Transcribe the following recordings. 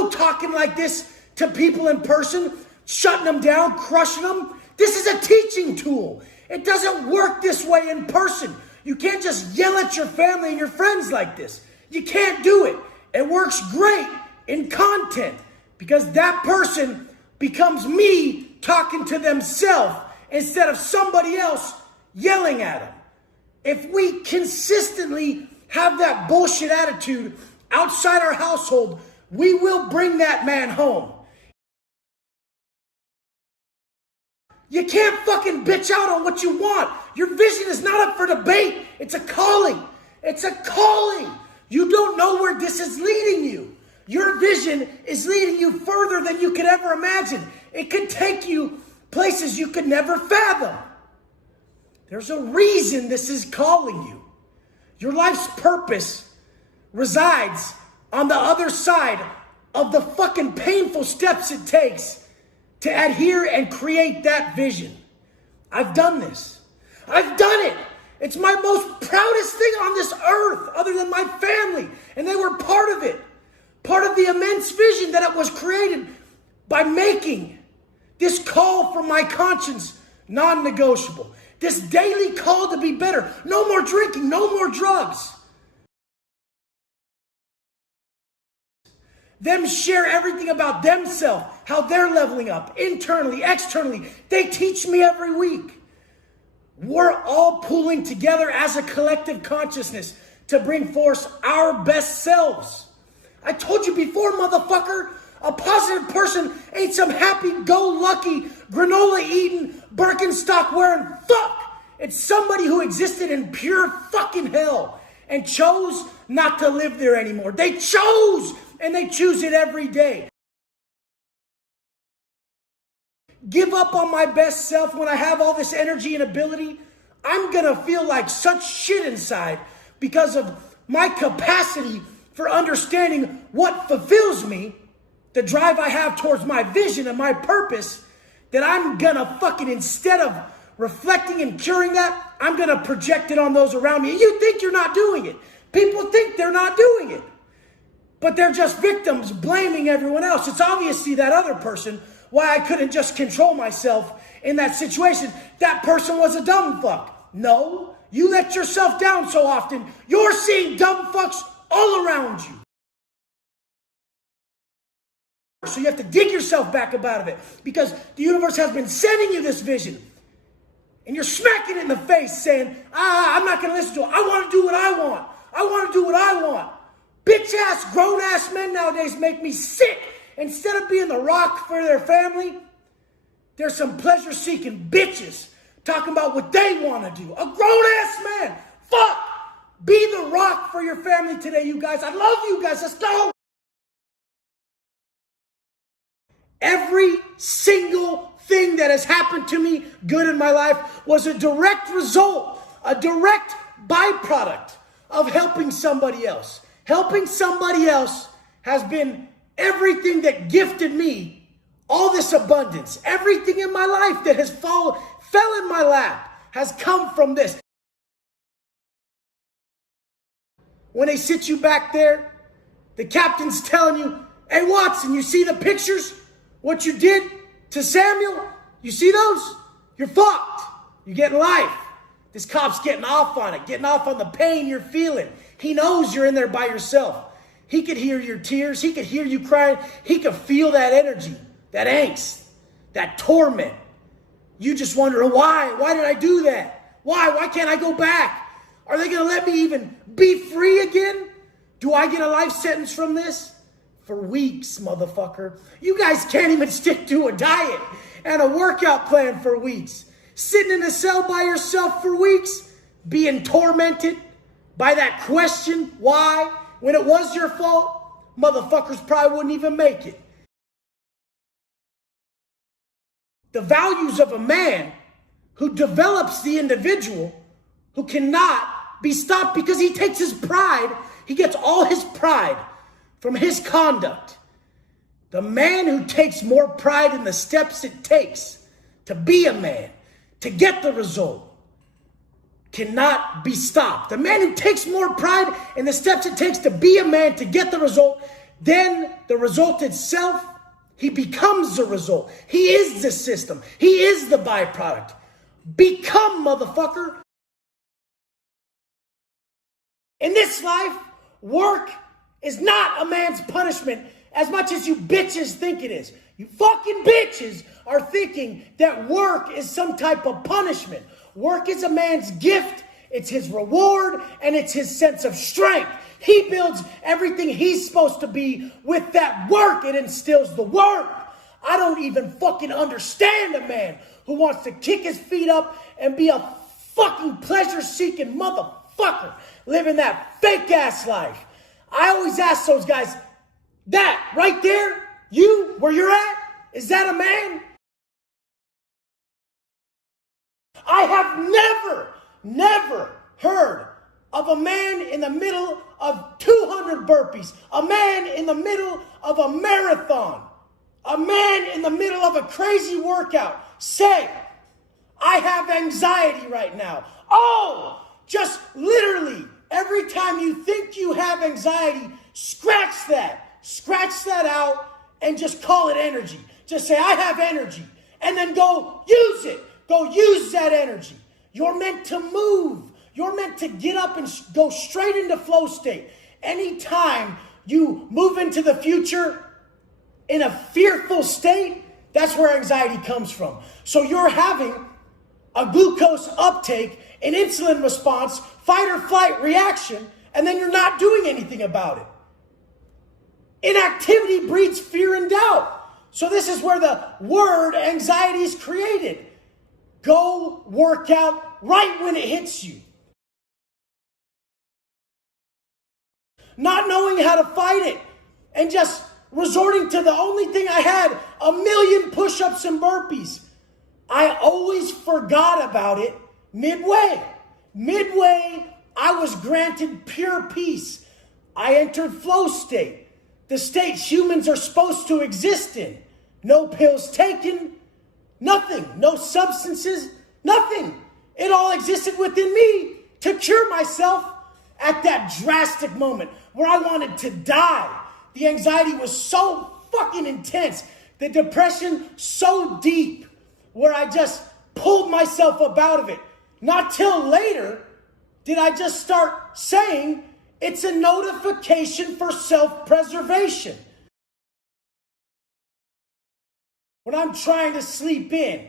go talking like this to people in person, shutting them down, crushing them. This is a teaching tool. It doesn't work this way in person. You can't just yell at your family and your friends like this. You can't do it. It works great in content because that person becomes me talking to themselves instead of somebody else yelling at them. If we consistently have that bullshit attitude outside our household, we will bring that man home. You can't fucking bitch out on what you want. Your vision is not up for debate. It's a calling. It's a calling. You don't know where this is leading you. Your vision is leading you further than you could ever imagine. It could take you places you could never fathom. There's a reason this is calling you. Your life's purpose resides on the other side of the fucking painful steps it takes to adhere and create that vision. I've done this. I've done it. It's my most proudest thing on this earth other than my family. And they were part of it. Part of the immense vision that it was created by making this call from my conscience non-negotiable. This daily call to be better. No more drinking, no more drugs. Them share everything about themselves, how they're leveling up, internally, externally. They teach me every week. We're all pulling together as a collective consciousness to bring forth our best selves. I told you before, motherfucker, a positive person ain't some happy-go-lucky, granola-eating, Birkenstock-wearing fuck. It's somebody who existed in pure fucking hell and chose not to live there anymore. They chose, and they choose it every day. Give up on my best self when I have all this energy and ability. I'm gonna feel like such shit inside because of my capacity for understanding what fulfills me, the drive I have towards my vision and my purpose, that I'm gonna fucking, instead of reflecting and curing that, I'm gonna project it on those around me. You think you're not doing it. People think they're not doing it. But they're just victims blaming everyone else. It's obviously that other person why I couldn't just control myself in that situation. That person was a dumb fuck. No, you let yourself down so often, you're seeing dumb fucks all around you. So you have to dig yourself back up out of it because the universe has been sending you this vision. And you're smacking it in the face saying, I'm not going to listen to it. I want to do what I want. I want to do what I want. Bitch-ass, grown-ass men nowadays make me sick. Instead of being the rock for their family, there's some pleasure-seeking bitches talking about what they want to do. A grown-ass man. Fuck. Be the rock for your family today, you guys. I love you guys. Let's go. Every single thing that has happened to me good in my life was a direct result, a direct byproduct of helping somebody else. Helping somebody else has been everything that gifted me all this abundance. Everything in my life that has fell in my lap has come from this. When they sit you back there, the captain's telling you, hey, Watson, you see the pictures? What you did to Samuel? You see those? You're fucked. You're getting life. This cop's getting off on it, getting off on the pain you're feeling. He knows you're in there by yourself. He could hear your tears. He could hear you crying. He could feel that energy, that angst, that torment. You just wonder, why? Why did I do that? Why? Why can't I go back? Are they going to let me even be free again? Do I get a life sentence from this? For weeks, motherfucker. You guys can't even stick to a diet and a workout plan for weeks. Sitting in a cell by yourself for weeks, being tormented by that question, why? When it was your fault, motherfuckers probably wouldn't even make it. The values of a man who develops the individual who cannot be stopped because he takes his pride, he gets all his pride from his conduct. The man who takes more pride in the steps it takes to be a man, to get the result, cannot be stopped. The man who takes more pride in the steps it takes to be a man, to get the result, then the result itself, he becomes the result. He is the system. He is the byproduct. Become, motherfucker. In this life, work is not a man's punishment as much as you bitches think it is. You fucking bitches are thinking that work is some type of punishment. Work is a man's gift, it's his reward, and it's his sense of strength. He builds everything he's supposed to be with that work. It instills the work. I don't even fucking understand a man who wants to kick his feet up and be a fucking pleasure-seeking motherfucker living that fake-ass life. I always ask those guys, that right there, you, where you're at, is that a man? I have never heard of a man in the middle of 200 burpees, a man in the middle of a marathon, a man in the middle of a crazy workout say, I have anxiety right now. Oh, just literally every time you think you have anxiety, scratch that out and just call it energy. Just say, I have energy, and then go use it. Go use that energy. You're meant to move. You're meant to get up and go straight into flow state. Anytime you move into the future in a fearful state, that's where anxiety comes from. So you're having a glucose uptake, an insulin response, fight or flight reaction, and then you're not doing anything about it. Inactivity breeds fear and doubt. So this is where the word anxiety is created. Go work out right when it hits you. Not knowing how to fight it and just resorting to the only thing I had, 1,000,000 push-ups and burpees. I always forgot about it midway. Midway, I was granted pure peace. I entered flow state, the state humans are supposed to exist in. No pills taken, nothing, no substances, nothing. It all existed within me to cure myself at that drastic moment where I wanted to die. The anxiety was so fucking intense. The depression so deep where I just pulled myself up out of it. Not till later did I just start saying it's a notification for self-preservation. When I'm trying to sleep in,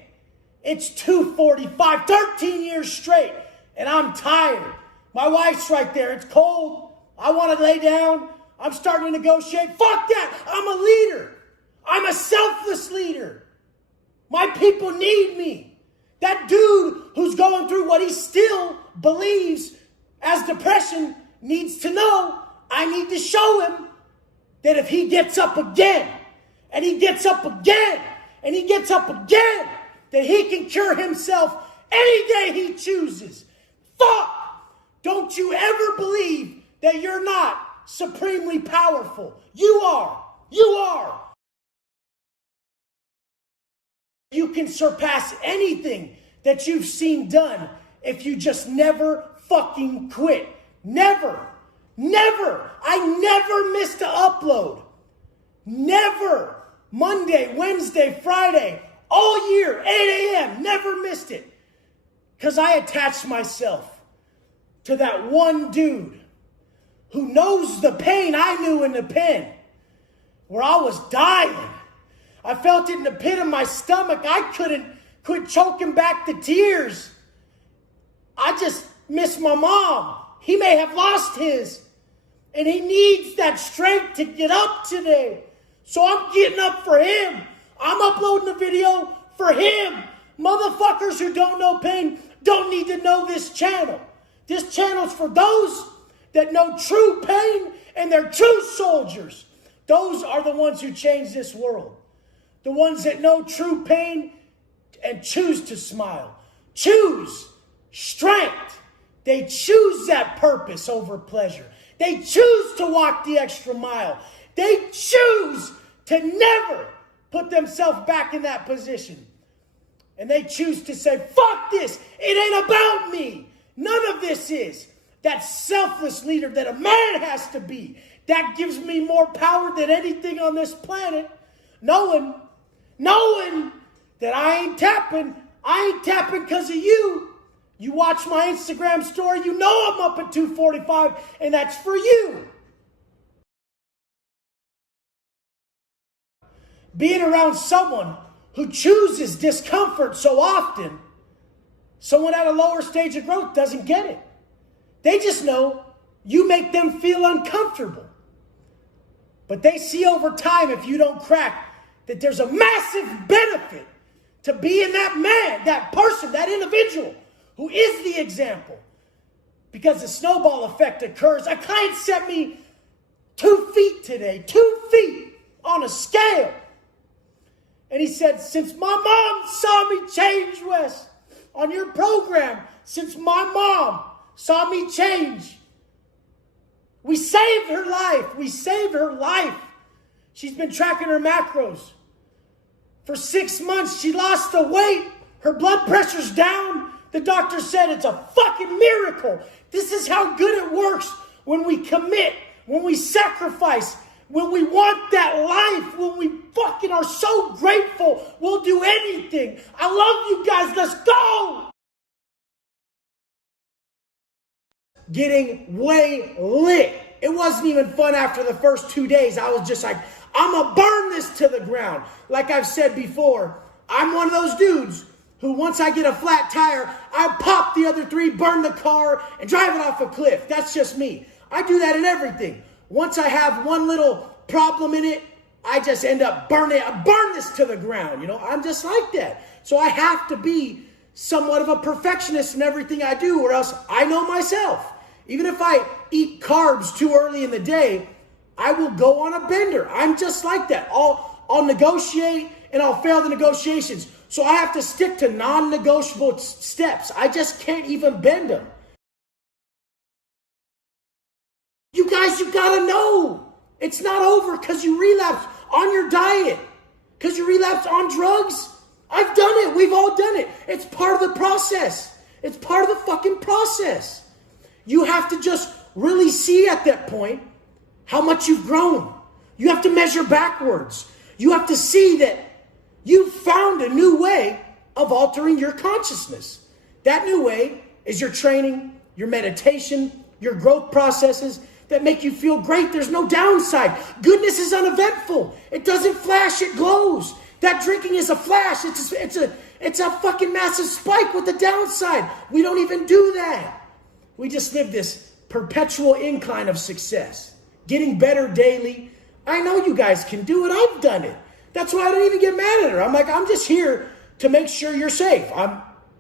it's 2:45, 13 years straight, and I'm tired. My wife's right there. It's cold. I want to lay down. I'm starting to negotiate. Fuck that. I'm a leader. I'm a selfless leader. My people need me. That dude who's going through what he still believes as depression needs to know, I need to show him that if he gets up again, and he gets up again, and he gets up again, that he can cure himself any day he chooses. Fuck! Don't you ever believe that you're not supremely powerful. You are. You are. You can surpass anything that you've seen done if you just never fucking quit. Never. Never. I never missed an upload. Never. Monday, Wednesday, Friday, all year, 8 a.m., never missed it. Because I attached myself to that one dude who knows the pain I knew in the pen, where I was dying. I felt it in the pit of my stomach. I couldn't quit choking back the tears. I just miss my mom. He may have lost his, and he needs that strength to get up today. So I'm getting up for him. I'm uploading a video for him. Motherfuckers who don't know pain don't need to know this channel. This channel's for those that know true pain and they're true soldiers. Those are the ones who change this world. The ones that know true pain and choose to smile. Choose strength. They choose that purpose over pleasure. They choose to walk the extra mile. They choose to never put themselves back in that position. And they choose to say, fuck this. It ain't about me. None of this is. That selfless leader that a man has to be. That gives me more power than anything on this planet. Knowing that I ain't tapping because of you. You watch my Instagram story, you know I'm up at 245, and that's for you. Being around someone who chooses discomfort so often, someone at a lower stage of growth doesn't get it. They just know you make them feel uncomfortable. But they see over time, if you don't crack, that there's a massive benefit to being that man, that person, that individual who is the example. Because the snowball effect occurs. A client sent me 2 feet today, 2 feet on a scale. And he said, since my mom saw me change, Wes, on your program, since my mom saw me change, we saved her life. We saved her life. She's been tracking her macros. For 6 months, she lost the weight. Her blood pressure's down. The doctor said it's a fucking miracle. This is how good it works when we commit, when we sacrifice, when we want that life, when we fucking are so grateful, we'll do anything. I love you guys. Let's go. Getting way lit. It wasn't even fun after the first 2 days. I was just like, I'm going to burn this to the ground. Like I've said before, I'm one of those dudes who once I get a flat tire, I pop the other 3, burn the car, and drive it off a cliff. That's just me. I do that in everything. Once I have one little problem in it, I just end up burning it. I burn this to the ground. You know, I'm just like that. So I have to be somewhat of a perfectionist in everything I do, or else I know myself. Even if I eat carbs too early in the day, I will go on a bender. I'm just like that. I'll negotiate and I'll fail the negotiations. So I have to stick to non-negotiable steps. I just can't even bend them. You guys, you gotta know. It's not over because you relapse on your diet. Because you relapse on drugs. I've done it. We've all done it. It's part of the process. It's part of the fucking process. You have to just really see at that point how much you've grown. You have to measure backwards. You have to see that you've found a new way of altering your consciousness. That new way is your training, your meditation, your growth processes that make you feel great. There's no downside. Goodness is uneventful. It doesn't flash, it glows. That drinking is a flash. It's a fucking massive spike with the downside. We don't even do that. We just live this perpetual incline of success. Getting better daily. I know you guys can do it. I've done it. That's why I don't even get mad at her. I'm like, I'm just here to make sure you're safe.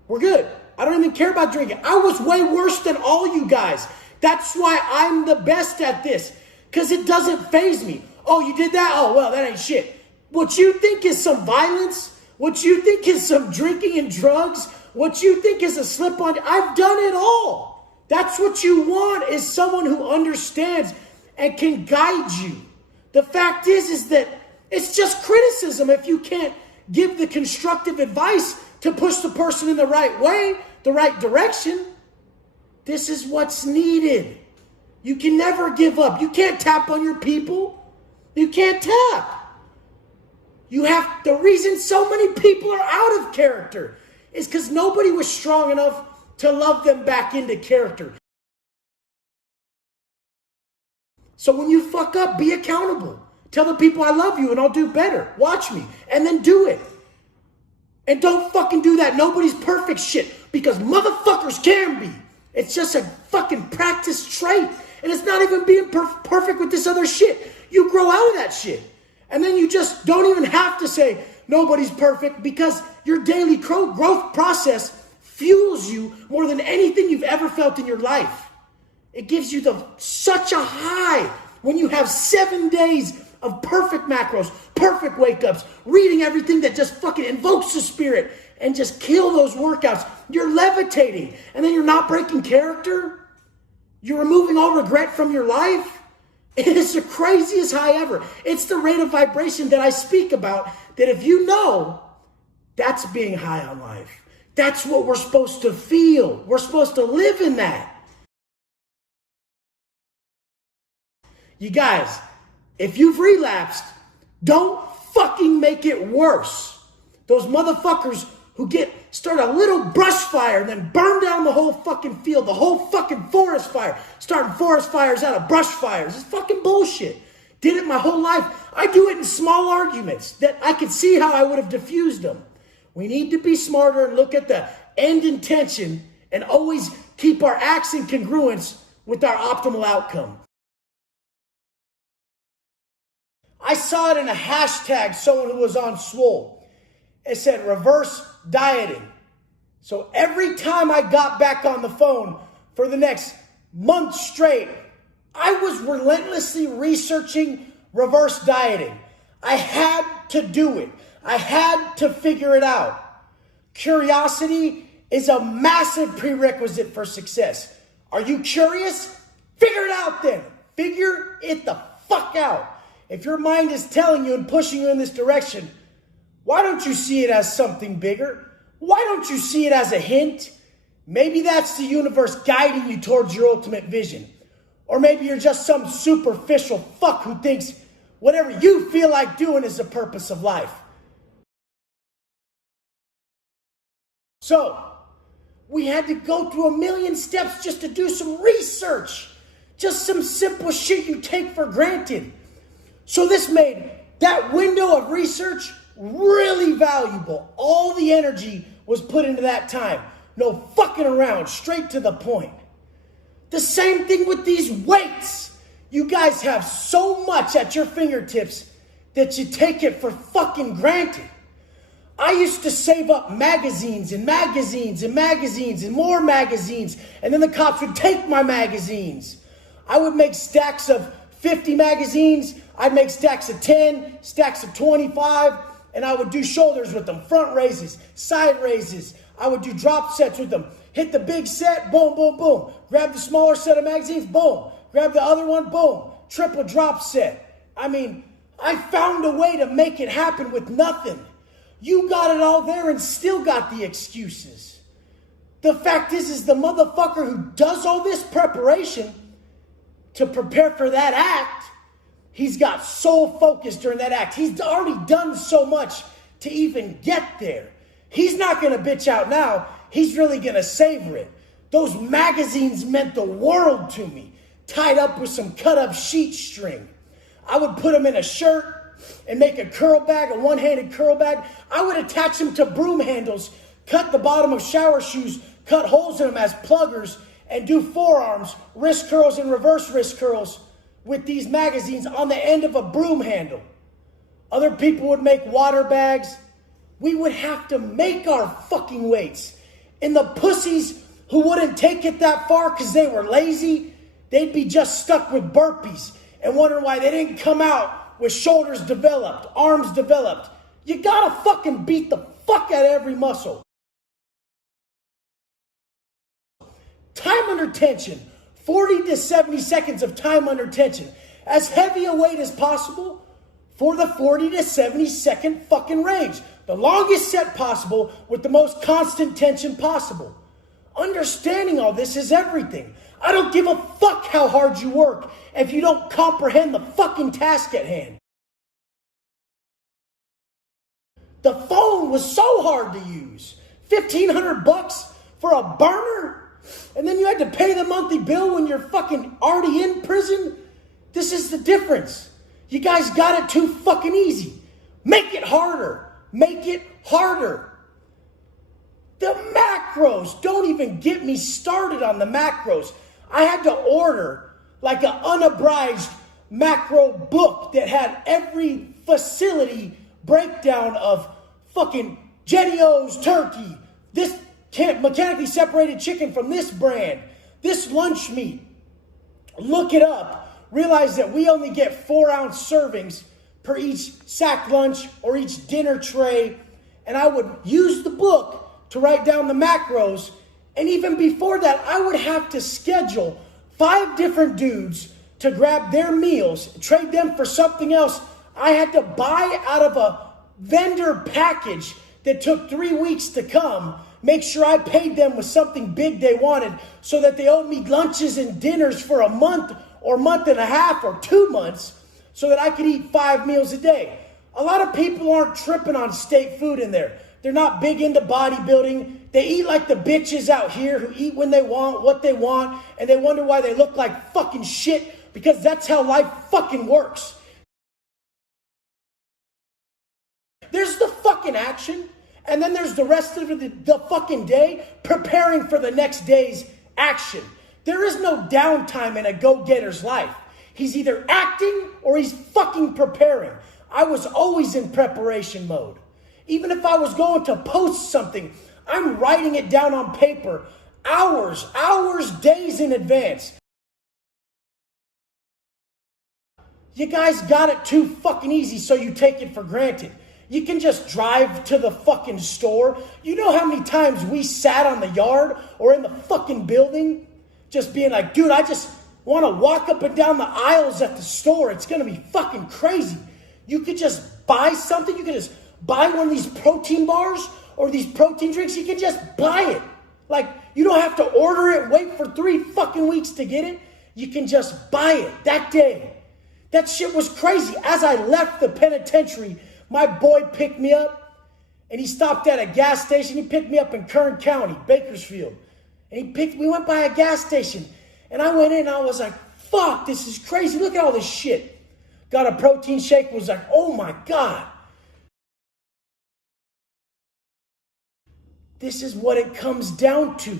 We're good. I don't even care about drinking. I was way worse than all you guys. That's why I'm the best at this. Because it doesn't faze me. Oh, you did that? Oh, well, that ain't shit. What you think is some violence, what you think is some drinking and drugs, what you think is a slip on, I've done it all. That's what you want, is someone who understands and can guide you. The fact is that it's just criticism if you can't give the constructive advice to push the person in the right way, the right direction. This is what's needed. You can never give up. You can't tap on your people. You can't tap. The reason so many people are out of character is because nobody was strong enough to love them back into character. So when you fuck up, be accountable. Tell the people I love you and I'll do better. Watch me. And then do it. And don't fucking do that nobody's perfect shit, because motherfuckers can be. It's just a fucking practice trait. And it's not even being perfect with this other shit. You grow out of that shit. And then you just don't even have to say nobody's perfect, because your daily growth process fuels you more than anything you've ever felt in your life. It gives you such a high when you have 7 days of perfect macros, perfect wake-ups, reading everything that just fucking invokes the spirit, and just kill those workouts. You're levitating, and then you're not breaking character. You're removing all regret from your life. It is the craziest high ever. It's the rate of vibration that I speak about, that if you know, that's being high on life. That's what we're supposed to feel. We're supposed to live in that. You guys, if you've relapsed, don't fucking make it worse. Those motherfuckers who start a little brush fire and then burn down the whole fucking field, the whole fucking forest fire, starting forest fires out of brush fires. It's fucking bullshit. Did it my whole life. I do it in small arguments that I could see how I would have diffused them. We need to be smarter and look at the end intention and always keep our acts in congruence with our optimal outcome. I saw it in a hashtag, someone who was on Swole. It said reverse dieting. So every time I got back on the phone for the next month straight, I was relentlessly researching reverse dieting. I had to do it. I had to figure it out. Curiosity is a massive prerequisite for success. Are you curious? Figure it out then. Figure it the fuck out. If your mind is telling you and pushing you in this direction, why don't you see it as something bigger? Why don't you see it as a hint? Maybe that's the universe guiding you towards your ultimate vision. Or maybe you're just some superficial fuck who thinks whatever you feel like doing is the purpose of life. So, we had to go through a million steps just to do some research. Just some simple shit you take for granted. So this made that window of research really valuable. All the energy was put into that time. No fucking around, straight to the point. The same thing with these weights. You guys have so much at your fingertips that you take it for fucking granted. I used to save up magazines and magazines and magazines and more magazines, and then the cops would take my magazines. I would make stacks of 50 magazines. I'd make stacks of 10, stacks of 25, and I would do shoulders with them, front raises, side raises. I would do drop sets with them. Hit the big set, boom, boom, boom. Grab the smaller set of magazines, boom. Grab the other one, boom. Triple drop set. I mean, I found a way to make it happen with nothing. You got it all there and still got the excuses. The fact is the motherfucker who does all this preparation to prepare for that act, he's got soul focused during that act. He's already done so much to even get there. He's not going to bitch out now. He's really going to savor it. Those magazines meant the world to me, tied up with some cut up sheet string. I would put them in a shirt and make a curl bag, a one-handed curl bag. I would attach them to broom handles, cut the bottom of shower shoes, cut holes in them as pluggers, and do forearms, wrist curls and reverse wrist curls with these magazines on the end of a broom handle. Other people would make water bags. We would have to make our fucking weights. And the pussies who wouldn't take it that far because they were lazy, they'd be just stuck with burpees and wondering why they didn't come out with shoulders developed, arms developed. You gotta fucking beat the fuck out of every muscle. Time under tension, 40 to 70 seconds of time under tension. As heavy a weight as possible for the 40 to 70 second fucking range. The longest set possible with the most constant tension possible. Understanding all this is everything. I don't give a fuck how hard you work if you don't comprehend the fucking task at hand. The phone was so hard to use. $1,500 for a burner? And then you had to pay the monthly bill when you're fucking already in prison? This is the difference. You guys got it too fucking easy. Make it harder. Make it harder. The macros. Don't even get me started on the macros. I had to order like an unabridged macro book that had every facility breakdown of fucking Jenny-O's turkey, this mechanically separated chicken from this brand, this lunch meat. Look it up. Realize that we only get 4-ounce servings per each sack lunch or each dinner tray. And I would use the book to write down the macros. And even before that, I would have to schedule 5 different dudes to grab their meals, trade them for something else I had to buy out of a vendor package that took 3 weeks to come. Make sure I paid them with something big they wanted so that they owed me lunches and dinners for a month or month and a half or 2 months so that I could eat 5 meals a day. A lot of people aren't tripping on state food in there. They're not big into bodybuilding. They eat like the bitches out here who eat when they want, what they want, and they wonder why they look like fucking shit, because that's how life fucking works. There's the fucking action, and then there's the rest of the fucking day preparing for the next day's action. There is no downtime in a go-getter's life. He's either acting or he's fucking preparing. I was always in preparation mode. Even if I was going to post something, I'm writing it down on paper hours, days in advance. You guys got it too fucking easy, so you take it for granted. You can just drive to the fucking store. You know how many times we sat on the yard or in the fucking building just being like, dude, I just want to walk up and down the aisles at the store. It's going to be fucking crazy. You could just buy something. You could just buy one of these protein bars or these protein drinks. You can just buy it. Like, you don't have to order it, wait for 3 fucking weeks to get it. You can just buy it that day. That shit was crazy. As I left the penitentiary, my boy picked me up, and he stopped at a gas station. He picked me up in Kern County, Bakersfield. And we went by a gas station, and I went in, and I was like, fuck, this is crazy. Look at all this shit. Got a protein shake, was like, oh my God. This is what it comes down to.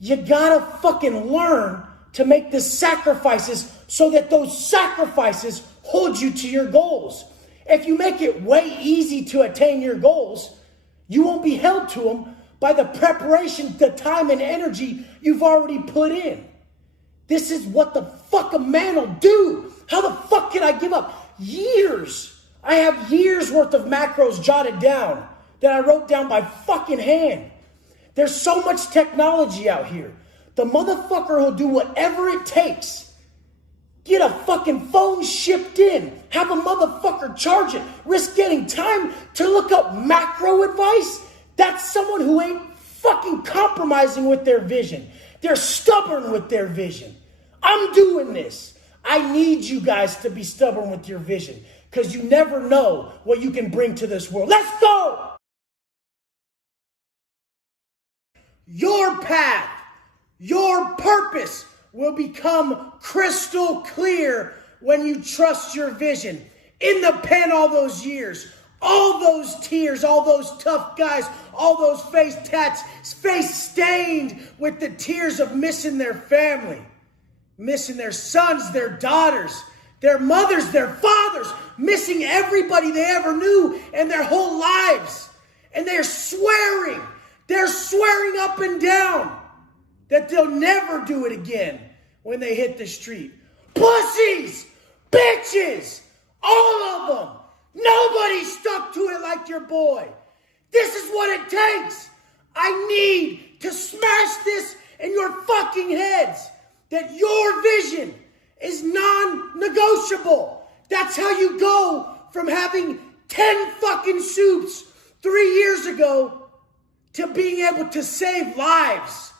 You gotta fucking learn to make the sacrifices so that those sacrifices hold you to your goals. If you make it way easy to attain your goals, you won't be held to them by the preparation, the time and energy you've already put in. This is what the fuck a man will do. How the fuck can I give up? Years. I have years worth of macros jotted down that I wrote down by fucking hand. There's so much technology out here. The motherfucker will do whatever it takes. Get a fucking phone shipped in. Have a motherfucker charge it. Risk getting time to look up macro advice. That's someone who ain't fucking compromising with their vision. They're stubborn with their vision. I'm doing this. I need you guys to be stubborn with your vision, because you never know what you can bring to this world. Let's go! Your path, your purpose will become crystal clear when you trust your vision. In the pen all those years, all those tears, all those tough guys, all those face tats, face stained with the tears of missing their family, missing their sons, their daughters, their mothers, their fathers, missing everybody they ever knew in their whole lives. And they're swearing up and down that they'll never do it again when they hit the street. Pussies, bitches, all of them. Nobody stuck to it like your boy. This is what it takes. I need to smash this in your fucking heads, that your vision is non-negotiable. That's how you go from having 10 fucking soups 3 years ago to being able to save lives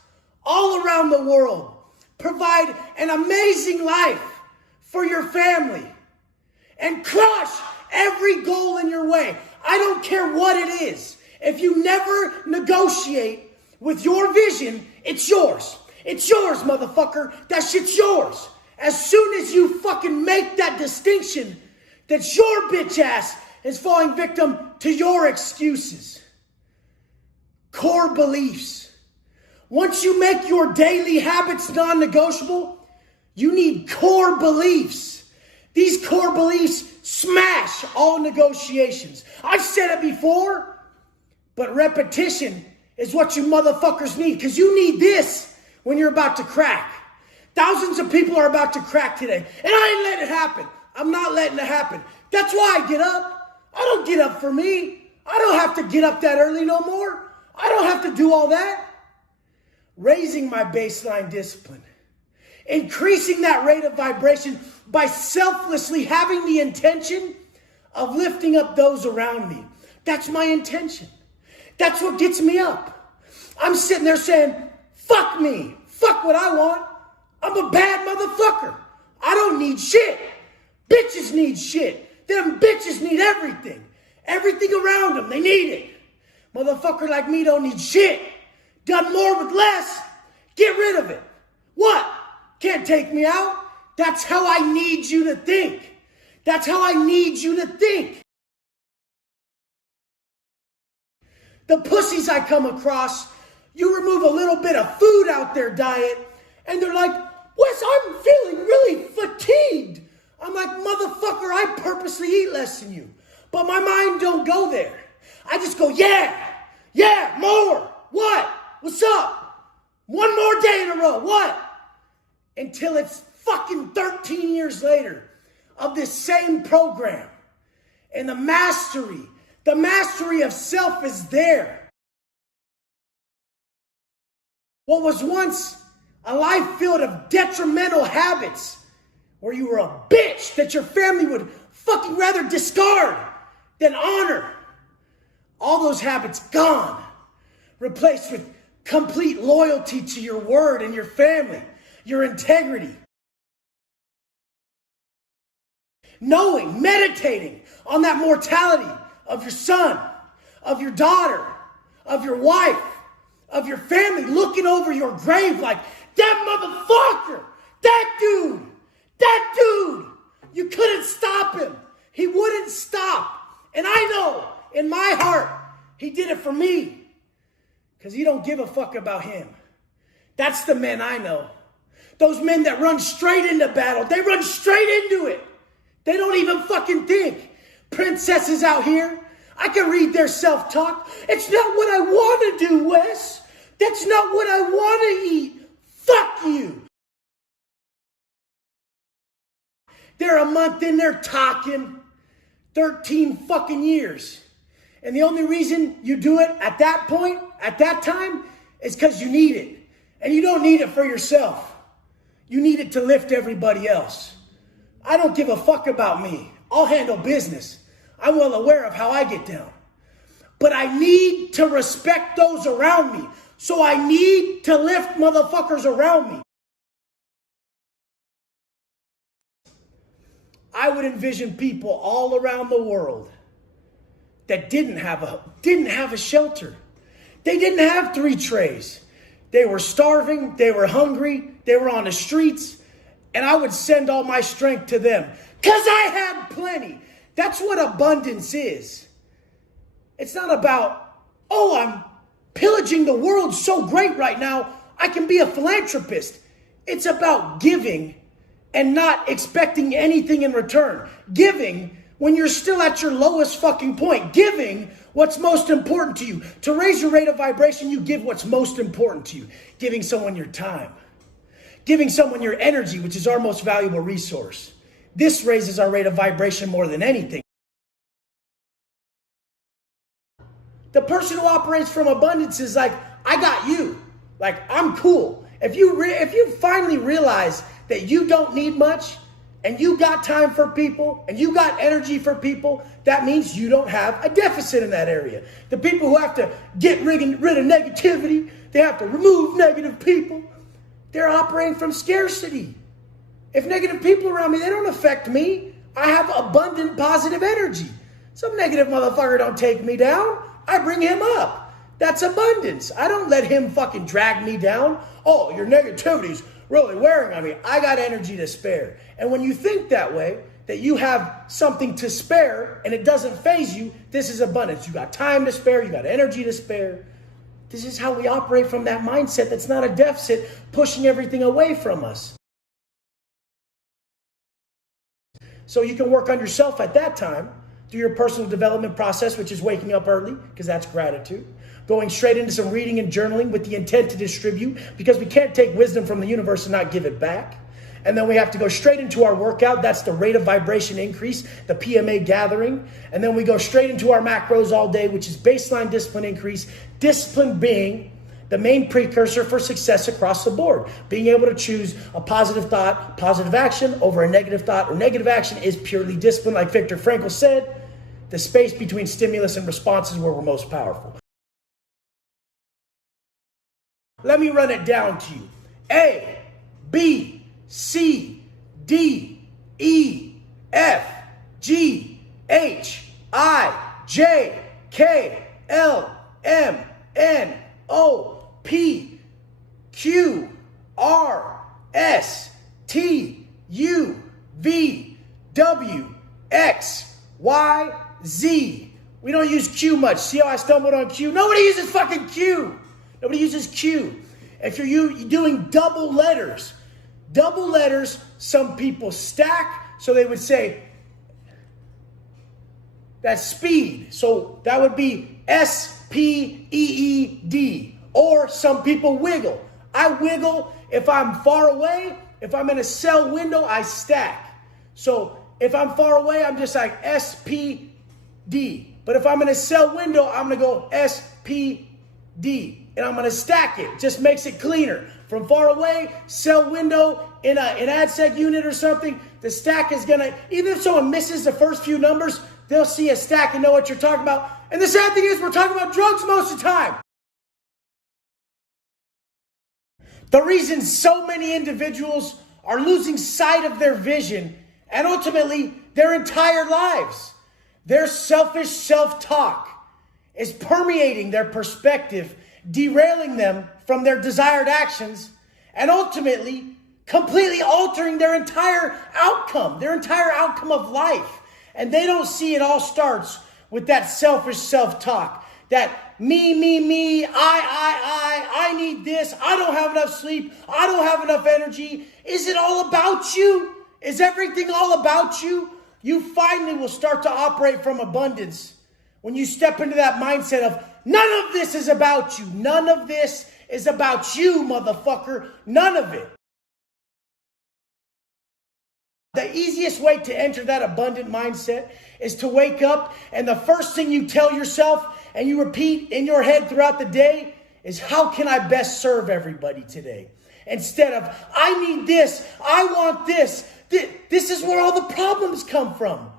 all around the world. Provide an amazing life for your family. And crush every goal in your way. I don't care what it is. If you never negotiate with your vision, it's yours. It's yours, motherfucker. That shit's yours. As soon as you fucking make that distinction, that your bitch ass is falling victim to your excuses. Core beliefs. Once you make your daily habits non-negotiable, you need core beliefs. These core beliefs smash all negotiations. I've said it before, but repetition is what you motherfuckers need, because you need this when you're about to crack. Thousands of people are about to crack today, and I ain't letting it happen. I'm not letting it happen. That's why I get up. I don't get up for me. I don't have to get up that early no more. I don't have to do all that. Raising my baseline discipline. Increasing that rate of vibration by selflessly having the intention of lifting up those around me. That's my intention. That's what gets me up. I'm sitting there saying, fuck me. Fuck what I want. I'm a bad motherfucker. I don't need shit. Bitches need shit. Them bitches need everything. Everything around them, they need it. Motherfucker like me don't need shit. Done more with less. Get rid of it. What? Can't take me out? That's how I need you to think. That's how I need you to think. The pussies I come across, you remove a little bit of food out their diet, and they're like, Wes, I'm feeling really fatigued. I'm like, motherfucker, I purposely eat less than you. But my mind don't go there. I just go, yeah, more. What? What's up? One more day in a row. What? Until it's fucking 13 years later of this same program. And the mastery of self is there. What was once a life filled of detrimental habits, where you were a bitch that your family would fucking rather discard than honor. All those habits gone. Replaced with complete loyalty to your word and your family, your integrity. Knowing, meditating on that mortality of your son, of your daughter, of your wife, of your family, looking over your grave like, that motherfucker, that dude, you couldn't stop him. He wouldn't stop. And I know in my heart, he did it for me because he don't give a fuck about him. That's the men I know. Those men that run straight into battle. They run straight into it. They don't even fucking think. Princesses out here, I can read their self-talk. It's not what I want to do, Wes. That's not what I want to eat. Fuck you. They're a month in there talking 13 fucking years. And the only reason you do it at that point, at that time, is because you need it. And you don't need it for yourself. You need it to lift everybody else. I don't give a fuck about me. I'll handle business. I'm well aware of how I get down. But I need to respect those around me. So I need to lift motherfuckers around me. I would envision people all around the world that didn't have a shelter. They didn't have 3 trays. They were starving, they were hungry, they were on the streets, and I would send all my strength to them because I had plenty. That's what abundance is. It's not about, I'm pillaging the world so great right now, I can be a philanthropist. It's about giving and not expecting anything in return. Giving when you're still at your lowest fucking point. Giving what's most important to you. To raise your rate of vibration, you give what's most important to you. Giving someone your time. Giving someone your energy, which is our most valuable resource. This raises our rate of vibration more than anything. The person who operates from abundance is like, I got you. Like, I'm cool. If you finally realize that you don't need much, and you got time for people, and you got energy for people, that means you don't have a deficit in that area. The people who have to get rid of negativity, they have to remove negative people, they're operating from scarcity. If negative people around me, they don't affect me. I have abundant positive energy. Some negative motherfucker don't take me down. I bring him up. That's abundance. I don't let him fucking drag me down. Oh, your negativity's really wearing on me. I got energy to spare. And when you think that way, that you have something to spare and it doesn't faze you, this is abundance. You got time to spare. You got energy to spare. This is how we operate from that mindset that's not a deficit, pushing everything away from us. So you can work on yourself at that time through your personal development process, which is waking up early, because that's gratitude. Going straight into some reading and journaling with the intent to distribute, because we can't take wisdom from the universe and not give it back. And then we have to go straight into our workout. That's the rate of vibration increase, the PMA gathering. And then we go straight into our macros all day, which is baseline discipline increase. Discipline being the main precursor for success across the board. Being able to choose a positive thought, positive action over a negative thought or negative action is purely discipline. Like Viktor Frankl said, the space between stimulus and response is where we're most powerful. Let me run it down to you. A, B, C, D, E, F, G, H, I, J, K, L, M, N, O, P, Q, R, S, T, U, V, W, X, Y, Z. We don't use Q much. See how I stumbled on Q? Nobody uses fucking Q. Nobody uses Q. If you're doing double letters, some people stack, so they would say that's speed. So that would be S-P-E-E-D. Or some people wiggle. I wiggle if I'm far away. If I'm in a cell window, I stack. So if I'm far away, I'm just like S-P-D. But if I'm in a cell window, I'm going to go S-P-D. And I'm going to stack it. Just makes it cleaner. From far away, cell window, in an AdSec unit or something, the stack is going to, even if someone misses the first few numbers, they'll see a stack and know what you're talking about. And the sad thing is, we're talking about drugs most of the time. The reason so many individuals are losing sight of their vision and ultimately their entire lives, their selfish self-talk is permeating their perspective, derailing them from their desired actions, and ultimately completely altering their entire outcome of life. And they don't see it all starts with that selfish self-talk, that me, I need this, I don't have enough sleep, I don't have enough energy. Is it all about you? Is everything all about you? You finally will start to operate from abundance when you step into that mindset of none of this is about you. None of this is about you, motherfucker. None of it. The easiest way to enter that abundant mindset is to wake up and the first thing you tell yourself and you repeat in your head throughout the day is, how can I best serve everybody today? Instead of, I need this, I want this. This is where all the problems come from.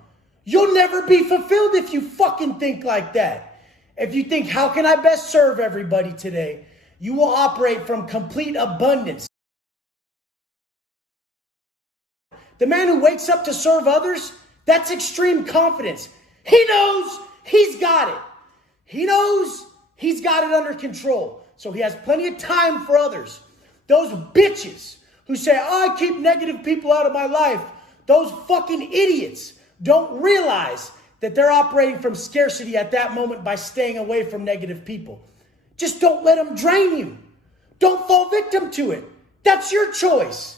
You'll never be fulfilled if you fucking think like that. If you think, how can I best serve everybody today? You will operate from complete abundance. The man who wakes up to serve others, that's extreme confidence. He knows he's got it. He knows he's got it under control. So he has plenty of time for others. Those bitches who say, oh, I keep negative people out of my life, those fucking idiots don't realize that they're operating from scarcity at that moment by staying away from negative people. Just don't let them drain you. Don't fall victim to it. That's your choice.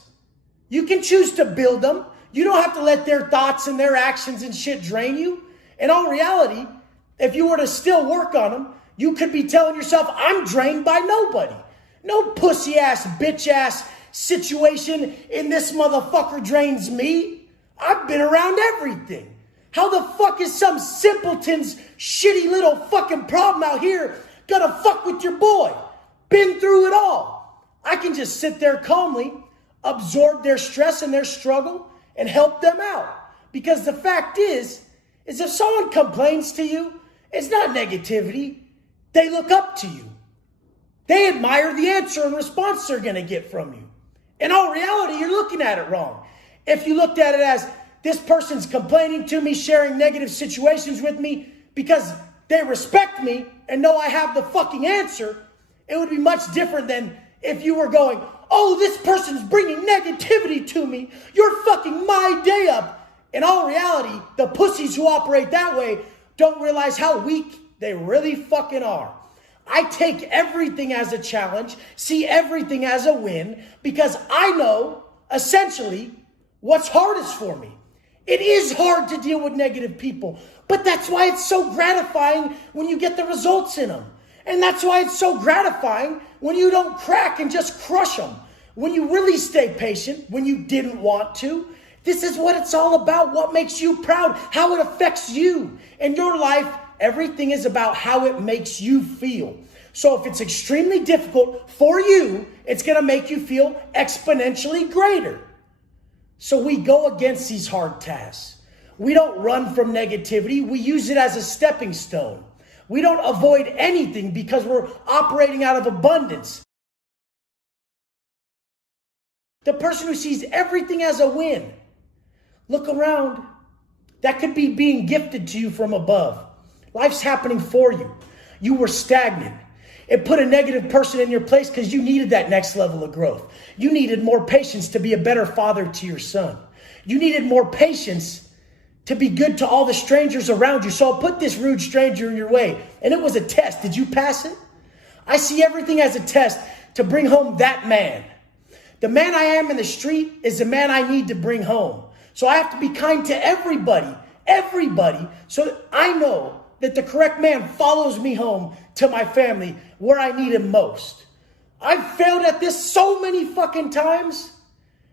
You can choose to build them. You don't have to let their thoughts and their actions and shit drain you. In all reality, if you were to still work on them, you could be telling yourself, I'm drained by nobody. No pussy ass, bitch ass situation in this motherfucker drains me. I've been around everything. How the fuck is some simpleton's shitty little fucking problem out here gonna fuck with your boy? Been through it all. I can just sit there calmly, absorb their stress and their struggle, and help them out. Because the fact is if someone complains to you, it's not negativity. They look up to you. They admire the answer and response they're going to get from you. In all reality, you're looking at it wrong. If you looked at it as, this person's complaining to me, sharing negative situations with me because they respect me and know I have the fucking answer, it would be much different than if you were going, oh, this person's bringing negativity to me. You're fucking my day up. In all reality, the pussies who operate that way don't realize how weak they really fucking are. I take everything as a challenge, see everything as a win, because I know, essentially, what's hardest for me. It is hard to deal with negative people, but that's why it's so gratifying when you get the results in them. And that's why it's so gratifying when you don't crack and just crush them. When you really stay patient, when you didn't want to. This is what it's all about, what makes you proud, how it affects you. In your life, everything is about how it makes you feel. So if it's extremely difficult for you, it's going to make you feel exponentially greater. So we go against these hard tasks. We don't run from negativity. We use it as a stepping stone. We don't avoid anything because we're operating out of abundance. The person who sees everything as a win, Look around. That could be being gifted to you from above. Life's happening for you. You were stagnant. It put a negative person in your place because you needed that next level of growth. You needed more patience to be a better father to your son. You needed more patience to be good to all the strangers around you. So I'll put this rude stranger in your way. And it was a test. Did you pass it? I see everything as a test to bring home that man. The man I am in the street is the man I need to bring home. So I have to be kind to everybody, so that I know that the correct man follows me home to my family where I need him most. I've failed at this so many fucking times.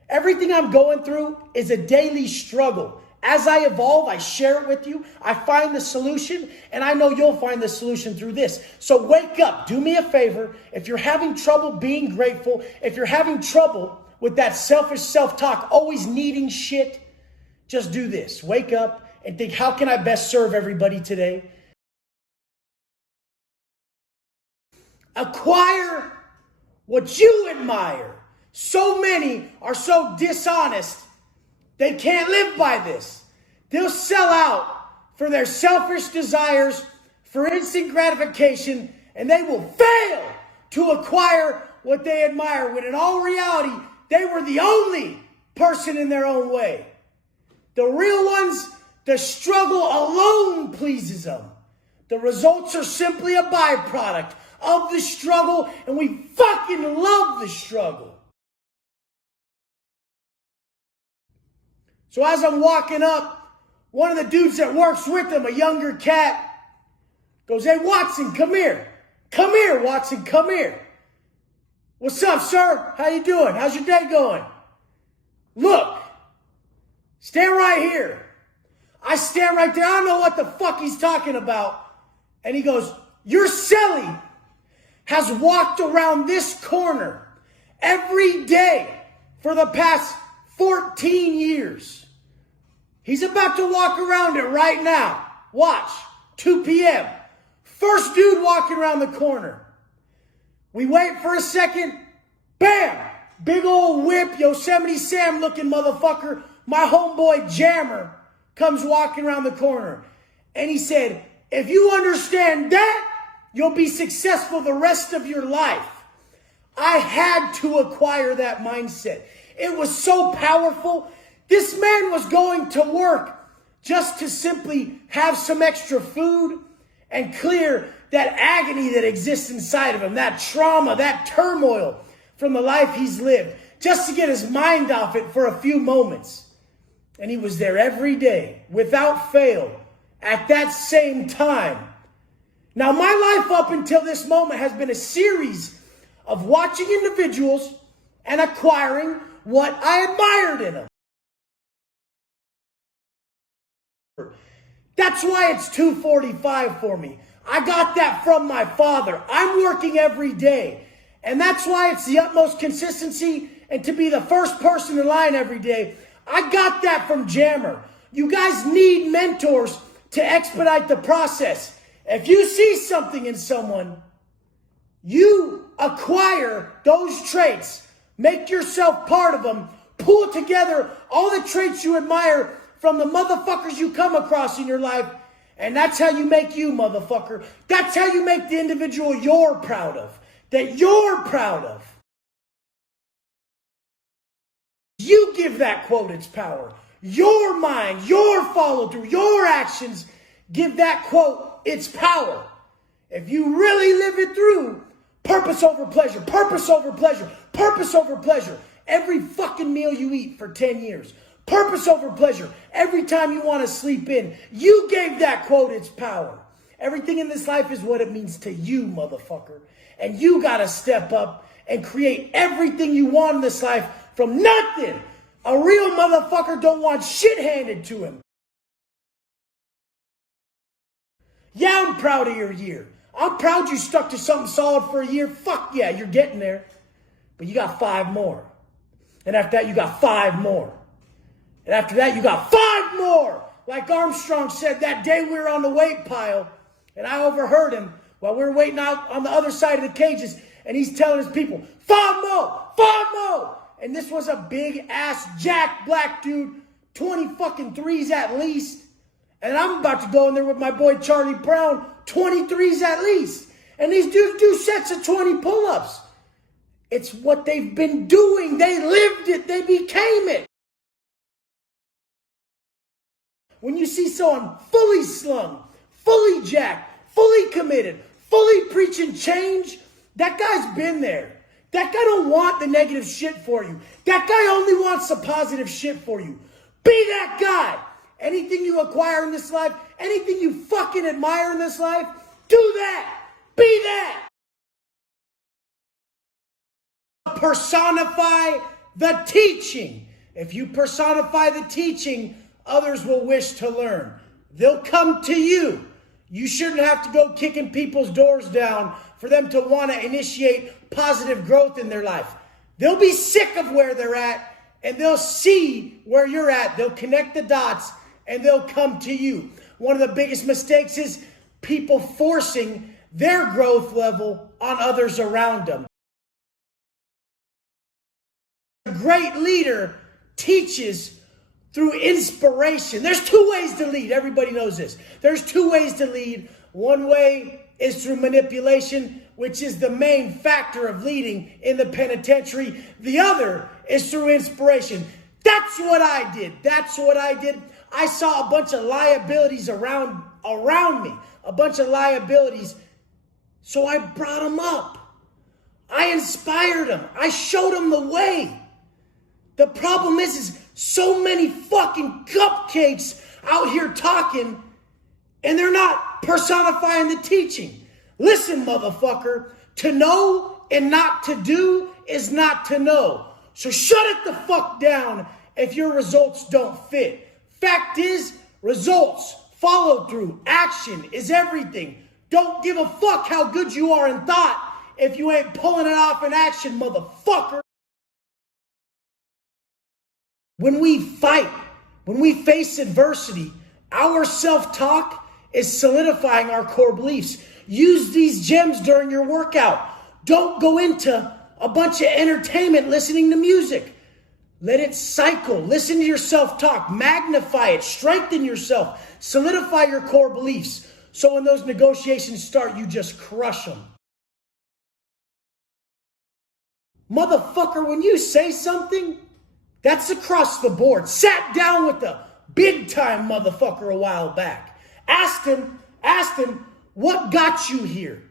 Everything I'm going through is a daily struggle. As I evolve, I share it with you. I find the solution, and I know you'll find the solution through this. So wake up. Do me a favor. If you're having trouble being grateful, if you're having trouble with that selfish self-talk, always needing shit, just do this. Wake up and think, how can I best serve everybody today? Acquire what you admire. So many are so dishonest, they can't live by this. They'll sell out for their selfish desires, for instant gratification, and they will fail to acquire what they admire, when in all reality, they were the only person in their own way. The real ones, the struggle alone pleases them. The results are simply a byproduct of the struggle, and we fucking love the struggle. So as I'm walking up, one of the dudes that works with him, a younger cat, goes, "Hey, Watson, come here. Come here, Watson, come here." "What's up, sir? How you doing? How's your day going?" "Look, stand right here." I stand right there. I don't know what the fuck he's talking about. And he goes, "Your celly has walked around this corner every day for the past 14 years. He's about to walk around it right now. Watch, 2 p.m. First dude walking around the corner. We wait for a second. Bam! Big old whip, Yosemite Sam looking motherfucker. My homeboy Jammer comes walking around the corner. And he said, "If you understand that, you'll be successful the rest of your life." I had to acquire that mindset. It was so powerful. This man was going to work just to simply have some extra food and clear that agony that exists inside of him, that trauma, that turmoil from the life he's lived, just to get his mind off it for a few moments. And he was there every day, without fail, at that same time. Now, my life up until this moment has been a series of watching individuals and acquiring what I admired in them. That's why it's 2:45 for me. I got that from my father. I'm working every day. And that's why it's the utmost consistency and to be the first person in line every day. I got that from Jammer. You guys need mentors to expedite the process. If you see something in someone, you acquire those traits. Make yourself part of them. Pull together all the traits you admire from the motherfuckers you come across in your life. And that's how you make you, motherfucker. That's how you make the individual you're proud of. That you're proud of. You give that quote its power. Your mind, your follow through, your actions give that quote its power. If you really live it through, purpose over pleasure, purpose over pleasure, purpose over pleasure. Every fucking meal you eat for 10 years. Purpose over pleasure. Every time you want to sleep in, you gave that quote its power. Everything in this life is what it means to you, motherfucker. And you got to step up and create everything you want in this life from nothing. A real motherfucker don't want shit handed to him. Yeah, I'm proud of your year. I'm proud you stuck to something solid for a year. Fuck yeah, you're getting there. But you got 5 more. And after that, you got 5 more. And after that, you got 5 more. Like Armstrong said that day we were on the weight pile. And I overheard him while we were waiting out on the other side of the cages. And he's telling his people, 5 more, 5 more. And this was a big ass jack black dude, 20 fucking threes at least. And I'm about to go in there with my boy Charlie Brown, 23s at least. And these dudes do sets of 20 pull-ups. It's what they've been doing. They lived it. They became it. When you see someone fully slung, fully jacked, fully committed, fully preaching change, that guy's been there. That guy don't want the negative shit for you. That guy only wants the positive shit for you. Be that guy. Anything you acquire in this life, anything you fucking admire in this life, do that. Be that. Personify the teaching. If you personify the teaching, others will wish to learn. They'll come to you. You shouldn't have to go kicking people's doors down for them to want to initiate positive growth in their life. They'll be sick of where they're at, and they'll see where you're at. They'll connect the dots, and they'll come to you. One of the biggest mistakes is people forcing their growth level on others around them. A great leader teaches through inspiration. There's two ways to lead. Everybody knows this. There's two ways to lead. One way is through manipulation, which is the main factor of leading in the penitentiary. The other is through inspiration. That's what I did. That's what I did. I saw a bunch of liabilities around me. A bunch of liabilities. So I brought them up. I inspired them. I showed them the way. The problem is so many fucking cupcakes out here talking, and they're not personifying the teaching. Listen, motherfucker, to know and not to do is not to know. So shut it the fuck down if your results don't fit. Fact is, results, follow through, action is everything. Don't give a fuck how good you are in thought if you ain't pulling it off in action, motherfucker. When we fight, when we face adversity, our self-talk is solidifying our core beliefs. Use these gems during your workout. Don't go into a bunch of entertainment listening to music. Let it cycle. Listen to your self-talk. Magnify it. Strengthen yourself. Solidify your core beliefs. So when those negotiations start, you just crush them. Motherfucker, when you say something, that's across the board. Sat down with the big time motherfucker a while back. Asked him, what got you here?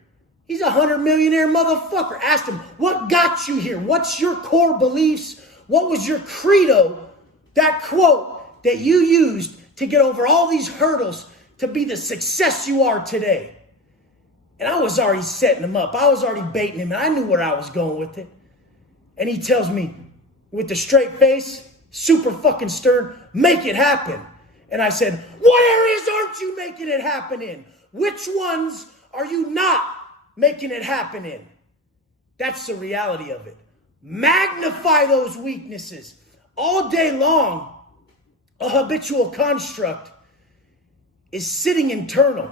He's a 100-millionaire motherfucker. Asked him, what got you here? What's your core beliefs? What was your credo? That quote that you used to get over all these hurdles to be the success you are today. And I was already setting him up. I was already baiting him, and I knew where I was going with it. And he tells me, with the straight face, super fucking stern, make it happen. And I said, what areas aren't you making it happen in? Which ones are you not making it happen in? That's the reality of it. Magnify those weaknesses. All day long, a habitual construct is sitting internal.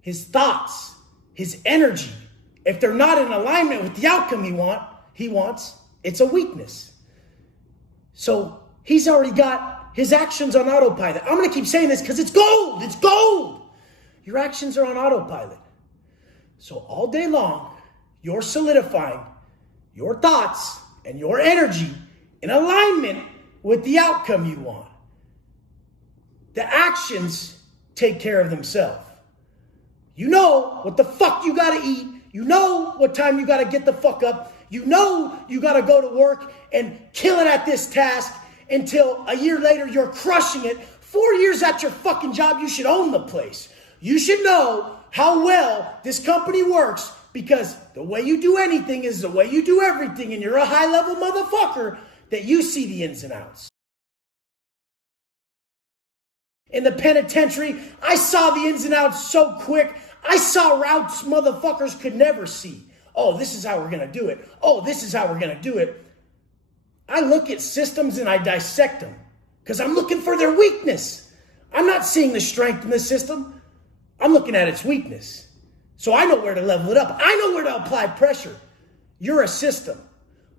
His thoughts, his energy, if they're not in alignment with the outcome he wants, it's a weakness. So he's already got his actions on autopilot. I'm going to keep saying this because it's gold. It's gold. Your actions are on autopilot. So all day long, you're solidifying your thoughts and your energy in alignment with the outcome you want. The actions take care of themselves. You know what the fuck you got to eat. You know what time you got to get the fuck up. You know you got to go to work and kill it at this task until a year later you're crushing it. 4 years at your fucking job, you should own the place. You should know how well this company works because the way you do anything is the way you do everything, and you're a high-level motherfucker that you see the ins and outs. In the penitentiary, I saw the ins and outs so quick. I saw routes motherfuckers could never see. Oh, this is how we're going to do it. Oh, this is how we're going to do it. I look at systems and I dissect them because I'm looking for their weakness. I'm not seeing the strength in the system. I'm looking at its weakness. So I know where to level it up. I know where to apply pressure. You're a system.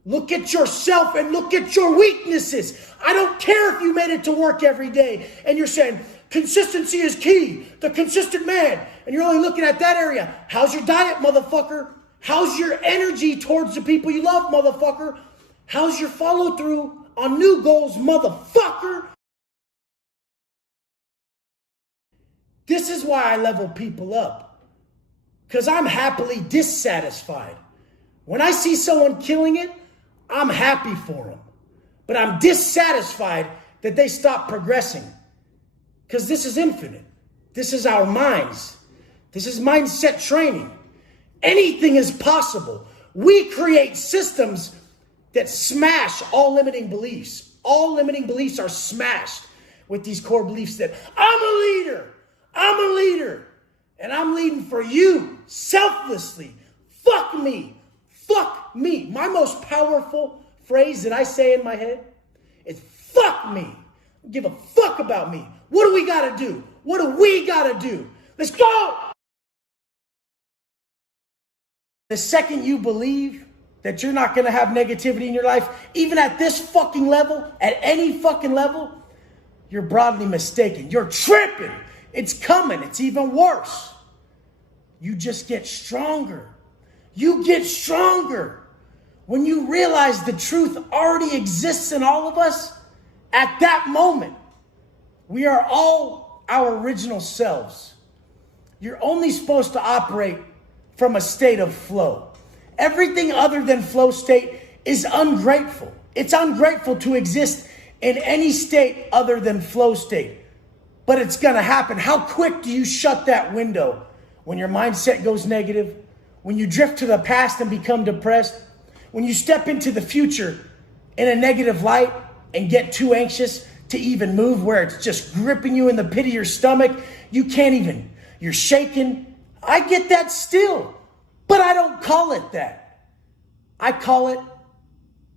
Look at yourself and look at your weaknesses. I don't care if you made it to work every day and you're saying consistency is key, the consistent man, and you're only looking at that area. How's your diet, motherfucker? How's your energy towards the people you love, motherfucker? How's your follow through on new goals, motherfucker? This is why I level people up, because I'm happily dissatisfied. When I see someone killing it, I'm happy for them, but I'm dissatisfied that they stop progressing, because this is infinite. This is our minds. This is mindset training. Anything is possible. We create systems that smash all limiting beliefs. All limiting beliefs are smashed with these core beliefs that I'm a leader. I'm a leader. And I'm leading for you selflessly. Fuck me. Fuck me. My most powerful phrase that I say in my head is fuck me. Give a fuck about me. What do we got to do? What do we got to do? Let's go. The second you believe that you're not going to have negativity in your life, even at this fucking level, at any fucking level, you're broadly mistaken. You're tripping. It's coming. It's even worse. You just get stronger. You get stronger. When you realize the truth already exists in all of us, at that moment, we are all our original selves. You're only supposed to operate from a state of flow. Everything other than flow state is ungrateful. It's ungrateful to exist in any state other than flow state. But it's gonna happen. How quick do you shut that window? When your mindset goes negative, when you drift to the past and become depressed, when you step into the future in a negative light and get too anxious to even move, where it's just gripping you in the pit of your stomach, you can't even, you're shaking. I get that still, but I don't call it that. I call it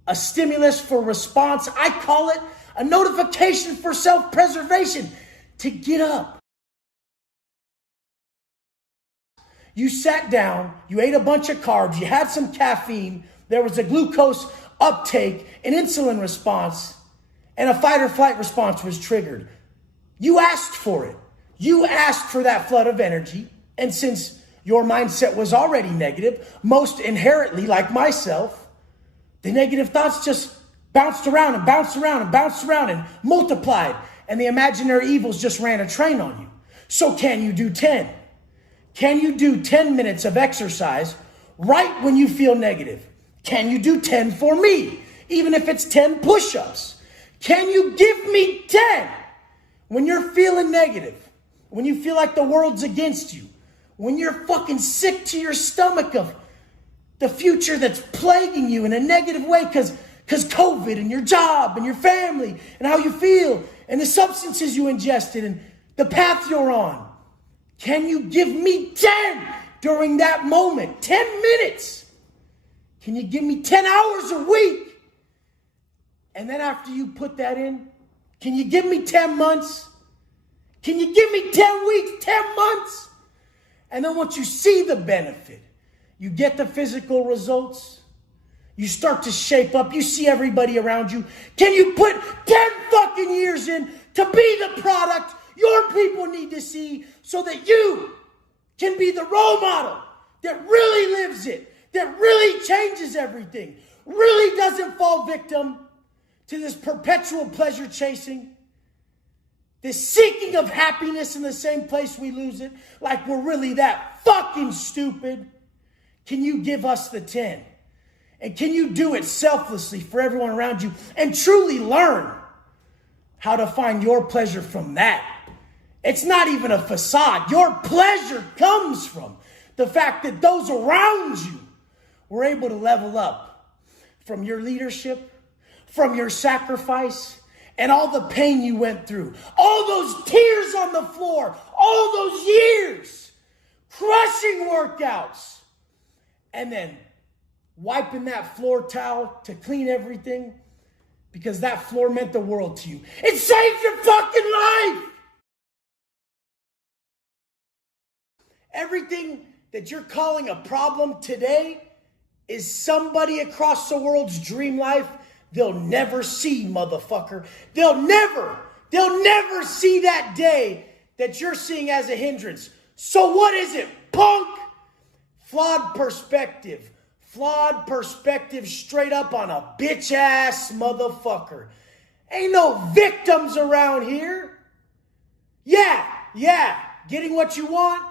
a stimulus for response. I call it a notification for self-preservation to get up. You sat down, you ate a bunch of carbs, you had some caffeine, there was a glucose uptake, an insulin response, and a fight or flight response was triggered. You asked for it. You asked for that flood of energy. And since your mindset was already negative, most inherently like myself, the negative thoughts just bounced around and bounced around and bounced around and multiplied. And the imaginary evils just ran a train on you. So can you do 10? Can you do 10 minutes of exercise right when you feel negative? Can you do 10 for me? Even if it's 10 push-ups. Can you give me 10 when you're feeling negative? When you feel like the world's against you? When you're fucking sick to your stomach of the future that's plaguing you in a negative way because COVID and your job and your family and how you feel and the substances you ingested and the path you're on. Can you give me 10 during that moment? 10 minutes. Can you give me 10 hours a week? And then after you put that in, can you give me 10 months? Can you give me 10 weeks, 10 months? And then once you see the benefit, you get the physical results, you start to shape up, you see everybody around you. Can you put 10 fucking years in to be the product your people need to see so that you can be the role model that really lives it, that really changes everything, really doesn't fall victim to this perpetual pleasure chasing, this seeking of happiness in the same place we lose it, like we're really that fucking stupid? Can you give us the 10? And can you do it selflessly for everyone around you and truly learn how to find your pleasure from that? It's not even a facade. Your pleasure comes from the fact that those around you were able to level up from your leadership, from your sacrifice, and all the pain you went through, all those tears on the floor, all those years, crushing workouts, and then wiping that floor towel to clean everything because that floor meant the world to you. It saved your fucking life. Everything that you're calling a problem today is somebody across the world's dream life they'll never see, motherfucker. They'll never see that day that you're seeing as a hindrance. So what is it, punk? Flawed perspective. Flawed perspective straight up on a bitch-ass motherfucker. Ain't no victims around here. Yeah, getting what you want,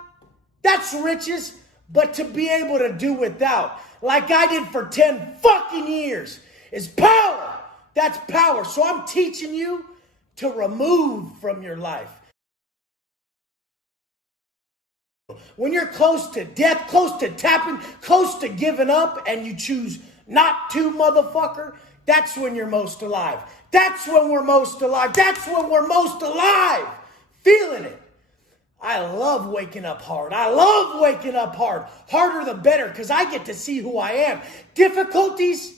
that's riches. But to be able to do without, like I did for 10 fucking years, is power. That's power. So I'm teaching you to remove from your life. When you're close to death, close to tapping, close to giving up, and you choose not to, motherfucker, that's when you're most alive. That's when we're most alive. That's when we're most alive. Feeling it. I love waking up hard. I love waking up hard. Harder the better, because I get to see who I am. Difficulties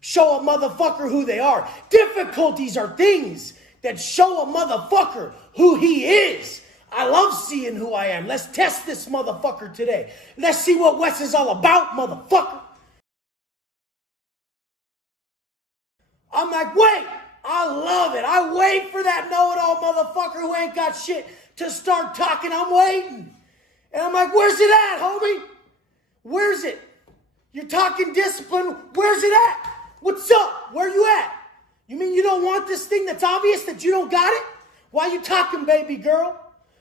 show a motherfucker who they are. Difficulties are things that show a motherfucker who he is. I love seeing who I am. Let's test this motherfucker today. Let's see what Wes is all about, motherfucker. I'm like, wait, I love it. I wait for that know-it-all motherfucker who ain't got shit to start talking. I'm waiting. And I'm like, where's it at, homie? Where's it? You're talking discipline. Where's it at? What's up? Where you at? You mean you don't want this thing that's obvious that you don't got it? Why you talking, baby girl?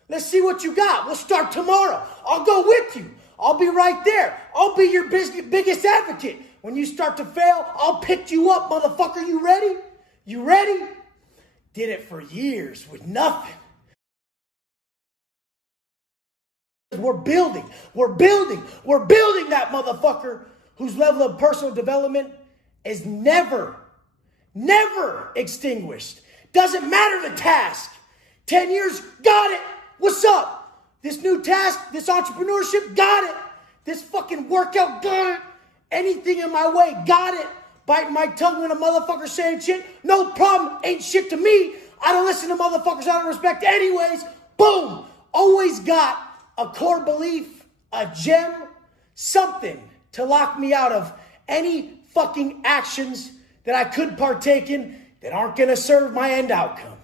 Let's see what you got. We'll start tomorrow. I'll go with you. I'll be right there. I'll be your biggest advocate. When you start to fail, I'll pick you up, motherfucker. You ready? You ready? Did it for years with nothing. We're building that motherfucker whose level of personal development is never extinguished. Doesn't matter the task. 10 years, got it. What's up? This new task, this entrepreneurship, got it. This fucking workout, got it. Anything in my way, got it. Biting my tongue when a motherfucker saying shit, no problem, ain't shit to me. I don't listen to motherfuckers I don't respect anyways. Boom. Always got a core belief, a gem, something to lock me out of any fucking actions that I could partake in that aren't going to serve my end outcome.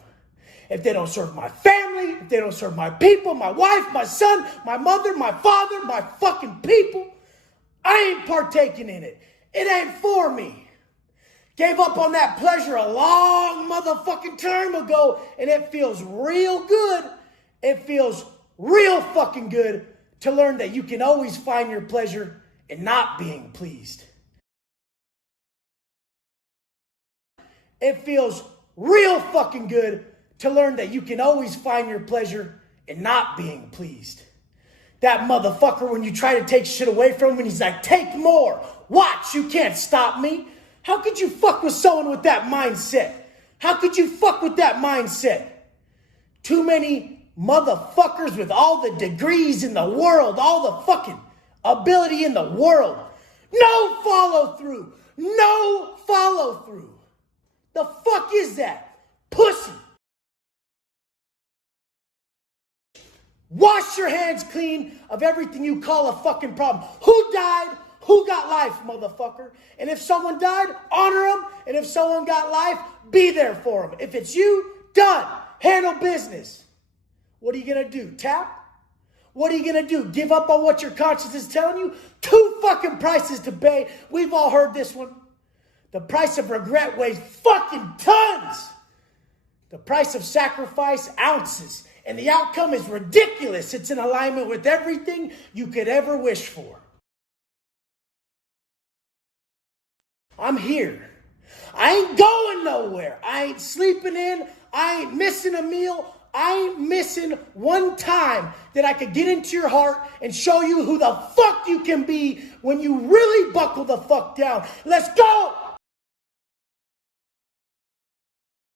If they don't serve my family, if they don't serve my people, my wife, my son, my mother, my father, my fucking people, I ain't partaking in it. It ain't for me. Gave up on that pleasure a long motherfucking time ago, and it feels real good. It feels real fucking good to learn that you can always find your pleasure in not being pleased. It feels real fucking good to learn that you can always find your pleasure in not being pleased. That motherfucker, when you try to take shit away from him and he's like, take more, watch, you can't stop me. How could you fuck with someone with that mindset? How could you fuck with that mindset? Too many motherfuckers with all the degrees in the world, all the fucking ability in the world. No follow through. No follow through. The fuck is that? Pussy. Wash your hands clean of everything you call a fucking problem. Who died? Who got life, motherfucker? And if someone died, honor them. And if someone got life, be there for them. If it's you, done. Handle business. What are you going to do? Tap? What are you going to do? Give up on what your conscience is telling you? 2 fucking prices to pay. We've all heard this one. The price of regret weighs fucking tons. The price of sacrifice, ounces. And the outcome is ridiculous. It's in alignment with everything you could ever wish for. I'm here. I ain't going nowhere. I ain't sleeping in. I ain't missing a meal. I ain't missing one time that I could get into your heart and show you who the fuck you can be when you really buckle the fuck down. Let's go!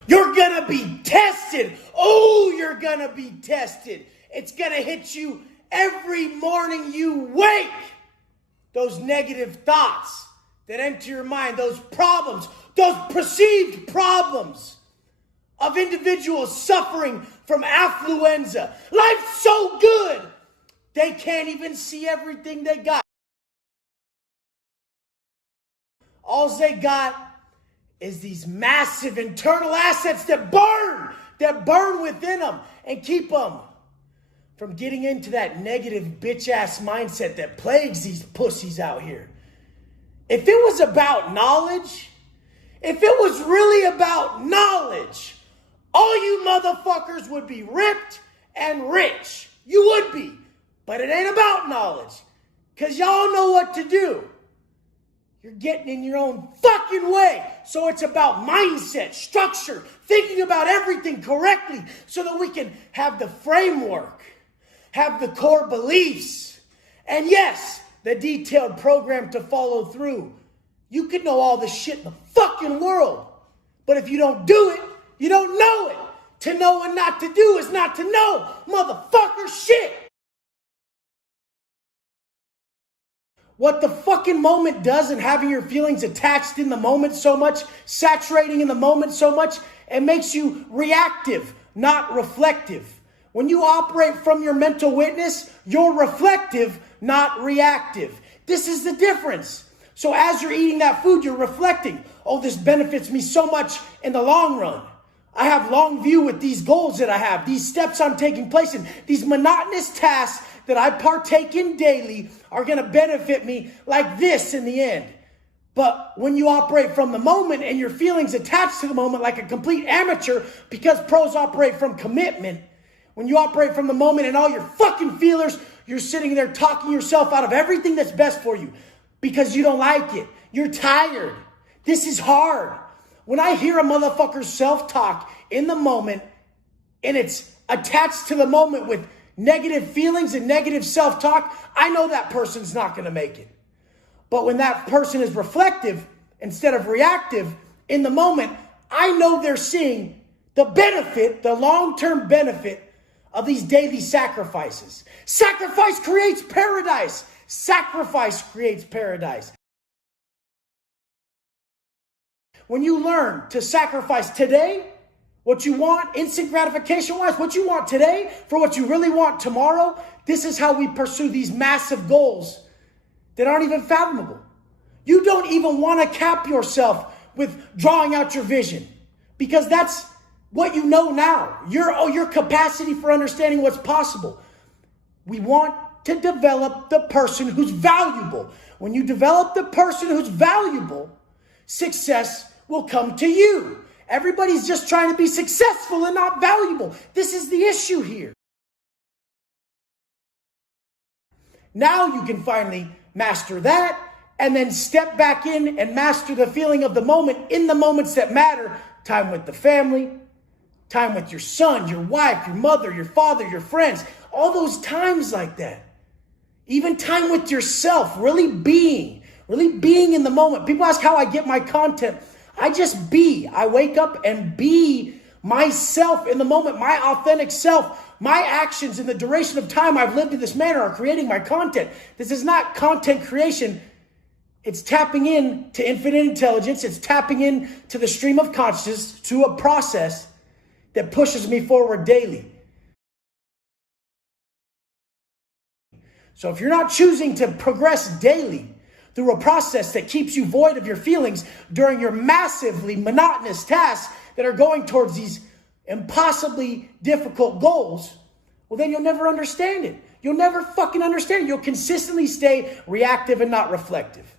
You're gonna be tested. Oh, you're gonna be tested. It's gonna hit you every morning you wake. Those negative thoughts that enter your mind, those problems, those perceived problems of individuals suffering from affluenza. Life's so good, they can't even see everything they got. All they got is these massive internal assets that burn within them and keep them from getting into that negative bitch-ass mindset that plagues these pussies out here. If it was about knowledge, if it was really about knowledge, all you motherfuckers would be ripped and rich. You would be. But it ain't about knowledge. Because y'all know what to do. You're getting in your own fucking way. So it's about mindset, structure, thinking about everything correctly so that we can have the framework, have the core beliefs, and yes, the detailed program to follow through. You can know all the shit in the fucking world, but if you don't do it, you don't know it. To know and not to do is not to know, motherfucker shit. What the fucking moment does and having your feelings attached in the moment so much, saturating in the moment so much, it makes you reactive, not reflective. When you operate from your mental witness, you're reflective, not reactive. This is the difference. So as you're eating that food, you're reflecting. Oh, this benefits me so much in the long run. I have long view with these goals that I have, these steps I'm taking place in, these monotonous tasks that I partake in daily are going to benefit me like this in the end. But when you operate from the moment and your feelings attached to the moment like a complete amateur, because pros operate from commitment, when you operate from the moment and all your fucking feelers, you're sitting there talking yourself out of everything that's best for you because you don't like it. You're tired. This is hard. When I hear a motherfucker's self-talk in the moment and it's attached to the moment with negative feelings and negative self-talk, I know that person's not going to make it. But when that person is reflective instead of reactive in the moment, I know they're seeing the benefit, the long-term benefit of these daily sacrifices. Sacrifice creates paradise. Sacrifice creates paradise. When you learn to sacrifice today, what you want, instant gratification-wise, what you want today for what you really want tomorrow, this is how we pursue these massive goals that aren't even fathomable. You don't even want to cap yourself with drawing out your vision because that's what you know now, your capacity for understanding what's possible. We want to develop the person who's valuable. When you develop the person who's valuable, success will come to you. Everybody's just trying to be successful and not valuable. This is the issue here. Now you can finally master that and then step back in and master the feeling of the moment in the moments that matter. Time with the family, time with your son, your wife, your mother, your father, your friends, all those times like that. Even time with yourself, really being in the moment. People ask how I get my content. I just be. I wake up and be myself in the moment, my authentic self. My actions in the duration of time I've lived in this manner are creating my content. This is not content creation. It's tapping in to infinite intelligence. It's tapping in to the stream of consciousness, to a process that pushes me forward daily. So if you're not choosing to progress daily through a process that keeps you void of your feelings during your massively monotonous tasks that are going towards these impossibly difficult goals, well, then you'll never understand it. You'll never fucking understand it. You'll consistently stay reactive and not reflective.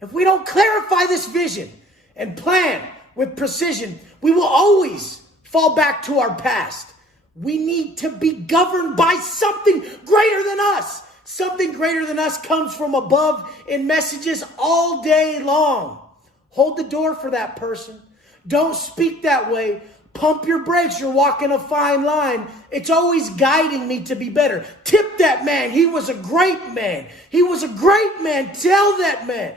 If we don't clarify this vision and plan with precision, we will always fall back to our past. We need to be governed by something greater than us. Something greater than us comes from above in messages all day long. Hold the door for that person. Don't speak that way. Pump your brakes. You're walking a fine line. It's always guiding me to be better. Tip that man. He was a great man. He was a great man. Tell that man.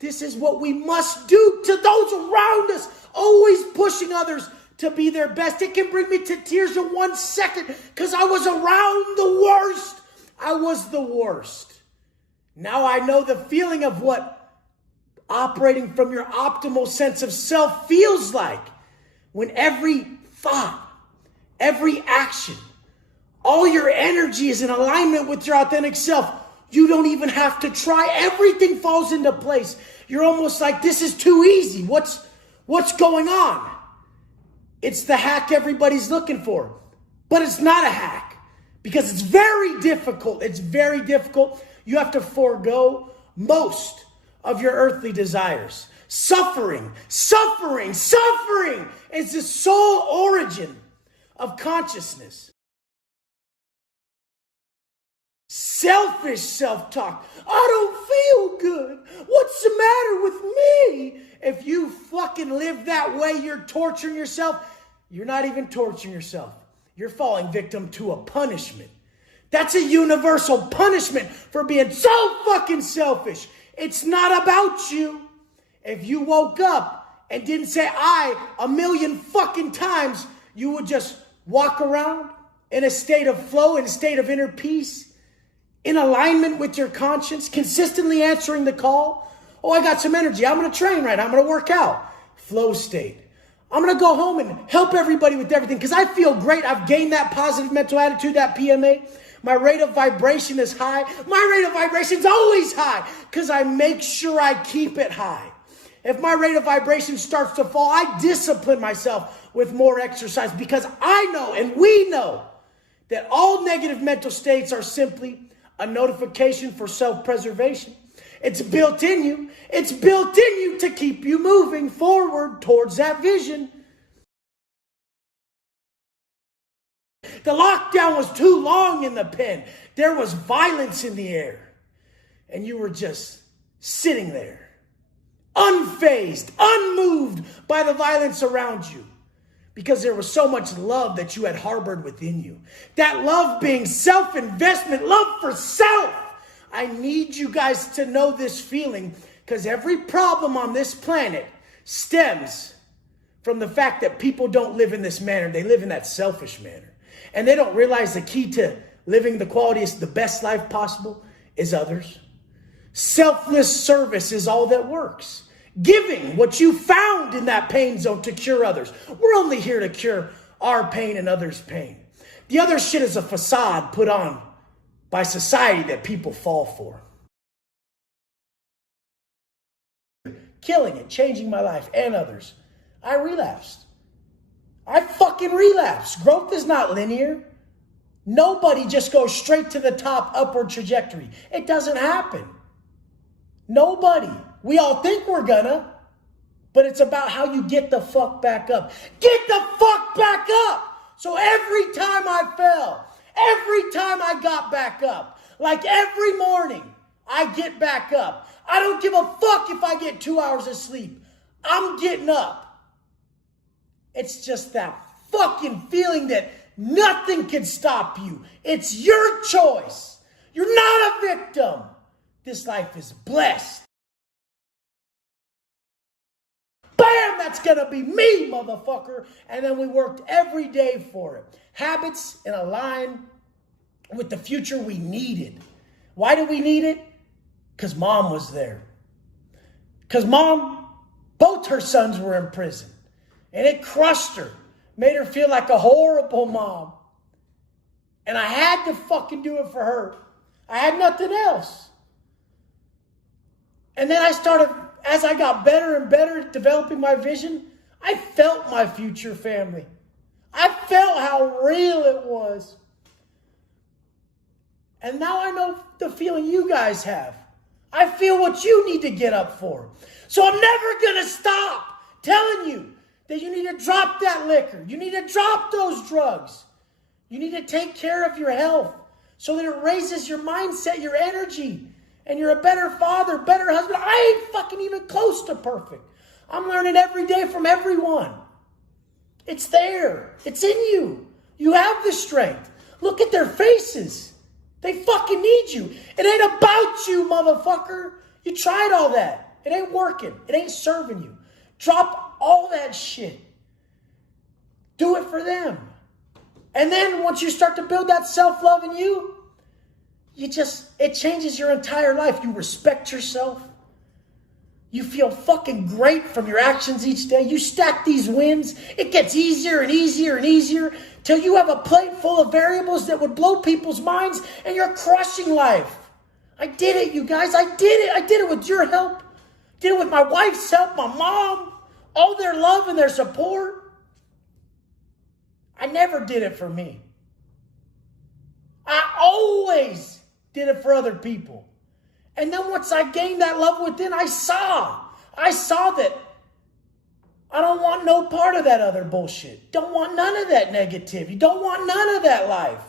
This is what we must do to those around us. Always pushing others to be their best. It can bring me to tears in 1 second because I was around the worst. I was the worst. Now I know the feeling of what operating from your optimal sense of self feels like. When every thought, every action, all your energy is in alignment with your authentic self, You don't even have to try. Everything falls into place. You're almost like, this is too easy. What's going on? It's the hack everybody's looking for. But it's not a hack because it's very difficult. It's very difficult. You have to forego most of your earthly desires. Suffering is the sole origin of consciousness. Selfish self-talk. I don't feel good. What's the matter with me? If you fucking live that way, you're torturing yourself. You're not even torturing yourself. You're falling victim to a punishment. That's a universal punishment for being so fucking selfish. It's not about you. If you woke up and didn't say I a million fucking times, you would just walk around in a state of flow, in a state of inner peace, in alignment with your conscience, consistently answering the call. Oh, I got some energy. I'm going to train right now. I'm going to work out. Flow state. I'm going to go home and help everybody with everything because I feel great. I've gained that positive mental attitude, that PMA. My rate of vibration is high. My rate of vibration is always high because I make sure I keep it high. If my rate of vibration starts to fall, I discipline myself with more exercise because I know and we know that all negative mental states are simply a notification for self-preservation. It's built in you. It's built in you to keep you moving forward towards that vision. The lockdown was too long in the pen. There was violence in the air. And you were just sitting there, unfazed, unmoved by the violence around you. Because there was so much love that you had harbored within you. That love being self-investment, love for self. I need you guys to know this feeling because every problem on this planet stems from the fact that people don't live in this manner. They live in that selfish manner. And they don't realize the key to living the quality, the best life possible is others. Selfless service is all that works. Giving what you found in that pain zone to cure others. We're only here to cure our pain and others' pain. The other shit is a facade put on by society that people fall for. Killing it, changing my life and others. I relapsed. I fucking relapsed. Growth is not linear. Nobody just goes straight to the top upward trajectory. It doesn't happen. Nobody. We all think we're gonna, but it's about how you get the fuck back up. Get the fuck back up! So every time I fell, every time I got back up, like every morning, I get back up. I don't give a fuck if I get 2 hours of sleep. I'm getting up. It's just that fucking feeling that nothing can stop you. It's your choice. You're not a victim. This life is blessed. Bam! That's gonna be me, motherfucker. And then we worked every day for it. Habits in a line with the future we needed. Why did we need it? Because mom was there. Because mom, both her sons were in prison. And it crushed her. Made her feel like a horrible mom. And I had to fucking do it for her. I had nothing else. And then I started, as I got better and better at developing my vision, I felt my future family. I felt how real it was. And now I know the feeling you guys have. I feel what you need to get up for. So I'm never going to stop telling you that you need to drop that liquor. You need to drop those drugs. You need to take care of your health so that it raises your mindset, your energy, and you're a better father, better husband. I ain't fucking even close to perfect. I'm learning every day from everyone. It's there. It's in you. You have the strength. Look at their faces. They fucking need you. It ain't about you, motherfucker. You tried all that. It ain't working. It ain't serving you. Drop all that shit. Do it for them. And then once you start to build that self-love in you, it changes your entire life. You respect yourself. You feel fucking great from your actions each day. You stack these wins. It gets easier and easier and easier till you have a plate full of variables that would blow people's minds and you're crushing life. I did it, you guys. I did it. I did it with your help. Did it with my wife's help, my mom, all their love and their support. I never did it for me. I always did it for other people. And then once I gained that love within, I saw that I don't want no part of that other bullshit. Don't want none of that negativity. Don't want none of that life.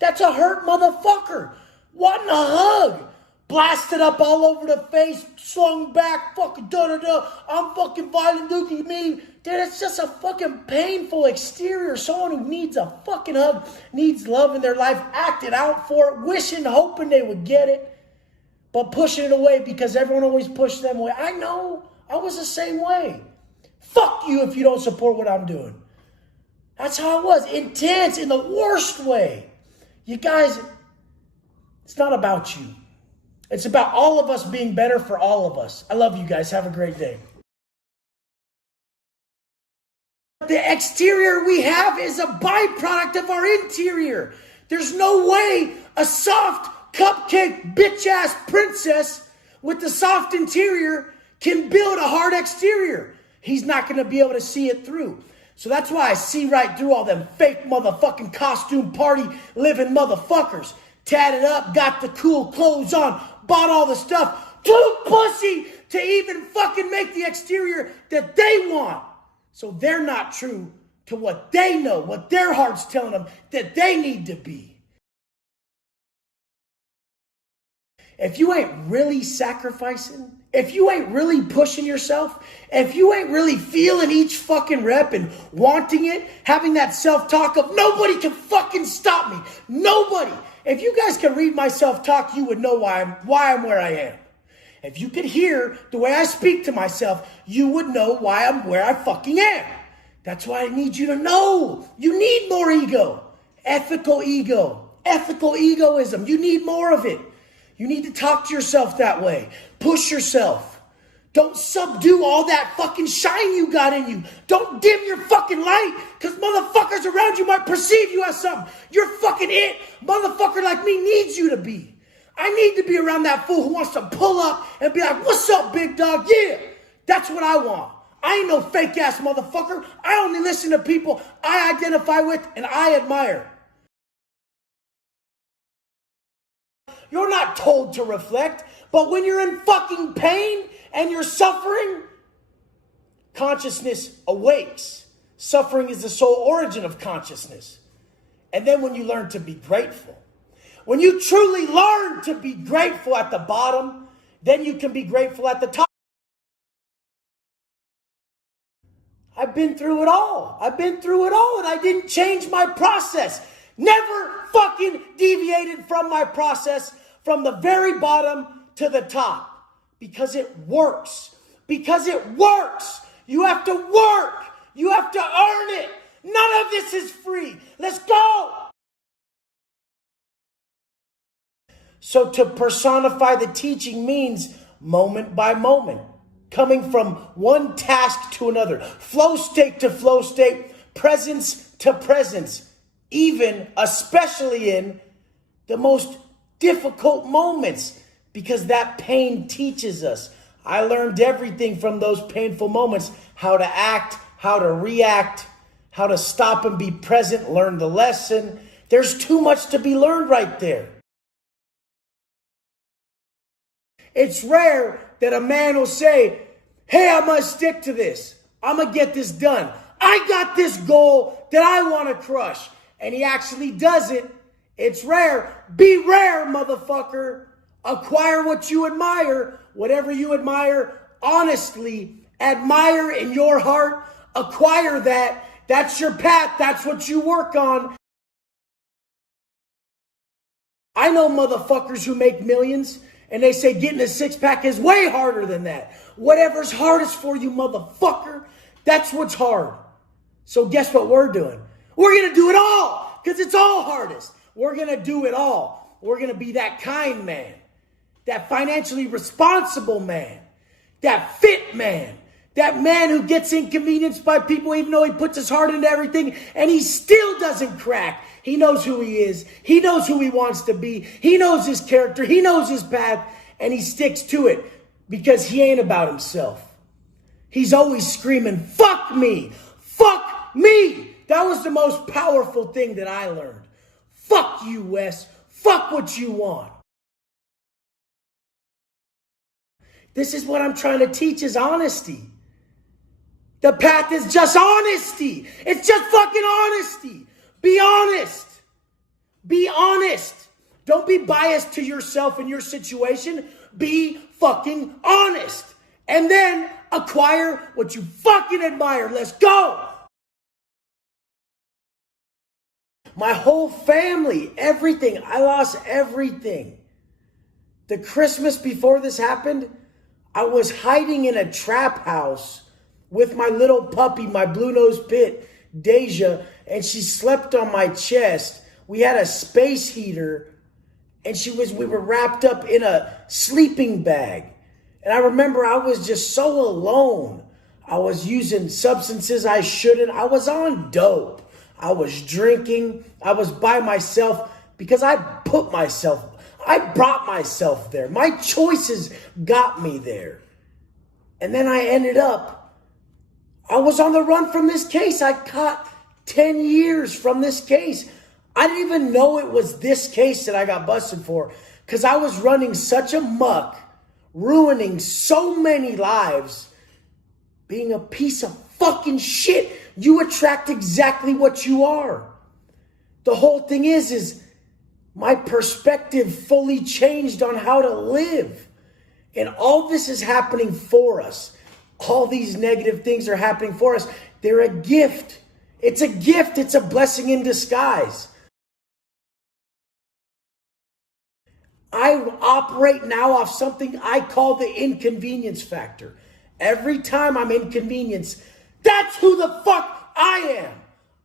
That's a hurt motherfucker. Wanting a hug. Blasted up all over the face, slung back, fucking da-da-da. I'm fucking violent, dookie, me. Dude, it's just a fucking painful exterior. Someone who needs a fucking hug, needs love in their life, acted out for it, wishing, hoping they would get it, but pushing it away because everyone always pushed them away. I know. I was the same way. Fuck you if you don't support what I'm doing. That's how I was. Intense in the worst way. You guys, it's not about you. It's about all of us being better for all of us. I love you guys. Have a great day. The exterior we have is a byproduct of our interior. There's no way a soft cupcake bitch-ass princess with the soft interior can build a hard exterior. He's not going to be able to see it through. So that's why I see right through all them fake motherfucking costume party living motherfuckers. Tatted up, got the cool clothes on, bought all the stuff. Too pussy to even fucking make the exterior that they want. So they're not true to what they know, what their heart's telling them that they need to be. If you ain't really sacrificing, if you ain't really pushing yourself, if you ain't really feeling each fucking rep and wanting it, having that self-talk of nobody can fucking stop me. Nobody. If you guys can read my self-talk, you would know why I'm where I am. If you could hear the way I speak to myself, you would know why I'm where I fucking am. That's why I need you to know. You need more ego. Ethical ego. Ethical egoism. You need more of it. You need to talk to yourself that way. Push yourself. Don't subdue all that fucking shine you got in you. Don't dim your fucking light, because motherfuckers around you might perceive you as something. You're fucking it. Motherfucker like me needs you to be. I need to be around that fool who wants to pull up and be like, what's up, big dog? Yeah, that's what I want. I ain't no fake ass motherfucker. I only listen to people I identify with and I admire. You're not told to reflect, but when you're in fucking pain and you're suffering, consciousness awakes. Suffering is the sole origin of consciousness. And then when you learn to be grateful, when you truly learn to be grateful at the bottom, then you can be grateful at the top. I've been through it all. I've been through it all, and I didn't change my process. Never fucking deviated from my process from the very bottom to the top. Because it works. Because it works. You have to work. You have to earn it. None of this is free. Let's go. So to personify the teaching means moment by moment. Coming from one task to another. Flow state to flow state. Presence to presence. Even, especially in the most difficult moments, because that pain teaches us. I learned everything from those painful moments, how to act, how to react, how to stop and be present, learn the lesson. There's too much to be learned right there. It's rare that a man will say, hey, I'm going to stick to this. I'm going to get this done. I got this goal that I want to crush. And he actually does it. It's rare. Be rare, motherfucker. Acquire what you admire. Whatever you admire, honestly, admire in your heart. Acquire that. That's your path. That's what you work on. I know motherfuckers who make millions, and they say getting a six-pack is way harder than that. Whatever's hardest for you, motherfucker, that's what's hard. So guess what we're doing? We're going to do it all, because it's all hardest. We're going to do it all. We're going to be that kind man, that financially responsible man, that fit man, that man who gets inconvenienced by people even though he puts his heart into everything and he still doesn't crack. He knows who he is. He knows who he wants to be. He knows his character. He knows his path, and he sticks to it because he ain't about himself. He's always screaming, fuck me, fuck me. That was the most powerful thing that I learned. Fuck you, Wes. Fuck what you want. This is what I'm trying to teach is honesty. The path is just honesty. It's just fucking honesty. Be honest. Be honest. Don't be biased to yourself and your situation. Be fucking honest. And then acquire what you fucking admire. Let's go. My whole family, everything. I lost everything. The Christmas before this happened, I was hiding in a trap house with my little puppy, my blue-nosed pit, Deja, and she slept on my chest. We had a space heater, and we were wrapped up in a sleeping bag. And I remember I was just so alone. I was using substances I shouldn't. I was on dope. I was drinking. I was by myself because I brought myself there. My choices got me there. And then I was on the run from this case. I caught 10 years from this case. I didn't even know it was this case that I got busted for because I was running such a muck, ruining so many lives, being a piece of fucking shit. You attract exactly what you are. The whole thing is my perspective fully changed on how to live. And all this is happening for us. All these negative things are happening for us. They're a gift. It's a gift. It's a blessing in disguise. I operate now off something I call the inconvenience factor. Every time I'm inconvenienced, that's who the fuck I am.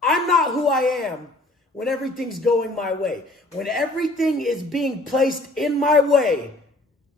I'm not who I am when everything's going my way. When everything is being placed in my way,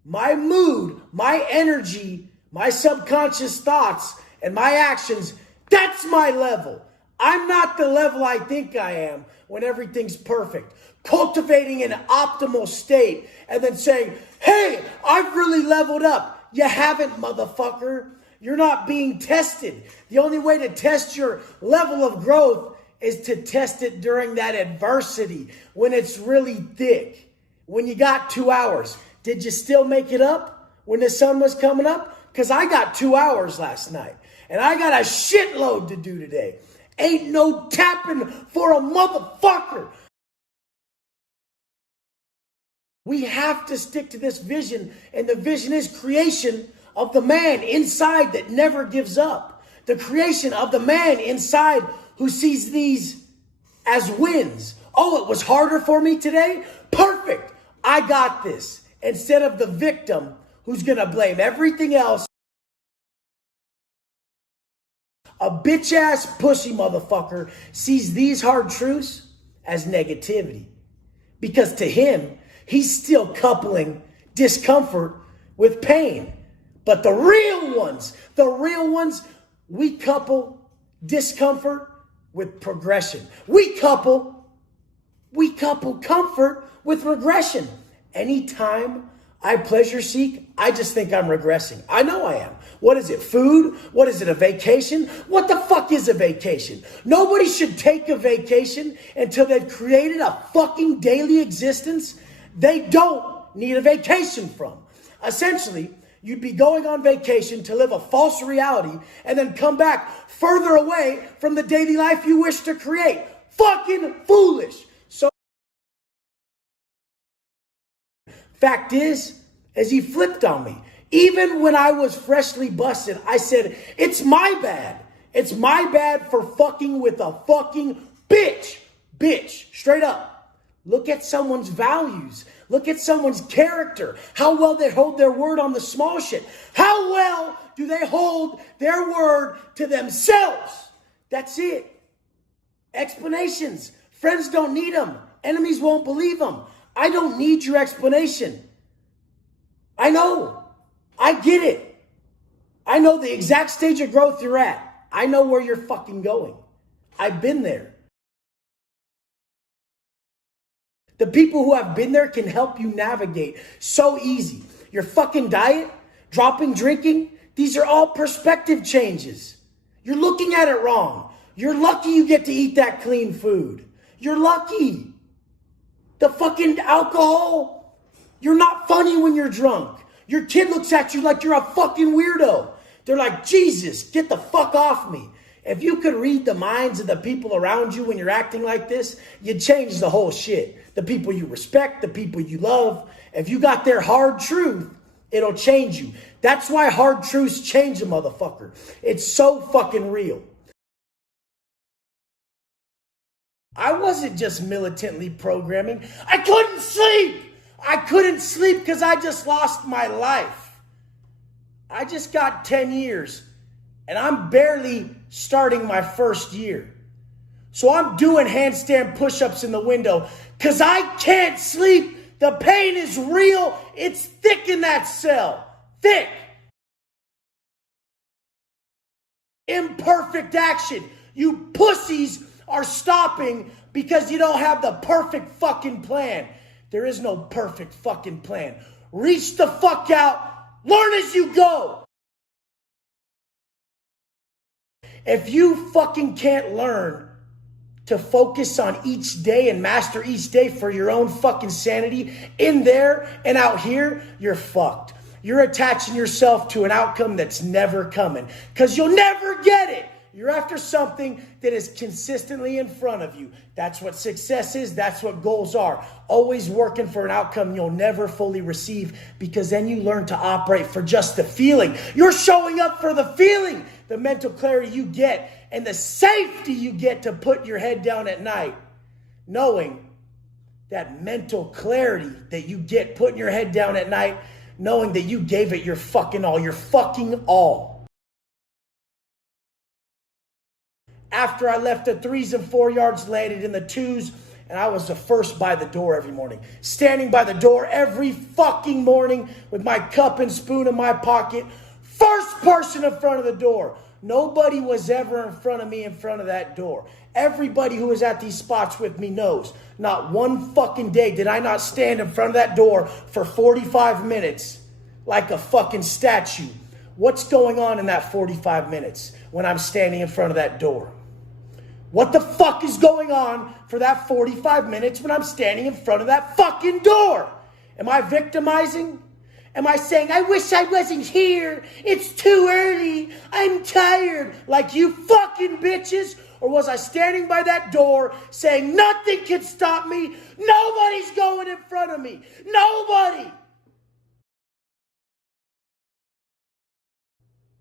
my mood, my energy, my subconscious thoughts, and my actions, that's my level. I'm not the level I think I am when everything's perfect. Cultivating an optimal state and then saying, hey, I've really leveled up. You haven't, motherfucker. You're not being tested. The only way to test your level of growth is to test it during that adversity when it's really thick. When you got 2 hours, did you still make it up when the sun was coming up? Because I got 2 hours last night and I got a shitload to do today. Ain't no tapping for a motherfucker. We have to stick to this vision, and the vision is creation of the man inside that never gives up. The creation of the man inside who sees these as wins. Oh, it was harder for me today? Perfect. I got this. Instead of the victim who's going to blame everything else. A bitch-ass pussy motherfucker sees these hard truths as negativity. Because to him, he's still coupling discomfort with pain. But the real ones, we couple discomfort with progression. We couple comfort with regression. Anytime I pleasure seek, I just think I'm regressing. I know I am. What is it? Food? What is it? A vacation? What the fuck is a vacation? Nobody should take a vacation until they've created a fucking daily existence they don't need a vacation from. Essentially, you'd be going on vacation to live a false reality and then come back further away from the daily life you wish to create. Fucking foolish. So, fact is, as he flipped on me, even when I was freshly busted, I said, it's my bad. It's my bad for fucking with a fucking bitch. Bitch, straight up. Look at someone's values. Look at someone's character. How well they hold their word on the small shit. How well do they hold their word to themselves? That's it. Explanations. Friends don't need them. Enemies won't believe them. I don't need your explanation. I know. I get it. I know the exact stage of growth you're at. I know where you're fucking going. I've been there. The people who have been there can help you navigate so easy. Your fucking diet, dropping drinking, these are all perspective changes. You're looking at it wrong. You're lucky you get to eat that clean food. You're lucky. The fucking alcohol, you're not funny when you're drunk. Your kid looks at you like you're a fucking weirdo. They're like, Jesus, get the fuck off me. If you could read the minds of the people around you when you're acting like this, you'd change the whole shit. The people you respect, the people you love. If you got their hard truth, it'll change you. That's why hard truths change a motherfucker. It's so fucking real. I wasn't just militantly programming. I couldn't sleep. I couldn't sleep because I just lost my life. I just got 10 years and I'm barely starting my first year. So I'm doing handstand push-ups in the window because I can't sleep. The pain is real. It's thick in that cell. Thick. Imperfect action. You pussies are stopping because you don't have the perfect fucking plan. There is no perfect fucking plan. Reach the fuck out. Learn as you go. If you fucking can't learn to focus on each day and master each day for your own fucking sanity in there and out here, you're fucked. You're attaching yourself to an outcome that's never coming because you'll never get it. You're after something that is consistently in front of you. That's what success is. That's what goals are. Always working for an outcome you'll never fully receive because then you learn to operate for just the feeling. You're showing up for the feeling, the mental clarity you get, and the safety you get to put your head down at night, knowing that mental clarity that you get putting your head down at night, knowing that you gave it your fucking all. After I left the 3s and 4 yards, landed in the 2s, and I was the first by the door every morning. Standing by the door every fucking morning with my cup and spoon in my pocket. First person in front of the door. Nobody was ever in front of me in front of that door. Everybody who was at these spots with me knows. Not one fucking day did I not stand in front of that door for 45 minutes like a fucking statue. What's going on in that 45 minutes when I'm standing in front of that door? What the fuck is going on for that 45 minutes when I'm standing in front of that fucking door? Am I victimizing? Am I saying, I wish I wasn't here. It's too early. I'm tired. Like you fucking bitches? Or was I standing by that door saying, nothing can stop me. Nobody's going in front of me. Nobody.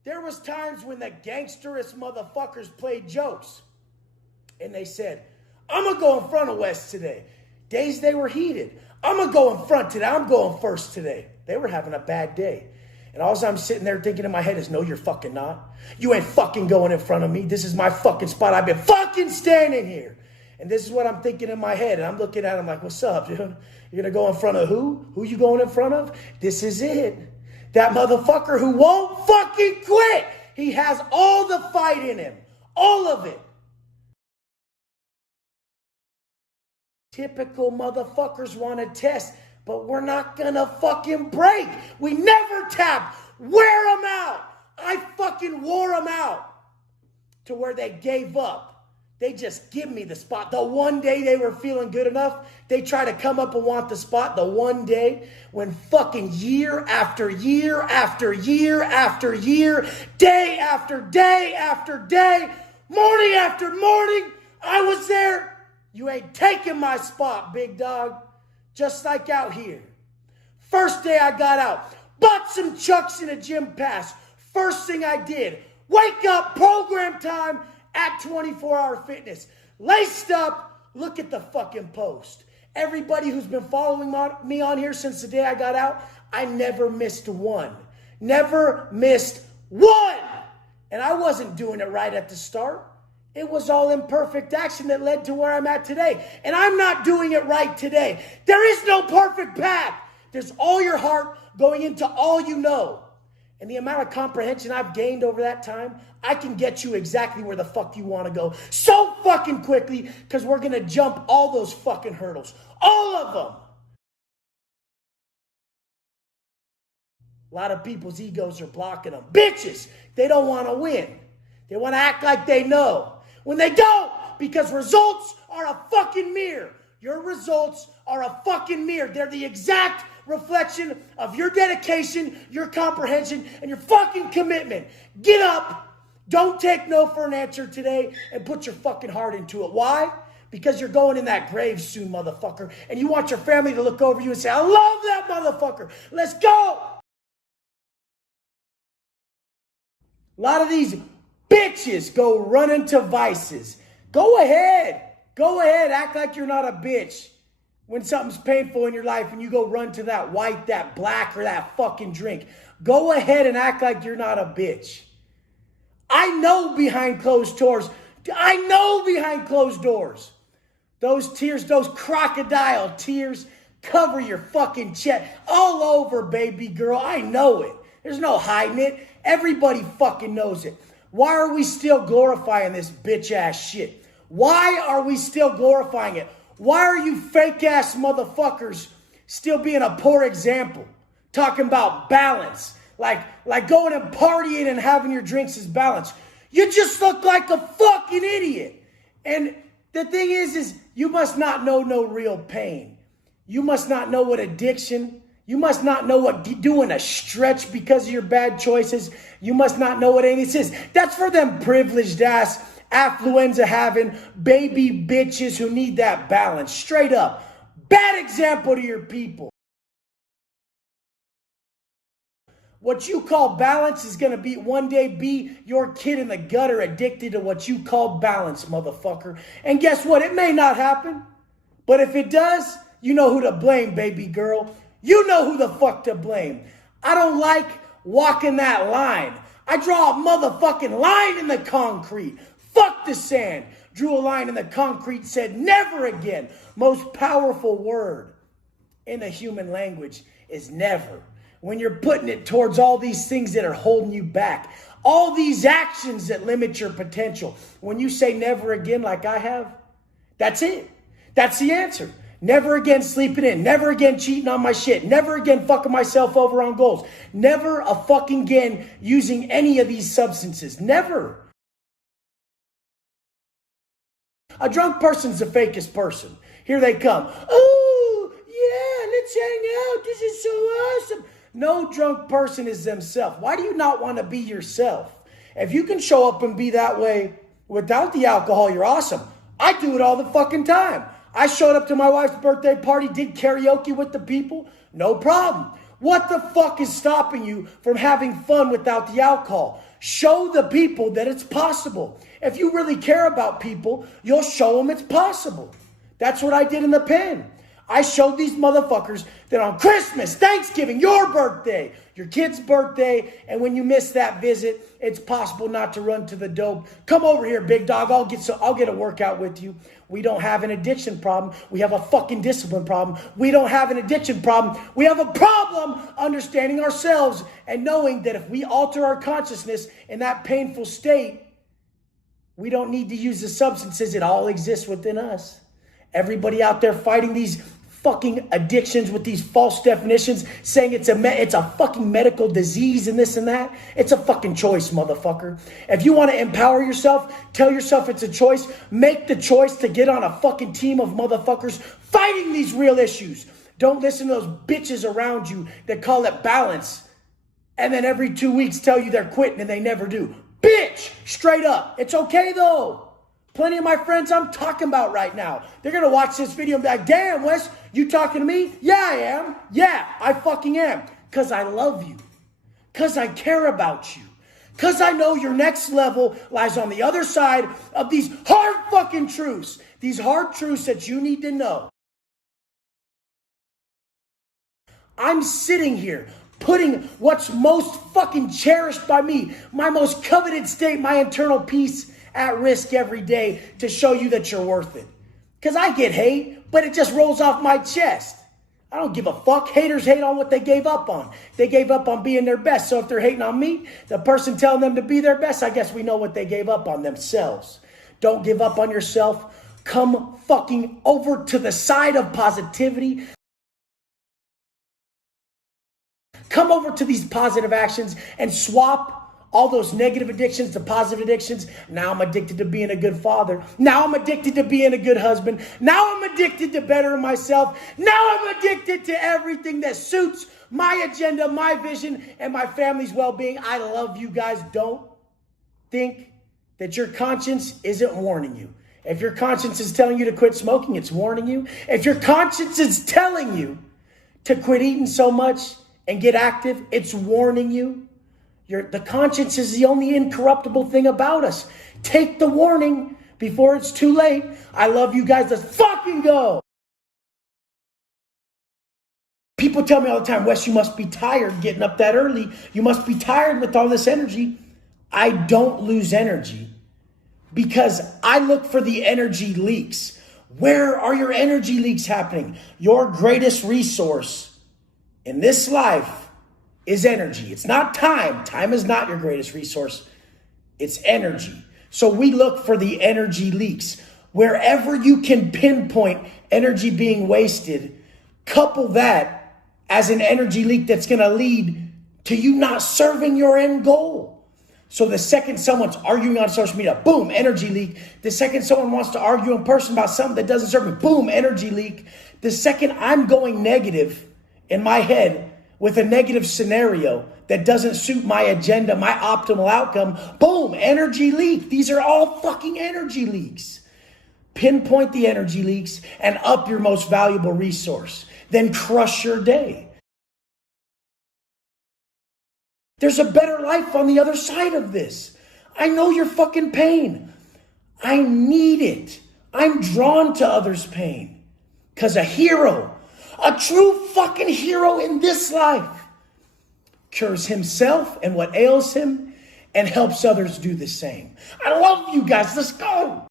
There was times when the gangsterous motherfuckers played jokes. And they said, I'm going to go in front of Wes today. Days they were heated. I'm going to go in front today. I'm going first today. They were having a bad day. And all I'm sitting there thinking in my head is, no, you're fucking not. You ain't fucking going in front of me. This is my fucking spot. I've been fucking standing here. And this is what I'm thinking in my head. And I'm looking at him like, what's up, dude? You're going to go in front of who? Who you going in front of? This is it. That motherfucker who won't fucking quit. He has all the fight in him. All of it. Typical motherfuckers want to test, but we're not going to fucking break. We never tap. Wear them out. I fucking wore them out to where they gave up. They just give me the spot. The one day they were feeling good enough, they try to come up and want the spot. The one day when fucking year after year after year after year, day after day after day, morning after morning, I was there. You ain't taking my spot, big dog. Just like out here. First day I got out, bought some chucks and a gym pass. First thing I did, wake up, program time at 24 Hour Fitness. Laced up, look at the fucking post. Everybody who's been following me on here since the day I got out, I never missed one. Never missed one. And I wasn't doing it right at the start. It was all imperfect action that led to where I'm at today. And I'm not doing it right today. There is no perfect path. There's all your heart going into all you know. And the amount of comprehension I've gained over that time, I can get you exactly where the fuck you want to go so fucking quickly because we're going to jump all those fucking hurdles. All of them. A lot of people's egos are blocking them. Bitches, they don't want to win. They want to act like they know. When they don't, because results are a fucking mirror. Your results are a fucking mirror. They're the exact reflection of your dedication, your comprehension, and your fucking commitment. Get up. Don't take no for an answer today and put your fucking heart into it. Why? Because you're going in that grave soon, motherfucker. And you want your family to look over you and say, I love that motherfucker. Let's go. A lot of these bitches go running to vices. Go ahead. Go ahead. Act like you're not a bitch. When something's painful in your life and you go run to that white, that black, or that fucking drink, go ahead and act like you're not a bitch. I know behind closed doors. I know behind closed doors. Those tears, those crocodile tears cover your fucking chest all over, baby girl. I know it. There's no hiding it. Everybody fucking knows it. Why are we still glorifying this bitch ass shit? Why are we still glorifying it? Why are you fake ass motherfuckers still being a poor example? Talking about balance. Like going and partying and having your drinks is balance. You just look like a fucking idiot. And the thing is you must not know no real pain. You must not know what addiction. You must not know what doing a stretch because of your bad choices. You must not know what any of this is. That's for them privileged ass, affluenza having baby bitches who need that balance. Straight up. Bad example to your people. What you call balance is going to be one day be your kid in the gutter addicted to what you call balance, motherfucker. And guess what? It may not happen. But if it does, you know who to blame, baby girl. You know who the fuck to blame. I don't like walking that line. I draw a motherfucking line in the concrete. Fuck the sand. Drew a line in the concrete, said never again. Most powerful word in the human language is never. When you're putting it towards all these things that are holding you back, all these actions that limit your potential. When you say never again like I have, that's it. That's the answer. Never again sleeping in. Never again cheating on my shit. Never again fucking myself over on goals. Never a fucking again using any of these substances. Never. A drunk person's the fakest person. Here they come. Oh, yeah, let's hang out. This is so awesome. No drunk person is themselves. Why do you not want to be yourself? If you can show up and be that way without the alcohol, you're awesome. I do it all the fucking time. I showed up to my wife's birthday party, did karaoke with the people, no problem. What the fuck is stopping you from having fun without the alcohol? Show the people that it's possible. If you really care about people, you'll show them it's possible. That's what I did in the pen. I showed these motherfuckers that on Christmas, Thanksgiving, your birthday, your kid's birthday, and when you miss that visit, it's possible not to run to the dope. Come over here, big dog. I'll get a workout with you. We don't have an addiction problem. We have a fucking discipline problem. We don't have an addiction problem. We have a problem understanding ourselves and knowing that if we alter our consciousness in that painful state, we don't need to use the substances. It all exists within us. Everybody out there fighting these fucking addictions with these false definitions, saying it's a fucking medical disease and this and that. It's a fucking choice, motherfucker. If you want to empower yourself, tell yourself it's a choice. Make the choice to get on a fucking team of motherfuckers fighting these real issues. Don't listen to those bitches around you that call it balance and then every 2 weeks tell you they're quitting and they never do. Bitch, straight up. It's okay though. Plenty of my friends I'm talking about right now, they're going to watch this video and be like, damn, Wes, you talking to me? Yeah, I am. Yeah, I fucking am. Because I love you. Because I care about you. Because I know your next level lies on the other side of these hard fucking truths. These hard truths that you need to know. I'm sitting here putting what's most fucking cherished by me, my most coveted state, my internal peace, at risk every day to show you that you're worth it. Because I get hate, but it just rolls off my chest. I don't give a fuck. Haters hate on what they gave up on. They gave up on being their best. So if they're hating on me, the person telling them to be their best, I guess we know what they gave up on themselves. Don't give up on yourself. Come fucking over to the side of positivity. Come over to these positive actions and swap all those negative addictions to positive addictions. Now I'm addicted to being a good father. Now I'm addicted to being a good husband. Now I'm addicted to bettering myself. Now I'm addicted to everything that suits my agenda, my vision, and my family's well-being. I love you guys. Don't think that your conscience isn't warning you. If your conscience is telling you to quit smoking, it's warning you. If your conscience is telling you to quit eating so much and get active, it's warning you. The conscience is the only incorruptible thing about us. Take the warning before it's too late. I love you guys. Let's fucking go. People tell me all the time, Wes, you must be tired getting up that early. You must be tired with all this energy. I don't lose energy because I look for the energy leaks. Where are your energy leaks happening? Your greatest resource in this life is energy. It's not time. Time is not your greatest resource. It's energy. So we look for the energy leaks. Wherever you can pinpoint energy being wasted, couple that as an energy leak that's going to lead to you not serving your end goal. So the second someone's arguing on social media, boom, energy leak. The second someone wants to argue in person about something that doesn't serve me, boom, energy leak. The second I'm going negative in my head with a negative scenario that doesn't suit my agenda, my optimal outcome, boom, energy leak. These are all fucking energy leaks. Pinpoint the energy leaks and up your most valuable resource. Then crush your day. There's a better life on the other side of this. I know your fucking pain. I need it. I'm drawn to others' pain. Because a hero, a true fucking hero in this life, cures himself and what ails him and helps others do the same. I love you guys. Let's go.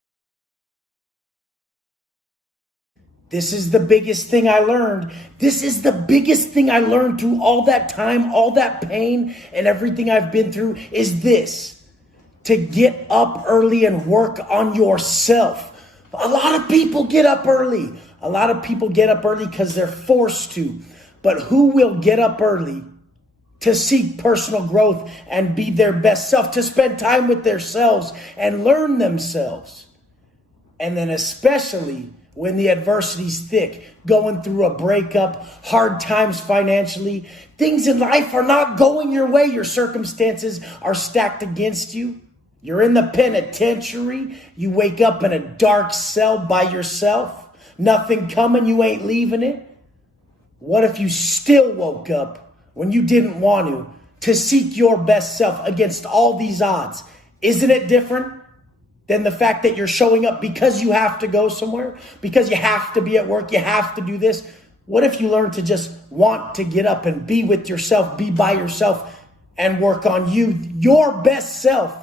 This is the biggest thing I learned. This is the biggest thing I learned through all that time, all that pain, and everything I've been through is this: to get up early and work on yourself. A lot of people get up early. A lot of people get up early because they're forced to. But who will get up early to seek personal growth and be their best self, to spend time with themselves and learn themselves? And then especially when the adversity's thick, going through a breakup, hard times financially, things in life are not going your way. Your circumstances are stacked against you. You're in the penitentiary. You wake up in a dark cell by yourself. Nothing coming, you ain't leaving it. What if you still woke up when you didn't want to seek your best self against all these odds? Isn't it different than the fact that you're showing up because you have to go somewhere, because you have to be at work, you have to do this? What if you learn to just want to get up and be with yourself, be by yourself, and work on you, your best self,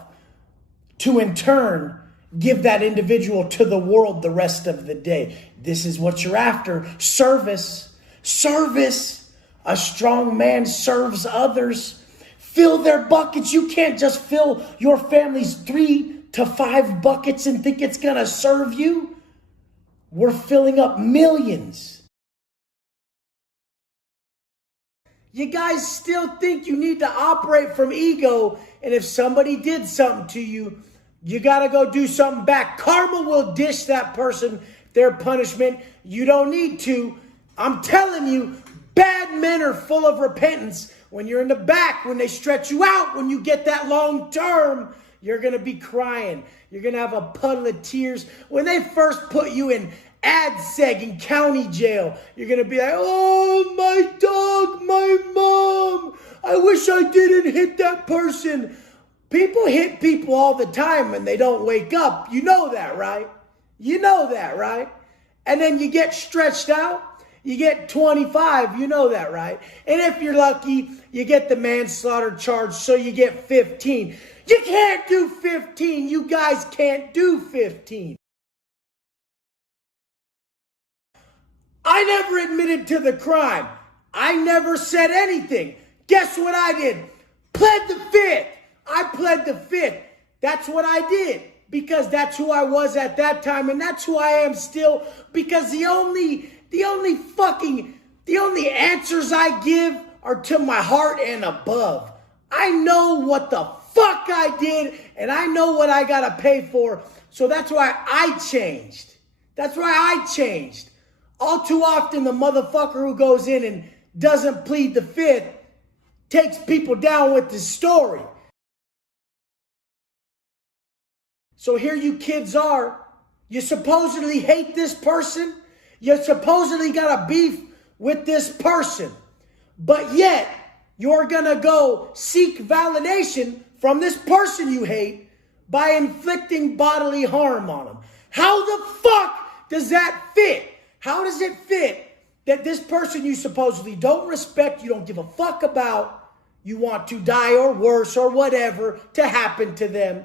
to in turn give that individual to the world the rest of the day? This is what you're after. Service. Service. A strong man serves others. Fill their buckets. You can't just fill your family's 3 to 5 buckets and think it's going to serve you. We're filling up millions. You guys still think you need to operate from ego, and if somebody did something to you, you got to go do something back. Karma will dish that person their punishment. You don't need to. I'm telling you, bad men are full of repentance. When you're in the back, when they stretch you out, when you get that long term, you're going to be crying. You're going to have a puddle of tears. When they first put you in ADSEG in county jail, you're going to be like, oh, my dog, my mom. I wish I didn't hit that person. People hit people all the time and they don't wake up. You know that, right? You know that, right? And then you get stretched out. You get 25. You know that, right? And if you're lucky, you get the manslaughter charge, so you get 15. You can't do 15. You guys can't do 15. I never admitted to the crime. I never said anything. Guess what I did? Pled the fifth. I pled the fifth. That's what I did. Because that's who I was at that time, and that's who I am still. Because the only answers I give are to my heart and above. I know what the fuck I did, and I know what I gotta pay for. So that's why I changed. That's why I changed. All too often, the motherfucker who goes in and doesn't plead the fifth takes people down with his story. So here you kids are. You supposedly hate this person. You supposedly got a beef with this person. But yet, you're going to go seek validation from this person you hate by inflicting bodily harm on them. How the fuck does that fit? How does it fit that this person you supposedly don't respect, you don't give a fuck about, you want to die or worse or whatever to happen to them,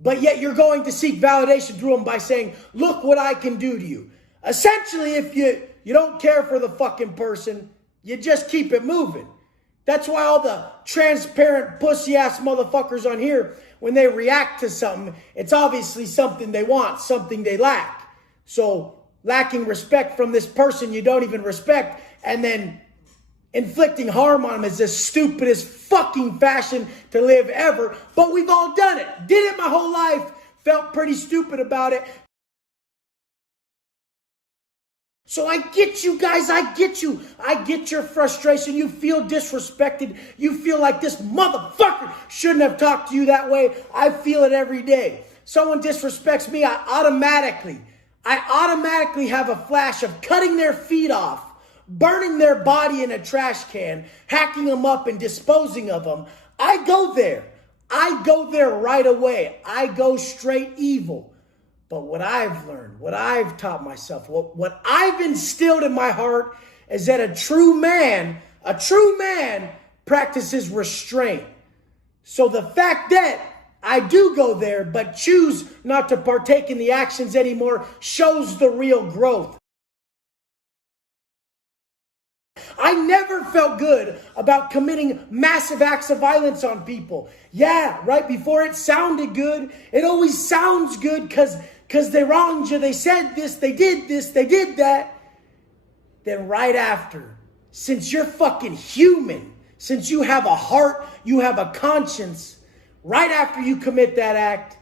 but yet you're going to seek validation through them by saying, look what I can do to you. Essentially, if you don't care for the fucking person, you just keep it moving. That's why all the transparent pussy-ass motherfuckers on here, when they react to something, it's obviously something they want, something they lack. So lacking respect from this person you don't even respect, and then inflicting harm on them is the stupidest fucking fashion to live ever. But we've all done it. Did it my whole life. Felt pretty stupid about it. So I get you guys. I get you. I get your frustration. You feel disrespected. You feel like this motherfucker shouldn't have talked to you that way. I feel it every day. Someone disrespects me, I automatically have a flash of cutting their feet off, burning their body in a trash can, hacking them up and disposing of them. I go there. I go there right away. I go straight evil. But what I've learned, what I've taught myself, what I've instilled in my heart is that a true man practices restraint. So the fact that I do go there, but choose not to partake in the actions anymore, shows the real growth. I never felt good about committing massive acts of violence on people. Yeah, right before it sounded good. It always sounds good because they wronged you. They said this, they did that. Then right after, since you're fucking human, since you have a heart, you have a conscience, right after you commit that act,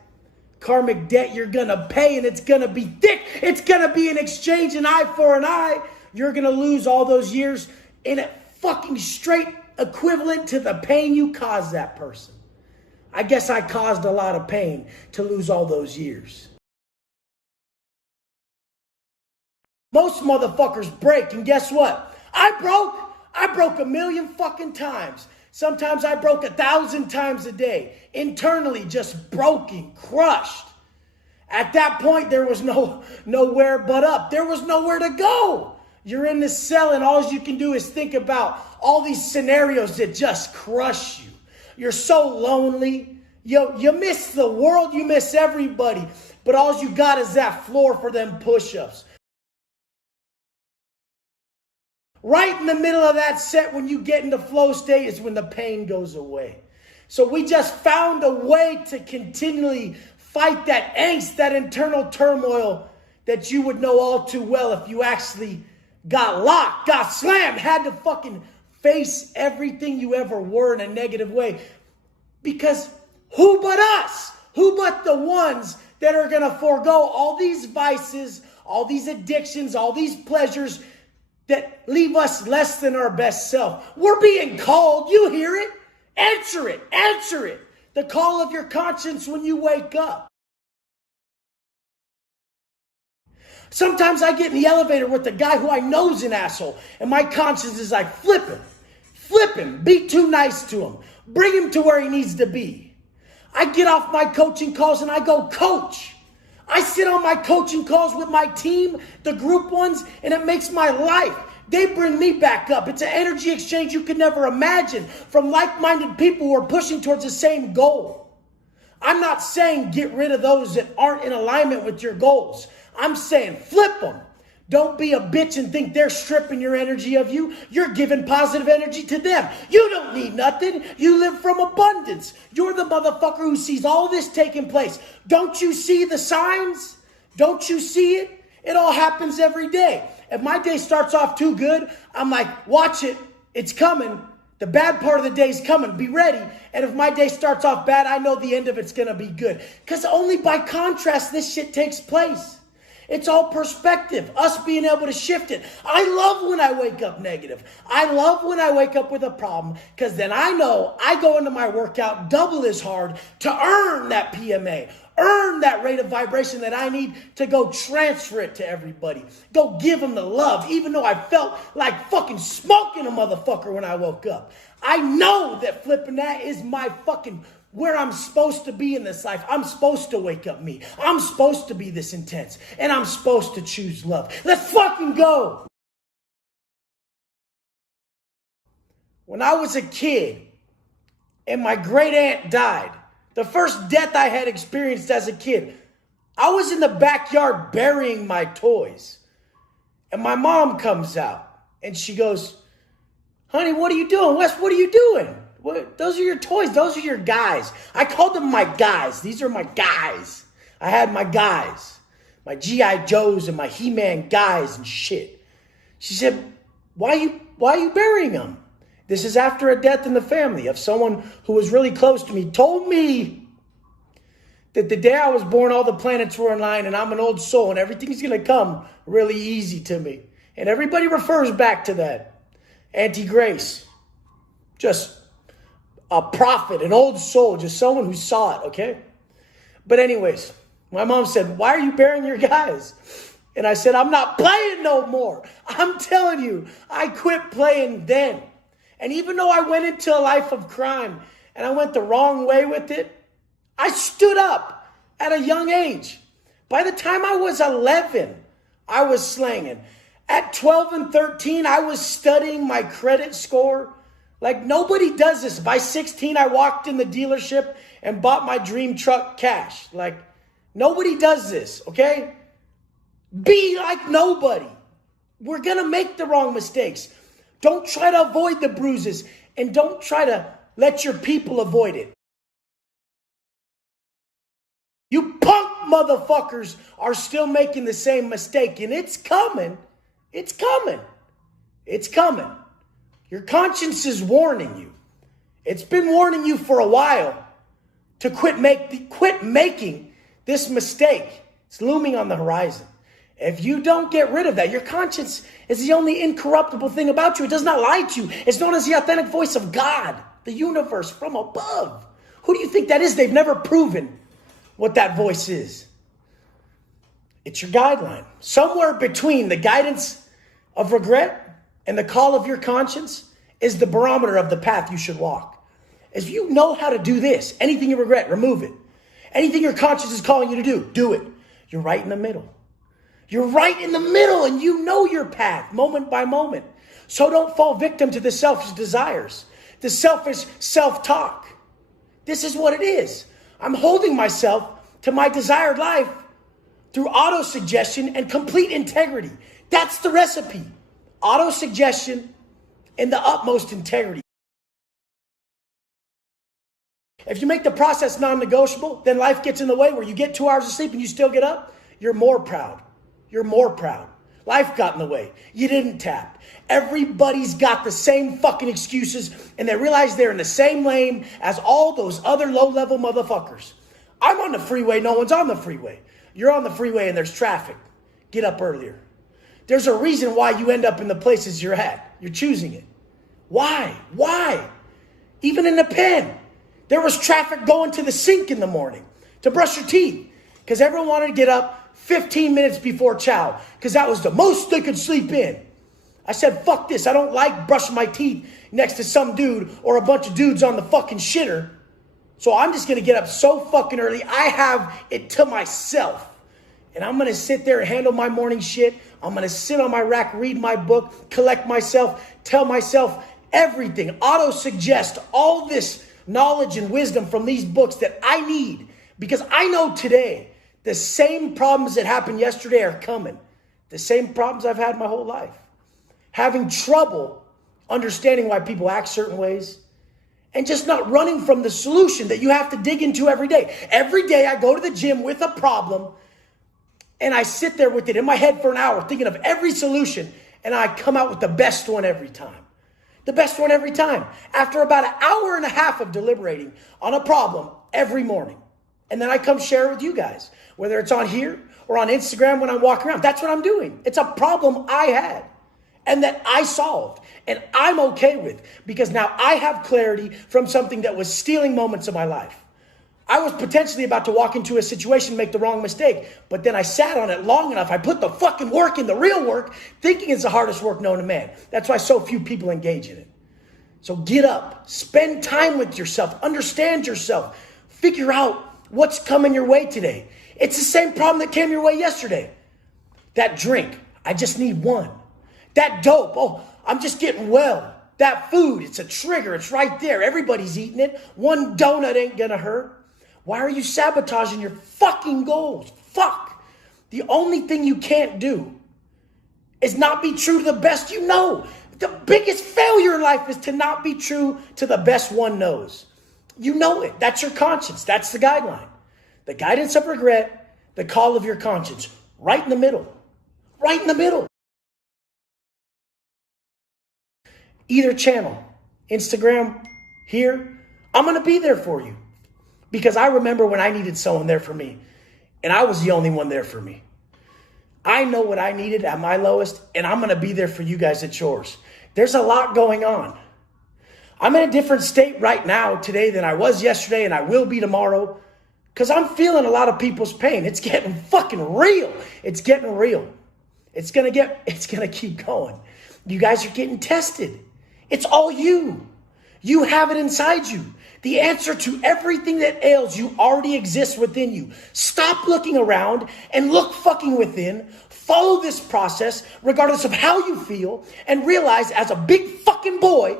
karmic debt you're going to pay, and it's going to be thick. It's going to be an exchange, an eye for an eye. You're going to lose all those years in a fucking straight equivalent to the pain you caused that person. I guess I caused a lot of pain to lose all those years. Most motherfuckers break, and guess what? I broke a million fucking times. Sometimes I broke 1,000 times a day. Internally, just broken, crushed. At that point, there was nowhere but up. There was nowhere to go. You're in this cell, and all you can do is think about all these scenarios that just crush you. You're so lonely. You miss the world. You miss everybody. But all you got is that floor for them push-ups. Right in the middle of that set, when you get into flow state, is when the pain goes away. So we just found a way to continually fight that angst, that internal turmoil that you would know all too well if you actually got locked, got slammed, had to fucking face everything you ever were in a negative way. Because who but us? Who but the ones that are going to forego all these vices, all these addictions, all these pleasures that leave us less than our best self? We're being called. You hear it? Answer it. Answer it. The call of your conscience when you wake up. Sometimes I get in the elevator with the guy who I know is an asshole, and my conscience is like, flip him, be too nice to him, bring him to where he needs to be. I get off my coaching calls and I go coach. I sit on my coaching calls with my team, the group ones, and it makes my life. They bring me back up. It's an energy exchange you could never imagine from like-minded people who are pushing towards the same goal. I'm not saying get rid of those that aren't in alignment with your goals. I'm saying flip them. Don't be a bitch and think they're stripping your energy of you. You're giving positive energy to them. You don't need nothing. You live from abundance. You're the motherfucker who sees all this taking place. Don't you see the signs? Don't you see it? It all happens every day. If my day starts off too good, I'm like, watch it. It's coming. The bad part of the day is coming. Be ready. And if my day starts off bad, I know the end of it's going to be good. Because only by contrast, this shit takes place. It's all perspective, us being able to shift it. I love when I wake up negative. I love when I wake up with a problem, because then I know I go into my workout double as hard to earn that PMA, earn that rate of vibration that I need to go transfer it to everybody. Go give them the love, even though I felt like fucking smoking a motherfucker when I woke up. I know that flipping that is my fucking where I'm supposed to be in this life. I'm supposed to wake up me. I'm supposed to be this intense. And I'm supposed to choose love. Let's fucking go. When I was a kid and my great aunt died, the first death I had experienced as a kid, I was in the backyard burying my toys. And my mom comes out and she goes, honey, what are you doing? Wes, what are you doing? What? Those are your toys. Those are your guys. I called them my guys. These are my guys. I had my guys, my G.I. Joes and my He-Man guys and shit. She said, why are you burying them? This is after a death in the family of someone who was really close to me, told me that the day I was born, all the planets were in line and I'm an old soul and everything's going to come really easy to me. And everybody refers back to that. Auntie Grace, just a prophet, an old soul, just someone who saw it, okay? But anyways, my mom said, why are you burying your guys? And I said, I'm not playing no more. I'm telling you, I quit playing then. And even though I went into a life of crime and I went the wrong way with it, I stood up at a young age. By the time I was 11, I was slanging. At 12 and 13, I was studying my credit score. Like nobody does this. By 16, I walked in the dealership and bought my dream truck cash. Like nobody does this, okay? Be like nobody. We're going to make the wrong mistakes. Don't try to avoid the bruises and don't try to let your people avoid it. You punk motherfuckers are still making the same mistake and it's coming. It's coming. It's coming. Your conscience is warning you. It's been warning you for a while to quit making this mistake. It's looming on the horizon. If you don't get rid of that, your conscience is the only incorruptible thing about you. It does not lie to you. It's known as the authentic voice of God, the universe from above. Who do you think that is? They've never proven what that voice is. It's your guideline. Somewhere between the guidance of regret and the call of your conscience is the barometer of the path you should walk. If you know how to do this, anything you regret, remove it. Anything your conscience is calling you to do it. You're right in the middle. You're right in the middle and you know your path moment by moment. So don't fall victim to the selfish desires, the selfish self-talk. This is what it is. I'm holding myself to my desired life through auto-suggestion and complete integrity. That's the recipe. Auto-suggestion and the utmost integrity. If you make the process non-negotiable, then life gets in the way where you get 2 hours of sleep and you still get up. You're more proud. You're more proud. Life got in the way. You didn't tap. Everybody's got the same fucking excuses and they realize they're in the same lane as all those other low-level motherfuckers. I'm on the freeway. No one's on the freeway. You're on the freeway and there's traffic. Get up earlier. There's a reason why you end up in the places you're at. You're choosing it. Why? Why? Even in the pen, there was traffic going to the sink in the morning to brush your teeth because everyone wanted to get up 15 minutes before chow because that was the most they could sleep in. I said, fuck this. I don't like brushing my teeth next to some dude or a bunch of dudes on the fucking shitter. So I'm just going to get up so fucking early. I have it to myself. And I'm going to sit there and handle my morning shit. I'm going to sit on my rack, read my book, collect myself, tell myself everything, auto-suggest all this knowledge and wisdom from these books that I need. Because I know today the same problems that happened yesterday are coming. The same problems I've had my whole life. Having trouble understanding why people act certain ways and just not running from the solution that you have to dig into every day. Every day I go to the gym with a problem and I sit there with it in my head for an hour thinking of every solution, and I come out with the best one every time. The best one every time. After about an hour and a half of deliberating on a problem every morning. And then I come share it with you guys, whether it's on here or on Instagram when I'm walking around. That's what I'm doing. It's a problem I had and that I solved and I'm okay with, because now I have clarity from something that was stealing moments of my life. I was potentially about to walk into a situation, make the wrong mistake, but then I sat on it long enough. I put the fucking work in, the real work, thinking it's the hardest work known to man. That's why so few people engage in it. So get up, spend time with yourself, understand yourself, figure out what's coming your way today. It's the same problem that came your way yesterday. That drink, I just need one. That dope, oh, I'm just getting well. That food, it's a trigger, it's right there. Everybody's eating it. One donut ain't gonna hurt. Why are you sabotaging your fucking goals? Fuck. The only thing you can't do is not be true to the best you know. The biggest failure in life is to not be true to the best one knows. You know it. That's your conscience. That's the guideline. The guidance of regret, the call of your conscience. Right in the middle. Right in the middle. Either channel, Instagram, here, I'm going to be there for you. Because I remember when I needed someone there for me, and I was the only one there for me. I know what I needed at my lowest, and I'm going to be there for you guys at yours. There's a lot going on. I'm in a different state right now today than I was yesterday, and I will be tomorrow, because I'm feeling a lot of people's pain. It's getting fucking real. It's getting real. It's going to keep going. You guys are getting tested. It's all you. You have it inside you. The answer to everything that ails you already exists within you. Stop looking around and look fucking within. Follow this process regardless of how you feel, and realize as a big fucking boy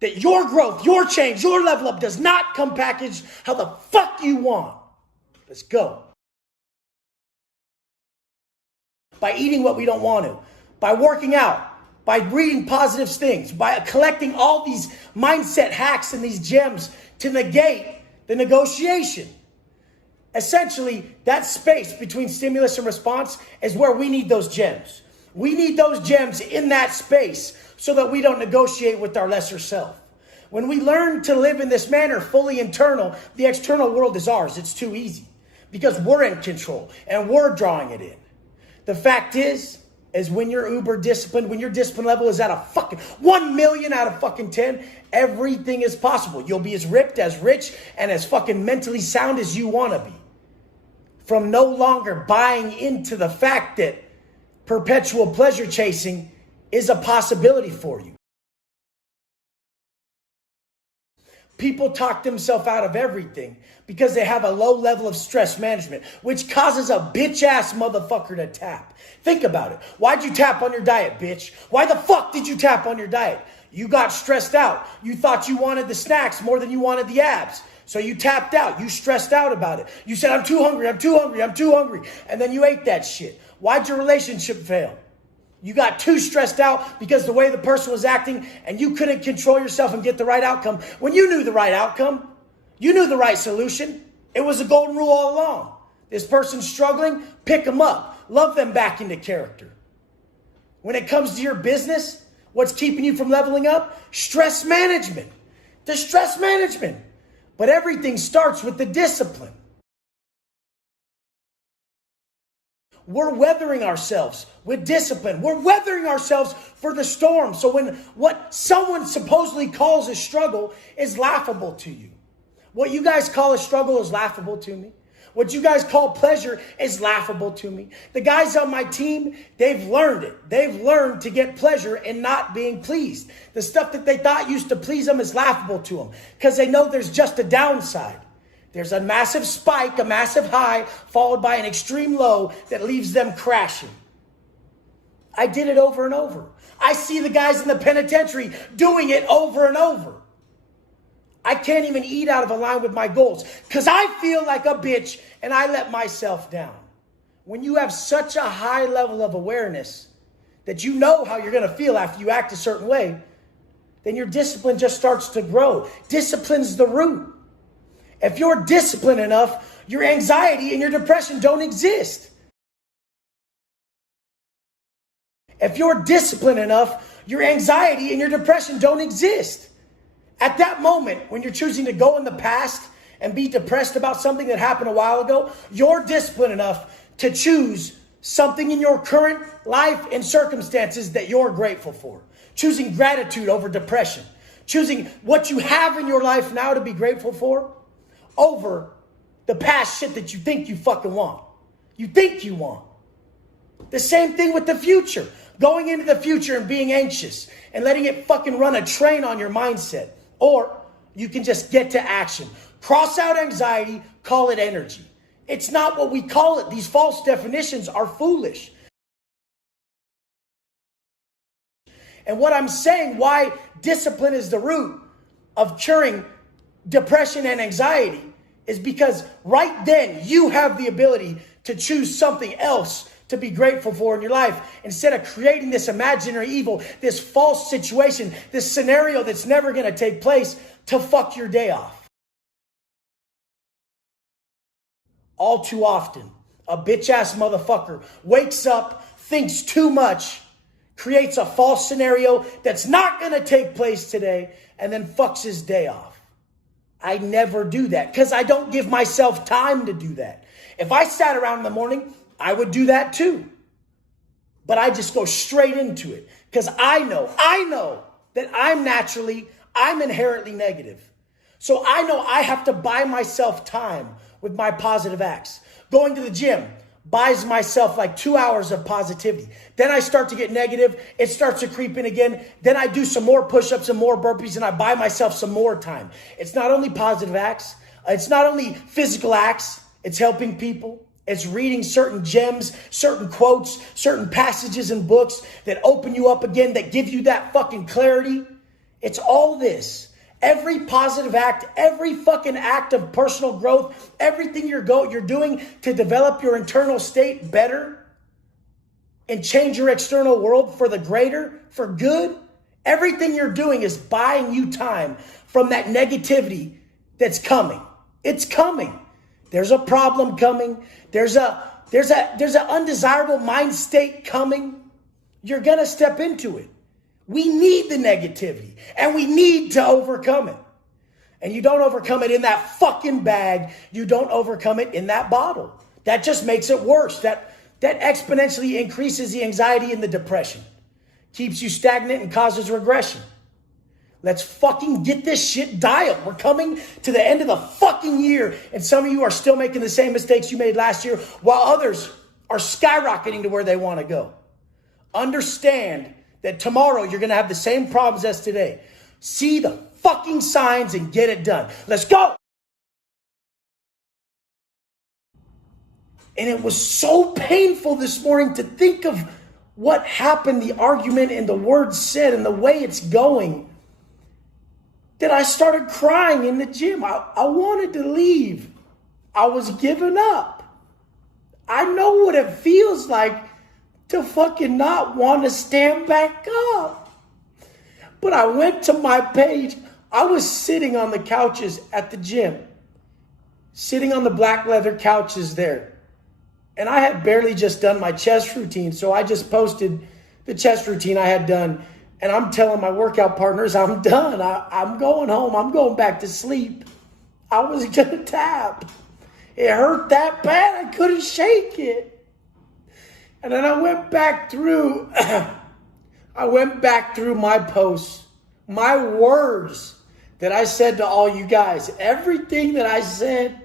that your growth, your change, your level up does not come packaged how the fuck you want. Let's go. By eating what we don't want to, by working out, by reading positive things, by collecting all these mindset hacks and these gems to negate the negotiation. Essentially, that space between stimulus and response is where we need those gems. We need those gems in that space so that we don't negotiate with our lesser self. When we learn to live in this manner, fully internal, the external world is ours. It's too easy because we're in control and we're drawing it in. The fact is when you're uber disciplined, when your discipline level is at a fucking 1 million out of fucking 10, everything is possible. You'll be as ripped, as rich, and as fucking mentally sound as you want to be. From no longer buying into the fact that perpetual pleasure chasing is a possibility for you. People talk themselves out of everything because they have a low level of stress management, which causes a bitch-ass motherfucker to tap. Think about it. Why'd you tap on your diet, bitch? Why the fuck did you tap on your diet? You got stressed out. You thought you wanted the snacks more than you wanted the abs. So you tapped out. You stressed out about it. You said, I'm too hungry, I'm too hungry, I'm too hungry. And then you ate that shit. Why'd your relationship fail? You got too stressed out because the way the person was acting, and you couldn't control yourself and get the right outcome. When you knew the right outcome, you knew the right solution. It was a golden rule all along. This person's struggling, pick them up. Love them back into character. When it comes to your business, what's keeping you from leveling up? Stress management. The stress management. But everything starts with the discipline. We're weathering ourselves with discipline. We're weathering ourselves for the storm. So when what someone supposedly calls a struggle is laughable to you, what you guys call a struggle is laughable to me. What you guys call pleasure is laughable to me. The guys on my team, they've learned it. They've learned to get pleasure in not being pleased. The stuff that they thought used to please them is laughable to them because they know there's just a downside. There's a massive spike, a massive high, followed by an extreme low that leaves them crashing. I did it over and over. I see the guys in the penitentiary doing it over and over. I can't even eat out of line with my goals because I feel like a bitch and I let myself down. when you have such a high level of awareness that you know how you're going to feel after you act a certain way, then your discipline just starts to grow. Discipline's the root. If you're disciplined enough, your anxiety and your depression don't exist. If you're disciplined enough, your anxiety and your depression don't exist. At that moment, when you're choosing to go in the past and be depressed about something that happened a while ago, you're disciplined enough to choose something in your current life and circumstances that you're grateful for. Choosing gratitude over depression. Choosing what you have in your life now to be grateful for over the past shit that you think you fucking want. You think you want. The same thing with the future. Going into the future and being anxious and letting it fucking run a train on your mindset. Or you can just get to action. Cross out anxiety, call it energy. It's not what we call it. These false definitions are foolish. And what I'm saying, why discipline is the root of curing depression and anxiety, is because right then you have the ability to choose something else to be grateful for in your life, instead of creating this imaginary evil, this false situation, this scenario that's never going to take place to fuck your day off. All too often, a bitch-ass motherfucker wakes up, thinks too much, creates a false scenario that's not going to take place today, and then fucks his day off. I never do that because I don't give myself time to do that. If I sat around in the morning, I would do that too. But I just go straight into it because I know that I'm inherently negative. So I know I have to buy myself time with my positive acts. Going to the gym buys myself like 2 hours of positivity. Then I start to get negative. It starts to creep in again. Then I do some more push-ups and more burpees and I buy myself some more time. It's not only positive acts. It's not only physical acts. It's helping people. It's reading certain gems, certain quotes, certain passages in books that open you up again, that give you that fucking clarity. It's all this. Every positive act, every fucking act of personal growth, everything you're doing to develop your internal state better and change your external world for the greater, for good, everything you're doing is buying you time from that negativity that's coming. It's coming. There's a problem coming. There's an undesirable mind state coming. You're going to step into it. We need the negativity and we need to overcome it. And you don't overcome it in that fucking bag. You don't overcome it in that bottle. That just makes it worse. That exponentially increases the anxiety and the depression. Keeps you stagnant and causes regression. Let's fucking get this shit dialed. We're coming to the end of the fucking year. And some of you are still making the same mistakes you made last year, while others are skyrocketing to where they want to go. Understand that tomorrow you're going to have the same problems as today. See the fucking signs and get it done. Let's go. And it was so painful this morning to think of what happened, the argument and the words said and the way it's going, that I started crying in the gym. I wanted to leave. I was giving up. I know what it feels like to fucking not want to stand back up. But I went to my page. I was sitting on the couches at the gym. Sitting on the black leather couches there. And I had barely just done my chest routine. So I just posted the chest routine I had done. And I'm telling my workout partners, I'm done. I'm going home. I'm going back to sleep. I was going to tap. It hurt that bad. I couldn't shake it. And then I went back through my posts, my words that I said to all you guys, everything that I said,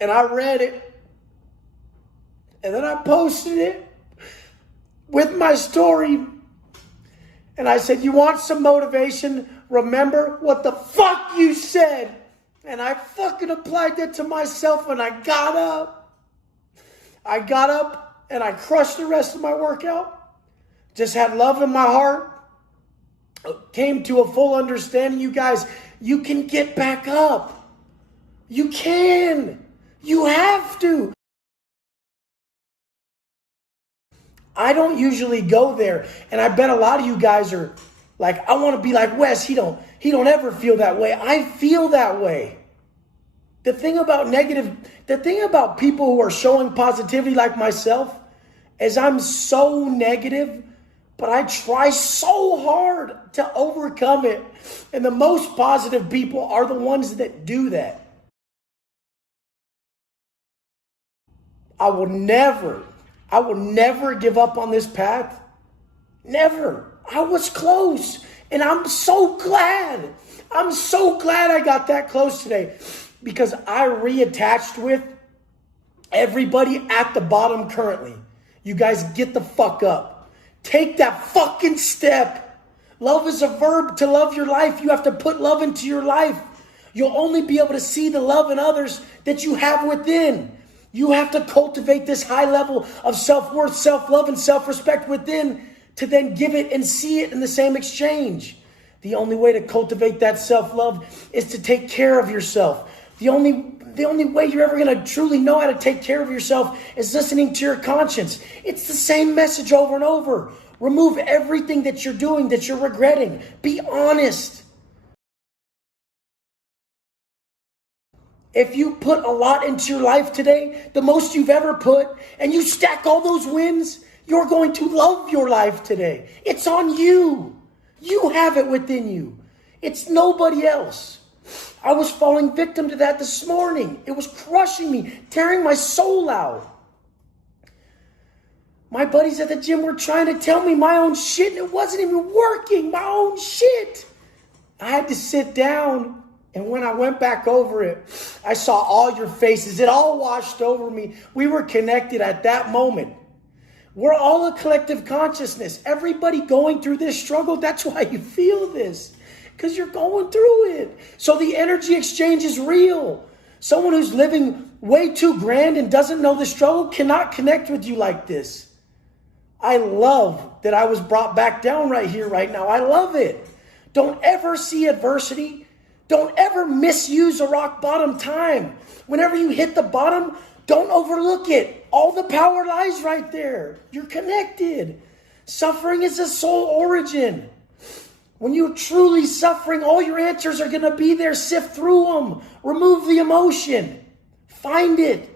and I read it. And then I posted it with my story. And I said, you want some motivation? Remember what the fuck you said. And I fucking applied that to myself and I got up. And I crushed the rest of my workout. Just had love in my heart. Came to a full understanding, you guys, you can get back up. You can. You have to. I don't usually go there. And I bet a lot of you guys are like, I want to be like Wes. He don't ever feel that way. I feel that way. The thing about people who are showing positivity like myself is I'm so negative, but I try so hard to overcome it. And the most positive people are the ones that do that. I will never give up on this path. Never. I was close. And I'm so glad. I'm so glad I got that close today, because I reattached with everybody at the bottom currently. You guys get the fuck up. Take that fucking step. Love is a verb. To love your life, you have to put love into your life. You'll only be able to see the love in others that you have within. You have to cultivate this high level of self-worth, self-love, and self-respect within to then give it and see it in the same exchange. The only way to cultivate that self-love is to take care of yourself. The only way you're ever going to truly know how to take care of yourself is listening to your conscience. It's the same message over and over. Remove everything that you're doing that you're regretting. Be honest. If you put a lot into your life today, the most you've ever put, and you stack all those wins, you're going to love your life today. It's on you. You have it within you. It's nobody else. I was falling victim to that this morning. It was crushing me, tearing my soul out. My buddies at the gym were trying to tell me my own shit, and it wasn't even working. My own shit. I had to sit down, and when I went back over it, I saw all your faces. It all washed over me. We were connected at that moment. We're all a collective consciousness. Everybody going through this struggle, that's why you feel this. Because you're going through it. So the energy exchange is real. Someone who's living way too grand and doesn't know the struggle cannot connect with you like this. I love that I was brought back down right here, right now. I love it. Don't ever see adversity. Don't ever misuse a rock bottom time. Whenever you hit the bottom, don't overlook it. All the power lies right there. You're connected. Suffering is a soul origin. When you're truly suffering, all your answers are going to be there. Sift through them. Remove the emotion. Find it.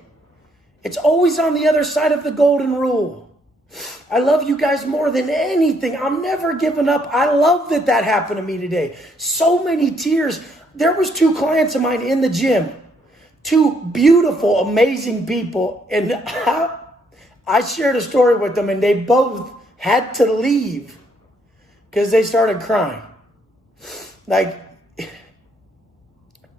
It's always on the other side of the golden rule. I love you guys more than anything. I'm never giving up. I love that happened to me today. So many tears. There was 2 clients of mine in the gym. 2 beautiful, amazing people. And I shared a story with them, and they both had to leave because they started crying. Like,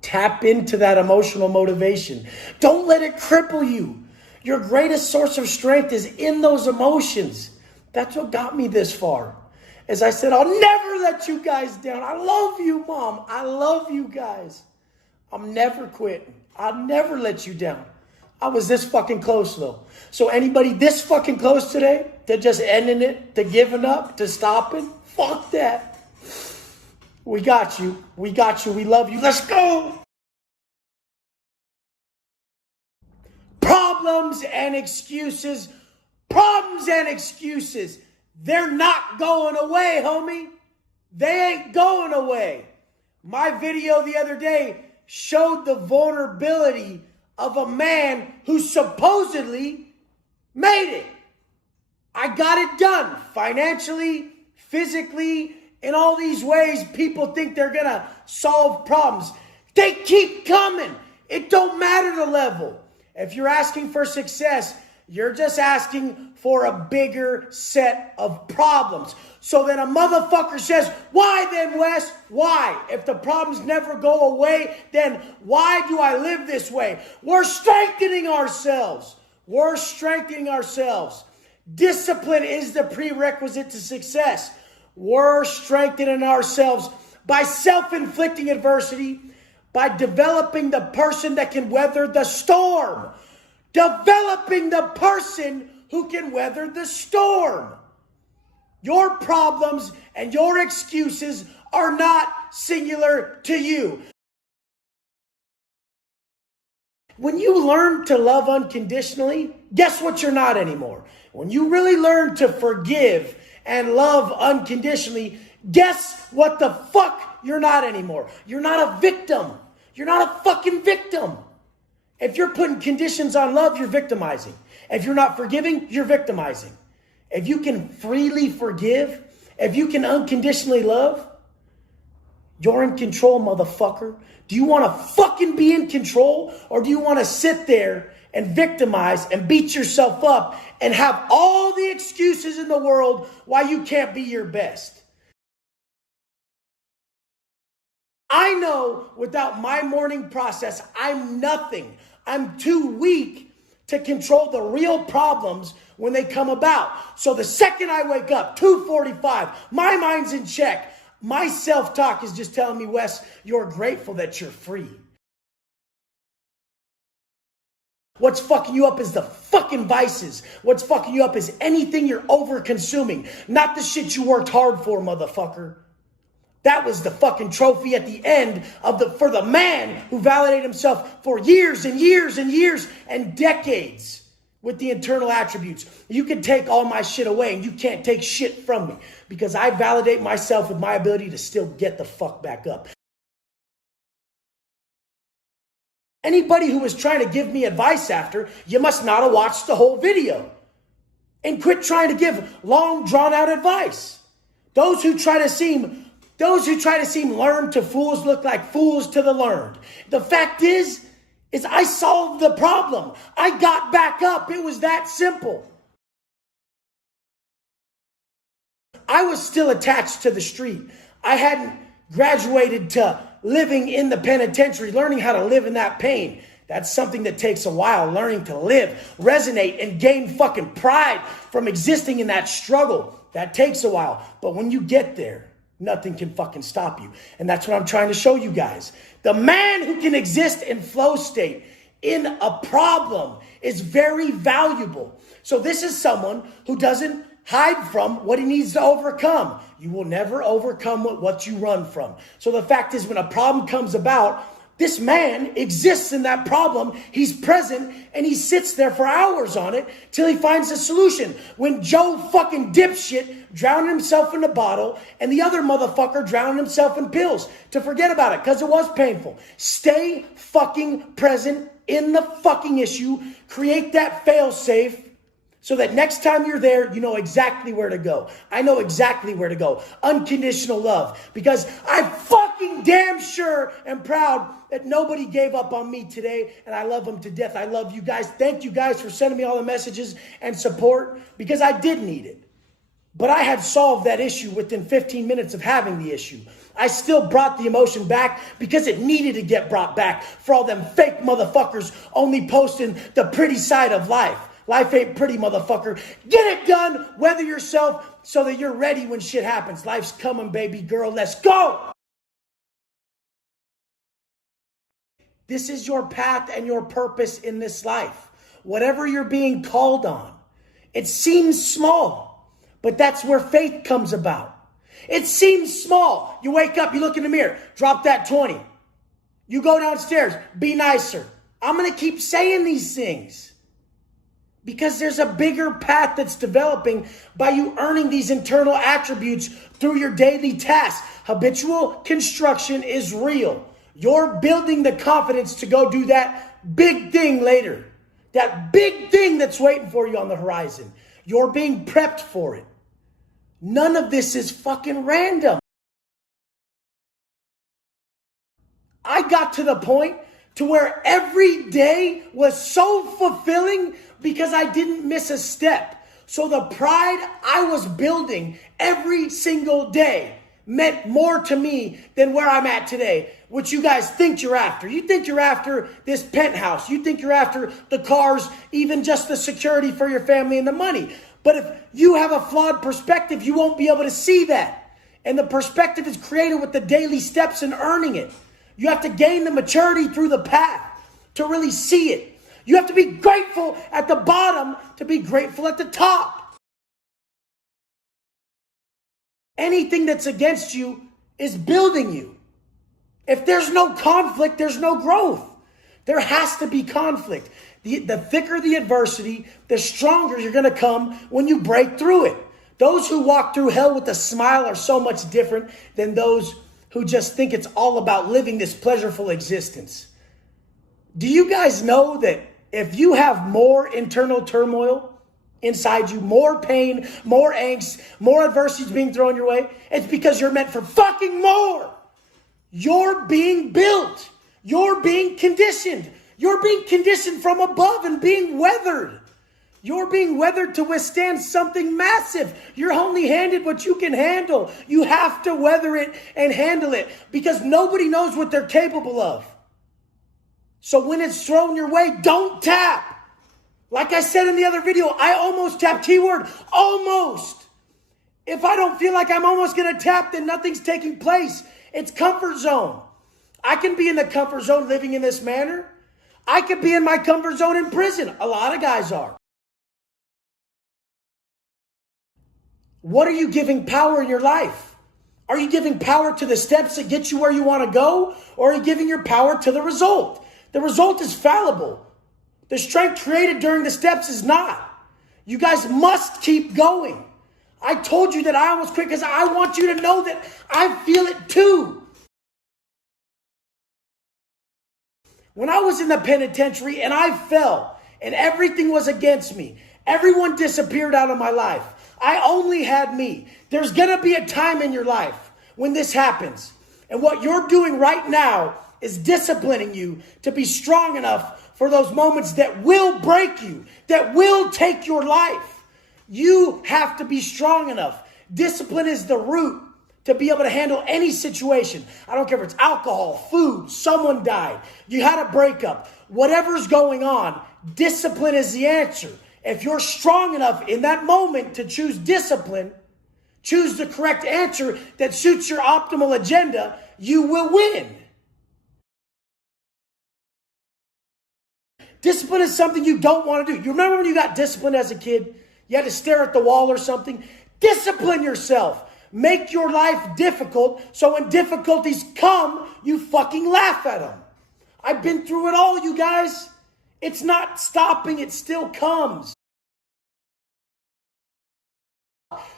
tap into that emotional motivation. Don't let it cripple you. Your greatest source of strength is in those emotions. That's what got me this far. As I said, I'll never let you guys down. I love you, Mom. I love you guys. I'm never quitting. I'll never let you down. I was this fucking close, though. So anybody this fucking close today to just ending it, to giving up, to stopping, fuck that. We got you. We got you. We love you. Let's go. Problems and excuses. Problems and excuses. They're not going away, homie. They ain't going away. My video the other day showed the vulnerability of a man who supposedly made it. I got it done financially, physically, in all these ways. People think they're going to solve problems. They keep coming. It don't matter the level. If you're asking for success, you're just asking for a bigger set of problems. So then a motherfucker says, why then, Wes? Why? If the problems never go away, then why do I live this way? We're strengthening ourselves. We're strengthening ourselves. Discipline is the prerequisite to success. We're strengthening ourselves by self-inflicting adversity, by developing the person that can weather the storm. Developing the person who can weather the storm. Your problems and your excuses are not singular to you. When you learn to love unconditionally, guess what you're not anymore? When you really learn to forgive and love unconditionally, guess what the fuck you're not anymore? You're not a victim. You're not a fucking victim. If you're putting conditions on love, you're victimizing. If you're not forgiving, you're victimizing. If you can freely forgive, if you can unconditionally love, you're in control, motherfucker. Do you want to fucking be in control, or do you want to sit there and victimize and beat yourself up and have all the excuses in the world why you can't be your best? I know without my morning process, I'm nothing. I'm too weak to control the real problems when they come about. So the second I wake up, 2:45, my mind's in check. My self-talk is just telling me, Wes, you're grateful that you're free. What's fucking you up is the fucking vices. What's fucking you up is anything you're over-consuming, not the shit you worked hard for, motherfucker. That was the fucking trophy at the end for the man who validated himself for years and years and years and decades with the internal attributes. You can take all my shit away and you can't take shit from me, because I validate myself with my ability to still get the fuck back up. Anybody who was trying to give me advice after, you must not have watched the whole video. And quit trying to give long, drawn-out advice. Those who try to seem learned to fools look like fools to the learned. The fact is I solved the problem. I got back up. It was that simple. I was still attached to the street. I hadn't graduated to living in the penitentiary, learning how to live in that pain. That's something that takes a while, learning to live, resonate, and gain fucking pride from existing in that struggle. That takes a while. But when you get there, nothing can fucking stop you. And that's what I'm trying to show you guys. The man who can exist in flow state in a problem is very valuable. So this is someone who doesn't hide from what he needs to overcome. You will never overcome what you run from. So the fact is, when a problem comes about, this man exists in that problem. He's present and he sits there for hours on it till he finds a solution. When Joe fucking dipshit drowned himself in a bottle and the other motherfucker drowned himself in pills to forget about it because it was painful. Stay fucking present in the fucking issue. Create that fail safe so that next time you're there, you know exactly where to go. I know exactly where to go. Unconditional love. Because I fucking damn sure am proud that nobody gave up on me today, and I love them to death. I love you guys. Thank you guys for sending me all the messages and support, because I did need it. But I had solved that issue within 15 minutes of having the issue. I still brought the emotion back because it needed to get brought back for all them fake motherfuckers only posting the pretty side of life. Life ain't pretty, motherfucker. Get it done. Weather yourself so that you're ready when shit happens. Life's coming, baby girl. Let's go. This is your path and your purpose in this life. Whatever you're being called on. It seems small, but that's where faith comes about. It seems small. You wake up, you look in the mirror, drop that 20. You go downstairs, be nicer. I'm going to keep saying these things. Because there's a bigger path that's developing by you earning these internal attributes through your daily tasks. Habitual construction is real. You're building the confidence to go do that big thing later. That big thing that's waiting for you on the horizon. You're being prepped for it. None of this is fucking random. I got to the point to where every day was so fulfilling because I didn't miss a step. So the pride I was building every single day meant more to me than where I'm at today, which you guys think you're after. You think you're after this penthouse. You think you're after the cars, even just the security for your family and the money. But if you have a flawed perspective, you won't be able to see that. And the perspective is created with the daily steps and earning it. You have to gain the maturity through the path to really see it. You have to be grateful at the bottom to be grateful at the top. Anything that's against you is building you. If there's no conflict, there's no growth. There has to be conflict. The thicker the adversity, the stronger you're going to come when you break through it. Those who walk through hell with a smile are so much different than those who just think it's all about living this pleasurable existence. Do you guys know that if you have more internal turmoil inside you, more pain, more angst, more adversity being thrown your way, it's because you're meant for fucking more. You're being built. You're being conditioned. You're being conditioned from above and being weathered. You're being weathered to withstand something massive. You're only handed what you can handle. You have to weather it and handle it because nobody knows what they're capable of. So when it's thrown your way, don't tap. Like I said in the other video, I almost tapped, keyword, almost. If I don't feel like I'm almost going to tap, then nothing's taking place. It's comfort zone. I can be in the comfort zone living in this manner. I could be in my comfort zone in prison. A lot of guys are. What are you giving power in your life? Are you giving power to the steps that get you where you want to go? Or are you giving your power to the result? The result is fallible. The strength created during the steps is not. You guys must keep going. I told you that I almost quit because I want you to know that I feel it too. When I was in the penitentiary and I fell and everything was against me, everyone disappeared out of my life. I only had me. There's going to be a time in your life when this happens. And what you're doing right now is disciplining you to be strong enough for those moments that will break you, that will take your life. You have to be strong enough. Discipline is the root to be able to handle any situation. I don't care if it's alcohol, food, someone died, you had a breakup, whatever's going on, discipline is the answer. If you're strong enough in that moment to choose discipline, choose the correct answer that suits your optimal agenda, you will win. Discipline is something you don't want to do. You remember when you got disciplined as a kid? You had to stare at the wall or something? Discipline yourself. Make your life difficult so when difficulties come, you fucking laugh at them. I've been through it all, you guys. It's not stopping. It still comes.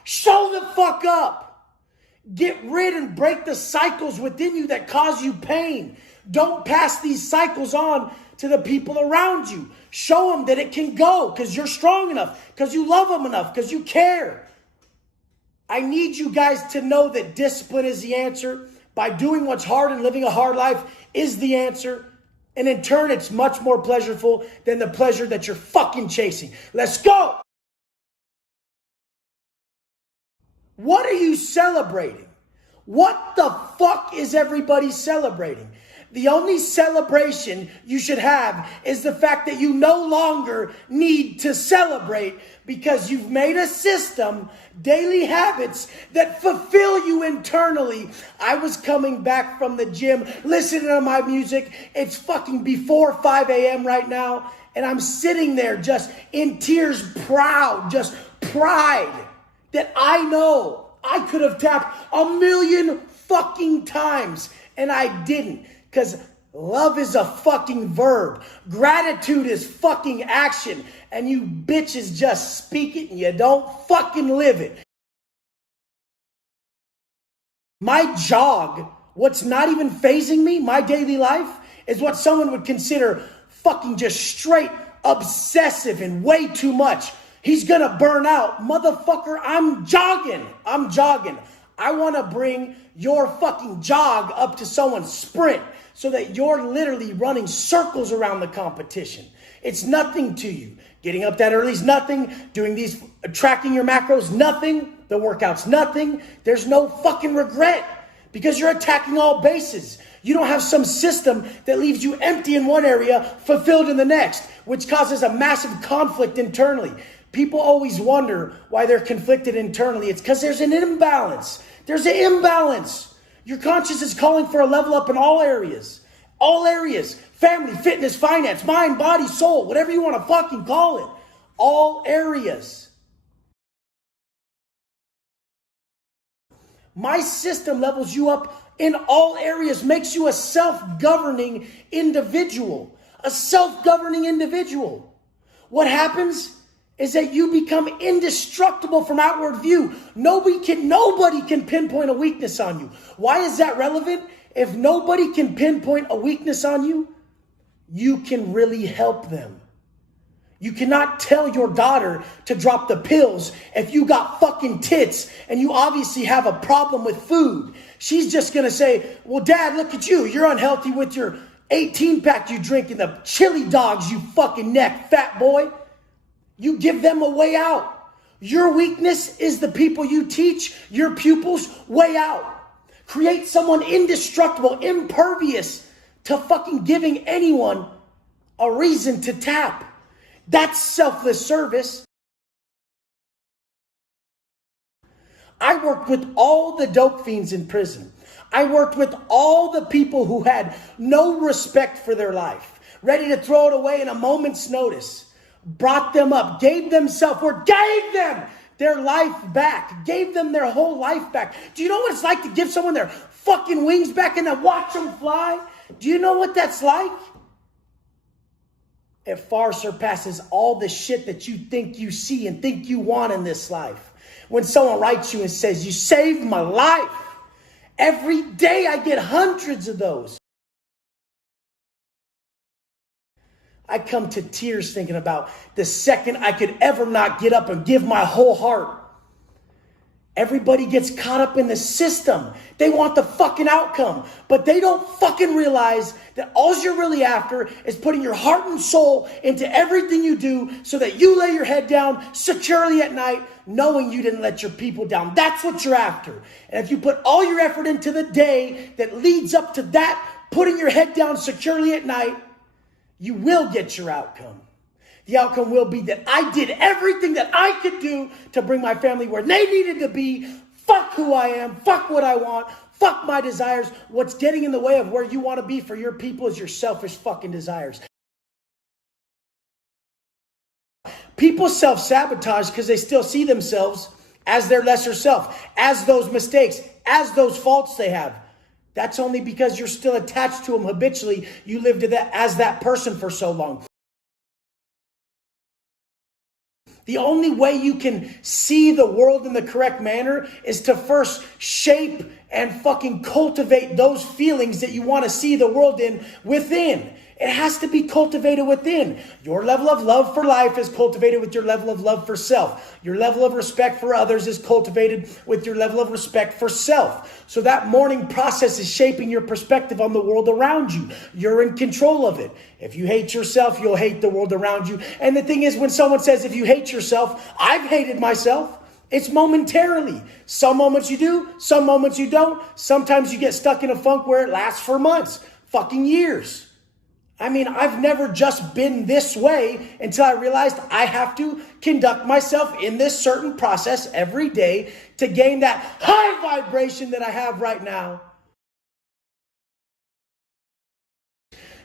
Show the fuck up. Get rid and break the cycles within you that cause you pain. Don't pass these cycles on to the people around you. Show them that it can go because you're strong enough, because you love them enough, because you care. I need you guys to know that discipline is the answer. By doing what's hard and living a hard life is the answer. And in turn, it's much more pleasurable than the pleasure that you're fucking chasing. Let's go. What are you celebrating? What the fuck is everybody celebrating? The only celebration you should have is the fact that you no longer need to celebrate because you've made a system, daily habits that fulfill you internally. I was coming back from the gym, listening to my music. It's fucking before 5 a.m. right now. And I'm sitting there just in tears, proud, just pride that I know I could have tapped a million fucking times and I didn't. Because love is a fucking verb. Gratitude is fucking action. And you bitches just speak it and you don't fucking live it. My jog, what's not even phasing me, my daily life, is what someone would consider fucking just straight obsessive and way too much. He's gonna burn out. Motherfucker, I'm jogging. I want to bring your fucking jog up to someone's sprint so that you're literally running circles around the competition. It's nothing to you. Getting up that early is nothing. Doing these, tracking your macros, nothing. The workout's nothing. There's no fucking regret because you're attacking all bases. You don't have some system that leaves you empty in one area, fulfilled in the next, which causes a massive conflict internally. People always wonder why they're conflicted internally. It's because there's an imbalance. There's an imbalance. Your conscience is calling for a level up in all areas. All areas. Family, fitness, finance, mind, body, soul. Whatever you want to fucking call it. All areas. My system levels you up in all areas. Makes you a self-governing individual. a self-governing individual. What happens is that you become indestructible from outward view. Nobody can pinpoint a weakness on you. Why is that relevant? If nobody can pinpoint a weakness on you, you can really help them. You cannot tell your daughter to drop the pills if you got fucking tits and you obviously have a problem with food. She's just going to say, well, Dad, look at you. You're unhealthy with your 18-pack you drink and the chili dogs you fucking neck, fat boy. You give them a way out. Your weakness is the people you teach your pupils way out. Create someone indestructible, impervious to fucking giving anyone a reason to tap. That's selfless service. I worked with all the dope fiends in prison. I worked with all the people who had no respect for their life, ready to throw it away in a moment's notice. Brought them up, gave them self-worth, gave them their life back, gave them their whole life back. Do you know what it's like to give someone their fucking wings back and then watch them fly? Do you know what that's like? It far surpasses all the shit that you think you see and think you want in this life. When someone writes you and says, you saved my life. Every day I get hundreds of those. I come to tears thinking about the second I could ever not get up and give my whole heart. Everybody gets caught up in the system. They want the fucking outcome, but they don't fucking realize that all you're really after is putting your heart and soul into everything you do so that you lay your head down securely at night, knowing you didn't let your people down. That's what you're after. And if you put all your effort into the day that leads up to that, putting your head down securely at night, you will get your outcome. The outcome will be that I did everything that I could do to bring my family where they needed to be. Fuck who I am. Fuck what I want. Fuck my desires. What's getting in the way of where you want to be for your people is your selfish fucking desires. People self-sabotage because they still see themselves as their lesser self, as those mistakes, as those faults they have. That's only because you're still attached to them habitually. You lived as that person for so long. The only way you can see the world in the correct manner is to first shape and fucking cultivate those feelings that you want to see the world in within. It has to be cultivated within. Your level of love for life is cultivated with your level of love for self. Your level of respect for others is cultivated with your level of respect for self. So that mourning process is shaping your perspective on the world around you. You're in control of it. If you hate yourself, you'll hate the world around you. And the thing is, when someone says, if you hate yourself, I've hated myself. It's momentarily. Some moments you do, some moments you don't. Sometimes you get stuck in a funk where it lasts for months, fucking years. I mean, I've never just been this way until I realized I have to conduct myself in this certain process every day to gain that high vibration that I have right now.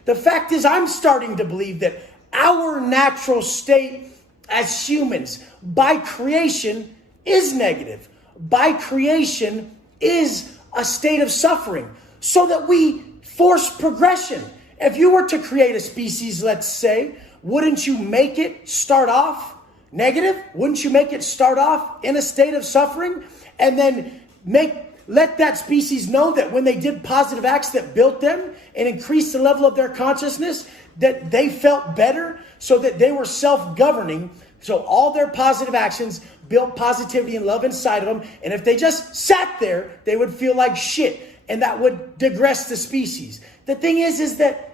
The fact is, I'm starting to believe that our natural state as humans, by creation, is negative. By creation is a state of suffering, so that we force progression. If you were to create a species, let's say, wouldn't you make it start off negative? Wouldn't you make it start off in a state of suffering and then let that species know that when they did positive acts that built them and increased the level of their consciousness, that they felt better, so that they were self-governing. So all their positive actions built positivity and love inside of them. And if they just sat there, they would feel like shit, and that would digress the species. The thing is that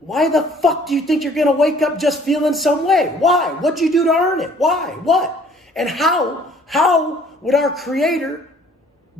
why the fuck do you think you're going to wake up just feeling some way? Why? What'd you do to earn it? Why? What? And how would our Creator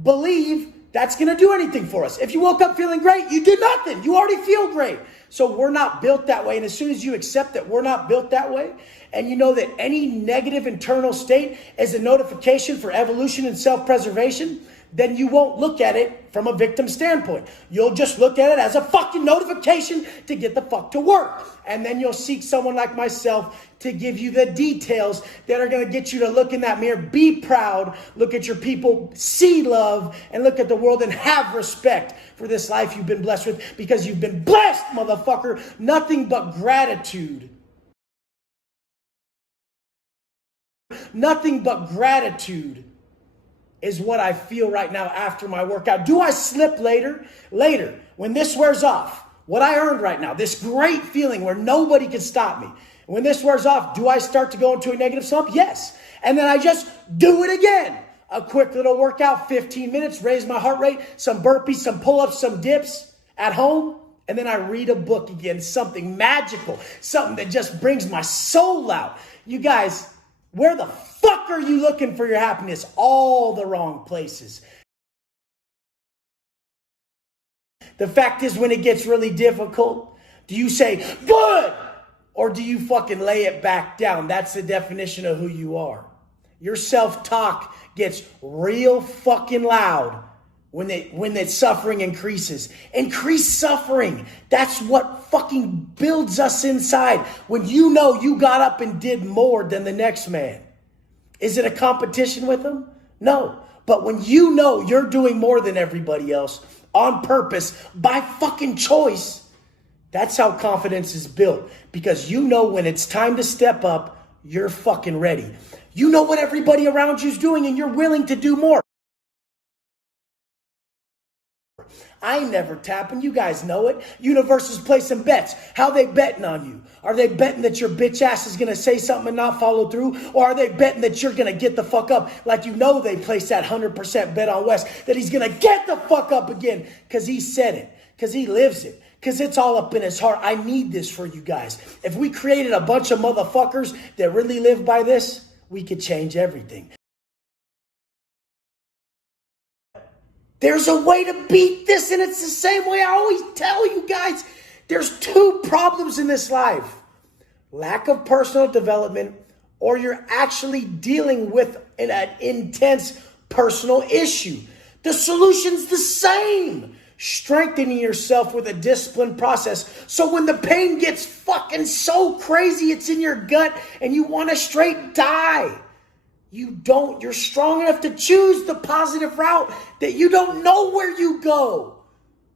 believe that's going to do anything for us? If you woke up feeling great, you did nothing. You already feel great. So we're not built that way. And as soon as you accept that we're not built that way, and you know that any negative internal state is a notification for evolution and self-preservation, then you won't look at it from a victim standpoint. You'll just look at it as a fucking notification to get the fuck to work. And then you'll seek someone like myself to give you the details that are going to get you to look in that mirror, be proud, look at your people, see love, and look at the world and have respect for this life you've been blessed with, because you've been blessed, motherfucker. Nothing but gratitude. Nothing but gratitude is what I feel right now after my workout. Do I slip later? Later, when this wears off, what I earned right now, this great feeling where nobody can stop me. When this wears off, do I start to go into a negative slump? Yes. And then I just do it again. A quick little workout, 15 minutes, raise my heart rate, some burpees, some pull-ups, some dips at home. And then I read a book again, something magical, something that just brings my soul out. You guys, where the fuck are you looking for your happiness? All the wrong places. The fact is, when it gets really difficult, do you say, good? Or do you fucking lay it back down? That's the definition of who you are. Your self-talk gets real fucking loud when that suffering increases. Increase suffering. That's what fucking builds us inside. When you know you got up and did more than the next man. Is it a competition with them? No. But when you know you're doing more than everybody else on purpose, by fucking choice, that's how confidence is built. Because you know when it's time to step up, you're fucking ready. You know what everybody around you is doing and you're willing to do more. I ain't never tapping. You guys know it. Universe is placing bets. How they betting on you? Are they betting that your bitch ass is going to say something and not follow through? Or are they betting that you're going to get the fuck up? Like, you know, they placed that 100% bet on Wes that he's going to get the fuck up again because he said it, because he lives it, because it's all up in his heart. I need this for you guys. If we created a bunch of motherfuckers that really live by this, we could change everything. There's a way to beat this, and it's the same way I always tell you guys. There's two problems in this life. Lack of personal development, or you're actually dealing with an intense personal issue. The solution's the same. Strengthening yourself with a disciplined process. So when the pain gets fucking so crazy, it's in your gut, and you want to straight die. You're strong enough to choose the positive route that you don't know where you go.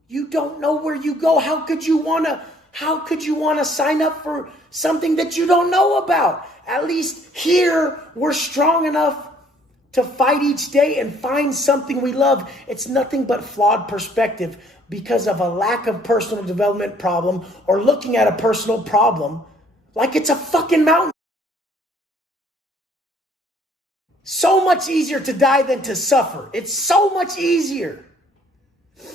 You don't know where you go. How could you want to sign up for something that you don't know about? At least here, we're strong enough to fight each day and find something we love. It's nothing but flawed perspective because of a lack of personal development problem, or looking at a personal problem like it's a fucking mountain. So much easier to die than to suffer. It's so much easier. It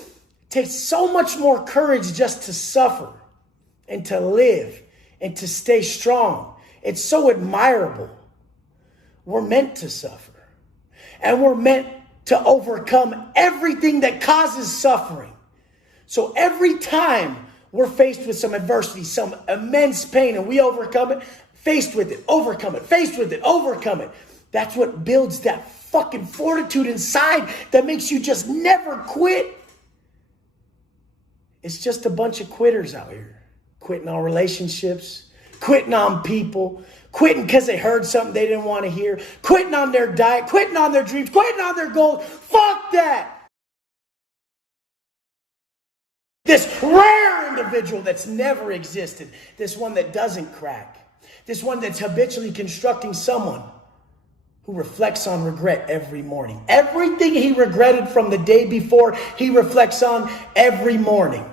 takes so much more courage just to suffer and to live and to stay strong. It's so admirable. We're meant to suffer. And we're meant to overcome everything that causes suffering. So every time we're faced with some adversity, some immense pain, and we overcome it, faced with it, overcome it, faced with it, overcome it. That's what builds that fucking fortitude inside that makes you just never quit. It's just a bunch of quitters out here. Quitting on relationships, quitting on people, quitting because they heard something they didn't want to hear, quitting on their diet, quitting on their dreams, quitting on their goals. Fuck that. This rare individual that's never existed, this one that doesn't crack, this one that's habitually constructing someone who reflects on regret every morning. Everything he regretted from the day before, he reflects on every morning.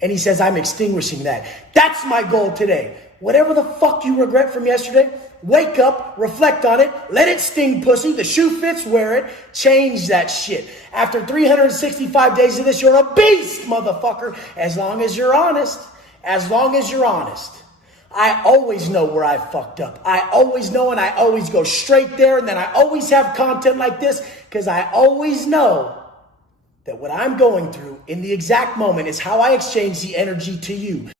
And he says, I'm extinguishing that. That's my goal today. Whatever the fuck you regret from yesterday, wake up, reflect on it, let it sting, pussy. The shoe fits, wear it. Change that shit. After 365 days of this, you're a beast, motherfucker. As long as you're honest. As long as you're honest. I always know where I fucked up. I always know, and I always go straight there. And then I always have content like this because I always know that what I'm going through in the exact moment is how I exchange the energy to you.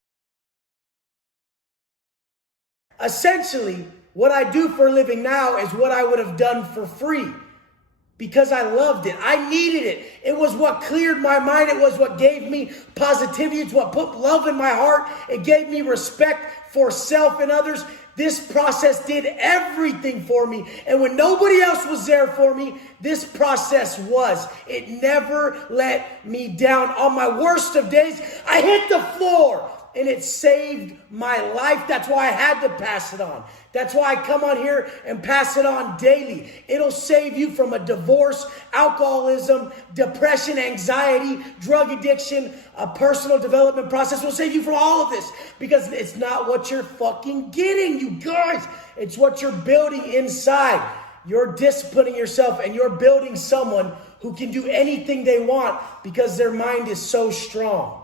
Essentially, what I do for a living now is what I would have done for free because I loved it. I needed it. It was what cleared my mind. It was what gave me positivity. It's what put love in my heart. It gave me respect for self and others. This process did everything for me. And when nobody else was there for me, this process was. It never let me down. On my worst of days, I hit the floor. And it saved my life. That's why I had to pass it on. That's why I come on here and pass it on daily. It'll save you from a divorce, alcoholism, depression, anxiety, drug addiction, a personal development process. Will save you from all of this because it's not what you're fucking getting, you guys. It's what you're building inside. You're disciplining yourself and you're building someone who can do anything they want because their mind is so strong.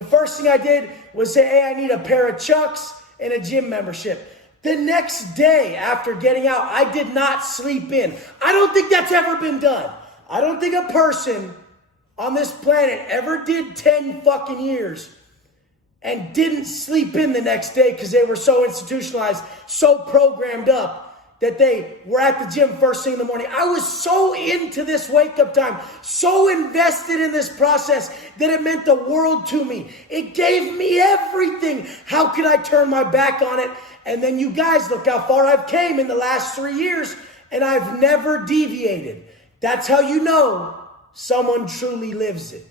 The first thing I did was say, hey, I need a pair of Chucks and a gym membership. The next day after getting out, I did not sleep in. I don't think that's ever been done. I don't think a person on this planet ever did 10 fucking years and didn't sleep in the next day because they were so institutionalized, so programmed up that they were at the gym first thing in the morning. I was so into this wake-up time, so invested in this process that it meant the world to me. It gave me everything. How could I turn my back on it? And then you guys, look how far I've came in the last 3 years, and I've never deviated. That's how you know someone truly lives it.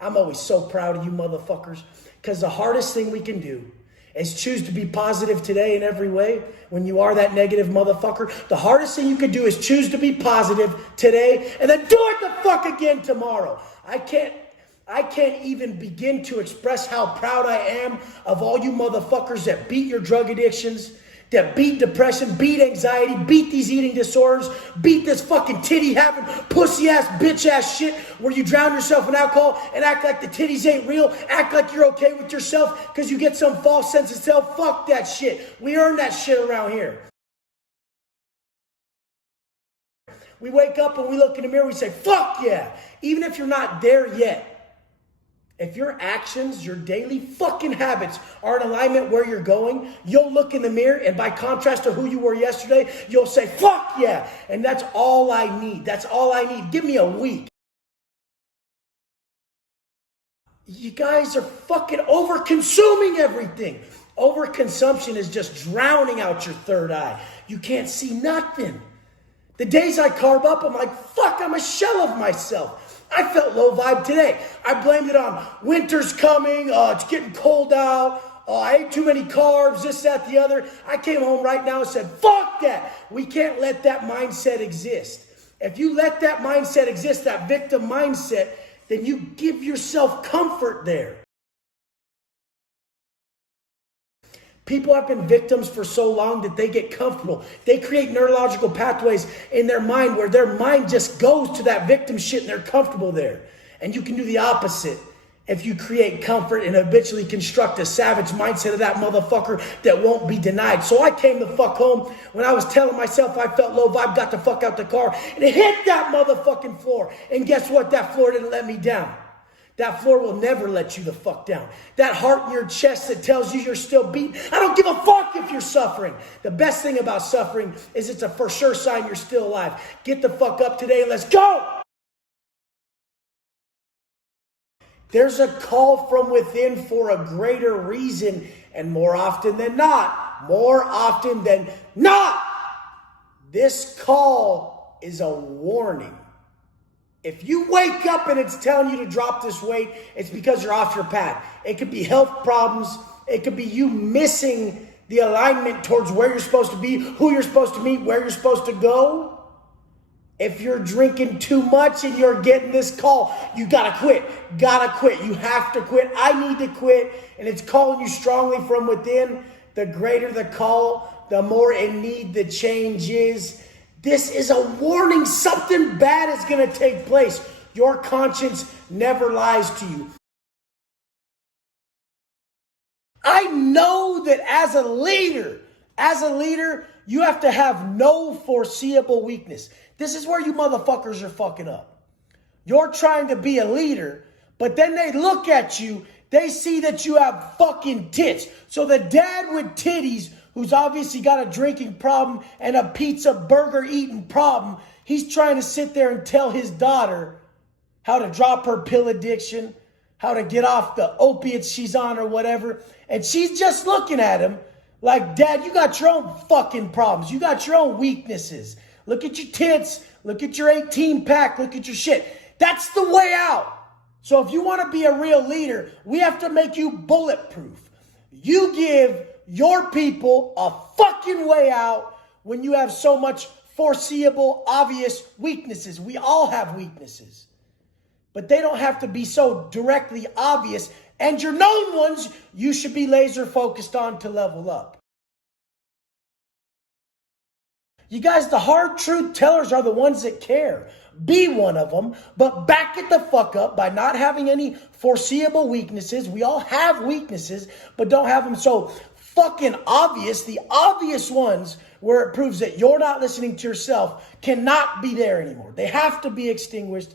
I'm always so proud of you motherfuckers, because the hardest thing we can do is choose to be positive today in every way when you are that negative motherfucker. The hardest thing you could do is choose to be positive today and then do it the fuck again tomorrow. I can't even begin to express how proud I am of all you motherfuckers that beat your drug addictions, that beat depression, beat anxiety, beat these eating disorders, beat this fucking titty-having, pussy-ass, bitch-ass shit where you drown yourself in alcohol and act like the titties ain't real, act like you're okay with yourself because you get some false sense of self. Fuck that shit. We earn that shit around here. We wake up and we look in the mirror, we say, fuck yeah. Even if you're not there yet. If your actions, your daily fucking habits are in alignment where you're going, you'll look in the mirror and by contrast to who you were yesterday, you'll say, fuck yeah. And that's all I need. That's all I need. Give me a week. You guys are fucking over-consuming everything. Overconsumption is just drowning out your third eye. You can't see nothing. The days I carb up, I'm like, fuck, I'm a shell of myself. I felt low vibe today. I blamed it on winter's coming, it's getting cold out, I ate too many carbs, this, that, the other. I came home right now and said, fuck that. We can't let that mindset exist. If you let that mindset exist, that victim mindset, then you give yourself comfort there. People have been victims for so long that they get comfortable. They create neurological pathways in their mind where their mind just goes to that victim shit and they're comfortable there. And you can do the opposite if you create comfort and habitually construct a savage mindset of that motherfucker that won't be denied. So I came the fuck home when I was telling myself I felt low vibe, got the fuck out the car, and it hit that motherfucking floor. And guess what? That floor didn't let me down. That floor will never let you the fuck down. That heart in your chest that tells you you're still beating. I don't give a fuck if you're suffering. The best thing about suffering is it's a for sure sign you're still alive. Get the fuck up today and let's go. There's a call from within for a greater reason, and more often than not, this call is a warning. If you wake up and it's telling you to drop this weight, it's because you're off your path. It could be health problems. It could be you missing the alignment towards where you're supposed to be, who you're supposed to meet, where you're supposed to go. If you're drinking too much and you're getting this call, you gotta quit. Gotta quit. You have to quit. I need to quit. And it's calling you strongly from within. The greater the call, the more in need the change is. This is a warning. Something bad is going to take place. Your conscience never lies to you. I know that as a leader, you have to have no foreseeable weakness. This is where you motherfuckers are fucking up. You're trying to be a leader, but then they look at you, they see that you have fucking tits. So the dad with titties who's obviously got a drinking problem and a pizza burger eating problem, he's trying to sit there and tell his daughter how to drop her pill addiction, how to get off the opiates she's on or whatever. And she's just looking at him like, Dad, you got your own fucking problems. You got your own weaknesses. Look at your tits. Look at your 18 pack. Look at your shit. That's the way out. So if you want to be a real leader, we have to make you bulletproof. You give your people a fucking way out when you have so much foreseeable, obvious weaknesses. We all have weaknesses. But they don't have to be so directly obvious. And your known ones, you should be laser focused on to level up. You guys, the hard truth tellers are the ones that care. Be one of them, but back it the fuck up by not having any foreseeable weaknesses. We all have weaknesses, but don't have them so fucking obvious. The obvious ones where it proves that you're not listening to yourself cannot be there anymore. They have to be extinguished.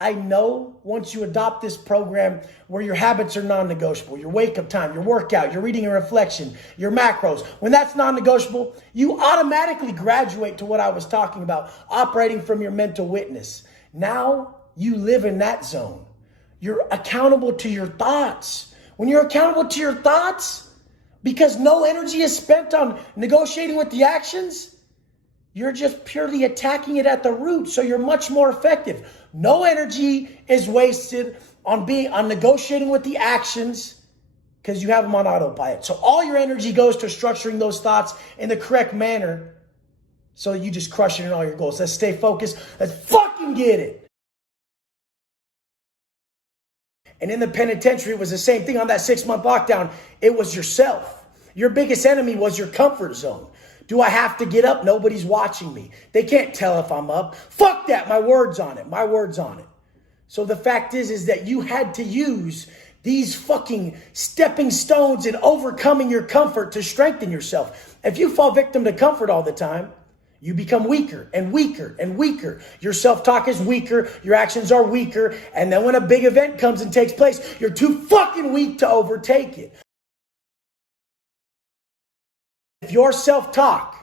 I know once you adopt this program where your habits are non-negotiable, your wake-up time, your workout, your reading and reflection, your macros, when that's non-negotiable, you automatically graduate to what I was talking about, operating from your mental witness. Now you live in that zone. You're accountable to your thoughts. When you're accountable to your thoughts, because no energy is spent on negotiating with the actions, you're just purely attacking it at the root, so you're much more effective. No energy is wasted on negotiating with the actions because you have them on autopilot. So all your energy goes to structuring those thoughts in the correct manner so you just crush it in all your goals. Let's stay focused. Let's fucking get it. And in the penitentiary, it was the same thing on that 6-month lockdown. It was yourself. Your biggest enemy was your comfort zone. Do I have to get up? Nobody's watching me. They can't tell if I'm up. Fuck that. My word's on it. My word's on it. So the fact is that you had to use these fucking stepping stones in overcoming your comfort to strengthen yourself. If you fall victim to comfort all the time, you become weaker and weaker and weaker. Your self-talk is weaker. Your actions are weaker. And then when a big event comes and takes place, you're too fucking weak to overtake it. If your self-talk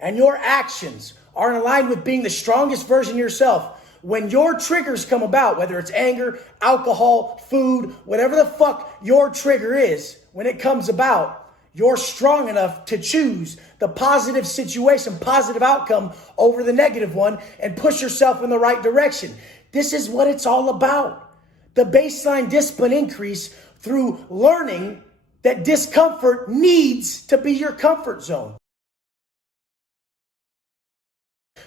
and your actions are in line with being the strongest version of yourself, when your triggers come about, whether it's anger, alcohol, food, whatever the fuck your trigger is, when it comes about, you're strong enough to choose the positive situation, positive outcome over the negative one and push yourself in the right direction. This is what it's all about. The baseline discipline increase through learning that discomfort needs to be your comfort zone.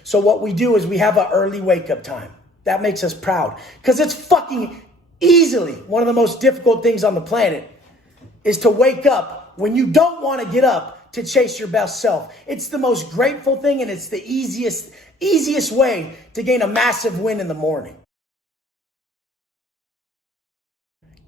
So what we do is we have an early wake-up time. That makes us proud. Because it's fucking easily one of the most difficult things on the planet is to wake up when you don't want to get up to chase your best self. It's the most grateful thing, and it's the easiest way to gain a massive win in the morning.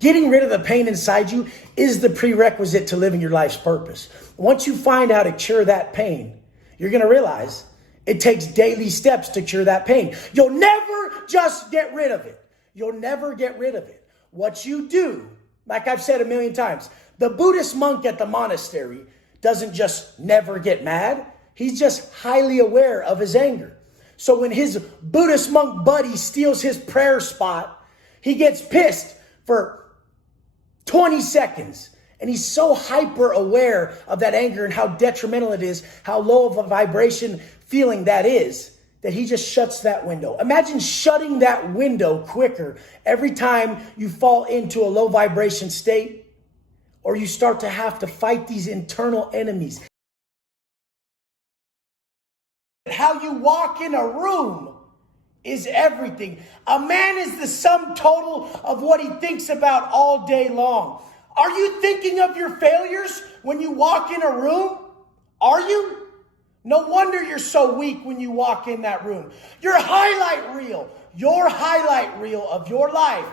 Getting rid of the pain inside you is the prerequisite to living your life's purpose. Once you find how to cure that pain, you're going to realize it takes daily steps to cure that pain. You'll never just get rid of it. You'll never get rid of it. What you do, like I've said a million times, the Buddhist monk at the monastery doesn't just never get mad. He's just highly aware of his anger. So when his Buddhist monk buddy steals his prayer spot, he gets pissed for 20 seconds. And he's so hyper aware of that anger and how detrimental it is, how low of a vibration feeling that is, that he just shuts that window. Imagine shutting that window quicker every time you fall into a low vibration state or you start to have to fight these internal enemies. How you walk in a room is everything. A man is the sum total of what he thinks about all day long. Are you thinking of your failures when you walk in a room? Are you? No wonder you're so weak when you walk in that room. Your highlight reel of your life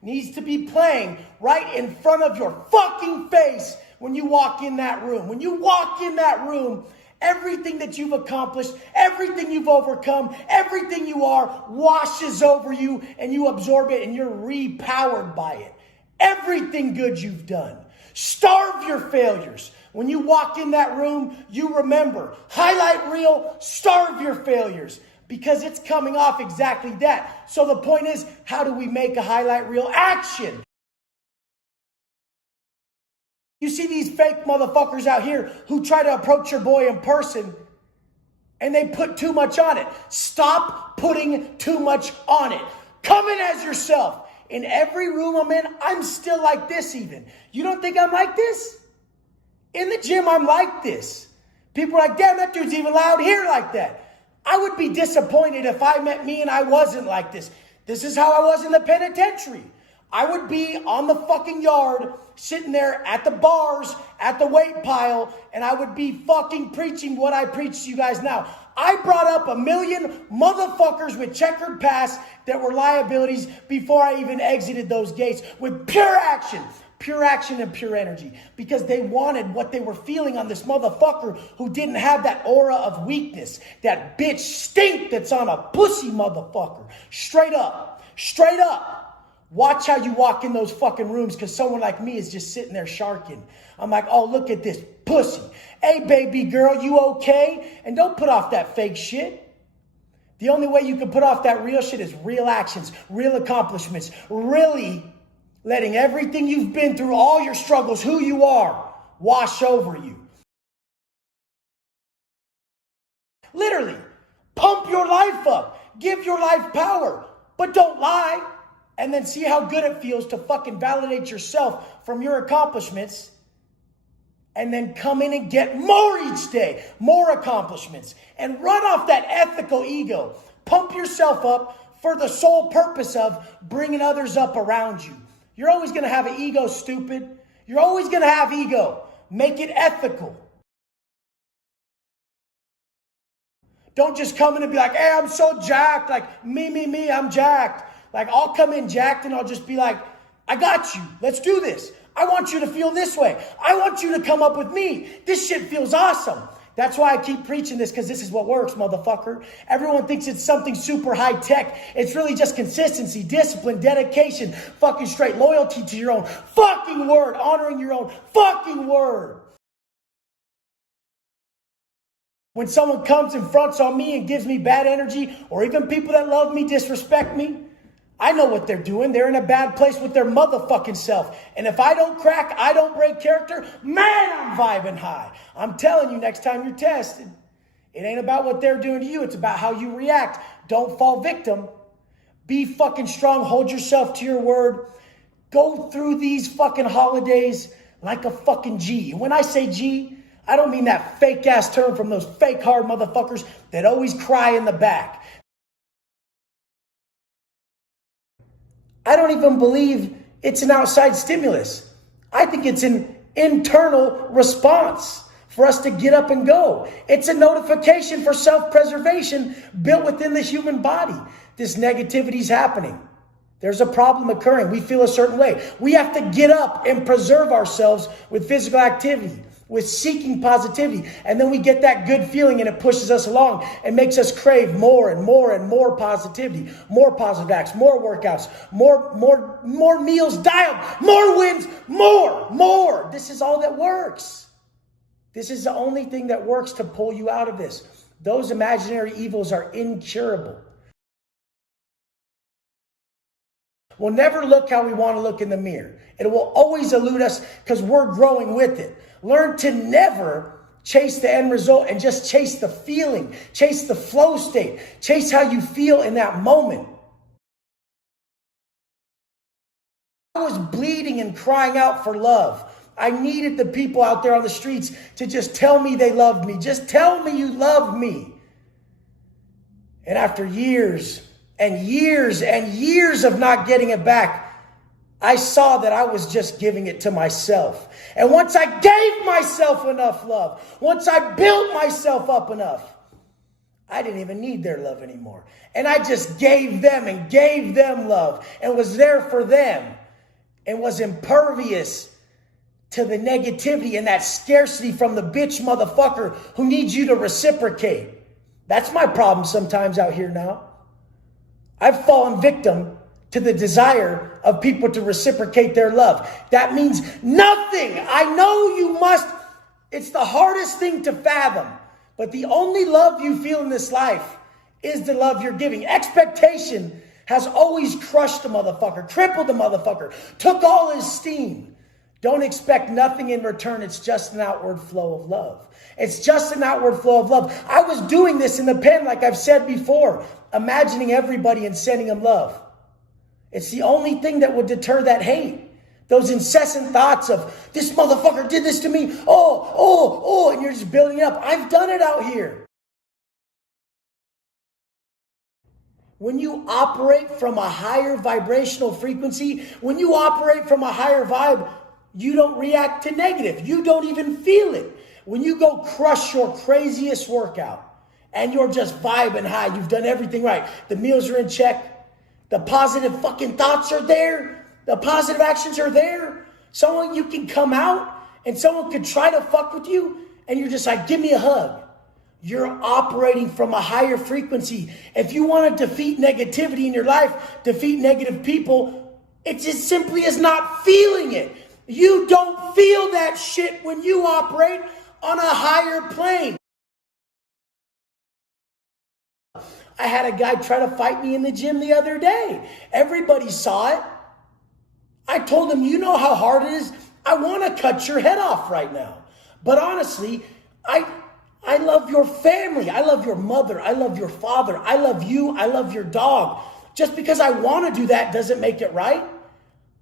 needs to be playing right in front of your fucking face when you walk in that room. When you walk in that room, everything that you've accomplished, everything you've overcome, everything you are washes over you and you absorb it and you're repowered by it. Everything good you've done. Starve your failures. When you walk in that room, you remember, highlight reel, starve your failures, because it's coming off exactly that. So the point is, how do we make a highlight reel action? You see these fake motherfuckers out here who try to approach your boy in person and they put too much on it. Stop putting too much on it. Come in as yourself. In every room I'm in, I'm still like this even. You don't think I'm like this? In the gym, I'm like this. People are like, damn, that dude's even loud here like that. I would be disappointed if I met me and I wasn't like this. This is how I was in the penitentiary. I would be on the fucking yard, sitting there at the bars, at the weight pile, and I would be fucking preaching what I preach to you guys now. I brought up 1 million motherfuckers with checkered past that were liabilities before I even exited those gates with pure action and pure energy, because they wanted what they were feeling on this motherfucker who didn't have that aura of weakness, that bitch stink that's on a pussy motherfucker. Straight up. Watch how you walk in those fucking rooms, because someone like me is just sitting there sharking. I'm like, oh, look at this pussy. Hey, baby girl, you okay? And don't put off that fake shit. The only way you can put off that real shit is real actions, real accomplishments, really letting everything you've been through, all your struggles, who you are, wash over you. Literally, pump your life up. Give your life power, but don't lie. And then see how good it feels to fucking validate yourself from your accomplishments. And then come in and get more each day, more accomplishments. And run off that ethical ego. Pump yourself up for the sole purpose of bringing others up around you. You're always going to have an ego, stupid. You're always going to have ego. Make it ethical. Don't just come in and be like, hey, I'm so jacked. Like, me, I'm jacked. Like, I'll come in jacked and I'll just be like, I got you. Let's do this. I want you to feel this way. I want you to come up with me. This shit feels awesome. That's why I keep preaching this, because this is what works, motherfucker. Everyone thinks it's something super high tech. It's really just consistency, discipline, dedication, fucking straight loyalty to your own fucking word, honoring your own fucking word. When someone comes and fronts on me and gives me bad energy, or even people that love me disrespect me, I know what they're doing. They're in a bad place with their motherfucking self. And if I don't crack, I don't break character, man, I'm vibing high. I'm telling you, next time you're tested, it ain't about what they're doing to you. It's about how you react. Don't fall victim. Be fucking strong. Hold yourself to your word. Go through these fucking holidays like a fucking G. And when I say G, I don't mean that fake ass term from those fake hard motherfuckers that always cry in the back. I don't even believe it's an outside stimulus. I think it's an internal response for us to get up and go. It's a notification for self-preservation built within the human body. This negativity is happening. There's a problem occurring. We feel a certain way. We have to get up and preserve ourselves with physical activity, with seeking positivity. And then we get that good feeling and it pushes us along and makes us crave more and more and more positivity, more positive acts, more workouts, more meals dialed, more wins, more. This is all that works. This is the only thing that works to pull you out of this. Those imaginary evils are incurable. We'll never look how we want to look in the mirror. It will always elude us because we're growing with it. Learn to never chase the end result and just chase the feeling, chase the flow state, chase how you feel in that moment. I was bleeding and crying out for love. I needed the people out there on the streets to just tell me they loved me. Just tell me you love me. And after years and years and years of not getting it back, I saw that I was just giving it to myself. And once I gave myself enough love, once I built myself up enough, I didn't even need their love anymore. And I just gave them and gave them love and was there for them and was impervious to the negativity and that scarcity from the bitch motherfucker who needs you to reciprocate. That's my problem sometimes out here now. I've fallen victim to the desire of people to reciprocate their love. That means nothing. I know you must. It's the hardest thing to fathom. But the only love you feel in this life is the love you're giving. Expectation has always crushed the motherfucker, crippled the motherfucker, took all his steam. Don't expect nothing in return. It's just an outward flow of love. It's just an outward flow of love. I was doing this in the pen, like I've said before, imagining everybody and sending them love. It's the only thing that would deter that hate. Those incessant thoughts of, this motherfucker did this to me. Oh, and you're just building it up. I've done it out here. When you operate from a higher vibrational frequency, when you operate from a higher vibe, you don't react to negative. You don't even feel it. When you go crush your craziest workout and you're just vibing high, you've done everything right. The meals are in check. The positive fucking thoughts are there. The positive actions are there. Someone you can come out and someone could try to fuck with you and you're just like, give me a hug. You're operating from a higher frequency. If you want to defeat negativity in your life, defeat negative people, it's as simply as not feeling it. You don't feel that shit when you operate on a higher plane. I had a guy try to fight me in the gym the other day. Everybody saw it. I told him, you know how hard it is? I want to cut your head off right now. But honestly, I love your family. I love your mother. I love your father. I love you. I love your dog. Just because I want to do that doesn't make it right.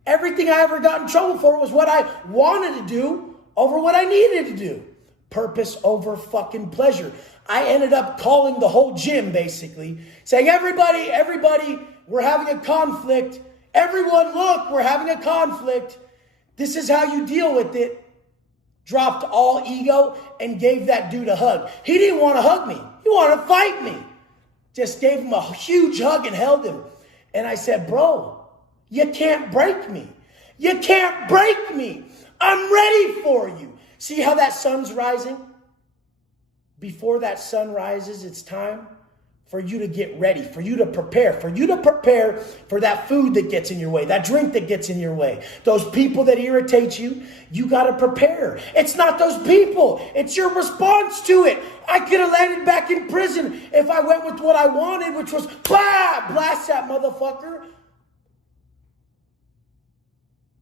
Everything I ever got in trouble for was what I wanted to do over what I needed to do. Purpose over fucking pleasure. I ended up calling the whole gym basically, saying, everybody, we're having a conflict. Everyone, look, we're having a conflict. This is how you deal with it. Dropped all ego and gave that dude a hug. He didn't want to hug me. He wanted to fight me. Just gave him a huge hug and held him. And I said, bro, you can't break me. You can't break me. I'm ready for you. See how that sun's rising? Before that sun rises, it's time for you to get ready, for you to prepare for that food that gets in your way, that drink that gets in your way, those people that irritate you. You got to prepare. It's not those people. It's your response to it. I could have landed back in prison if I went with what I wanted, which was, blast that motherfucker.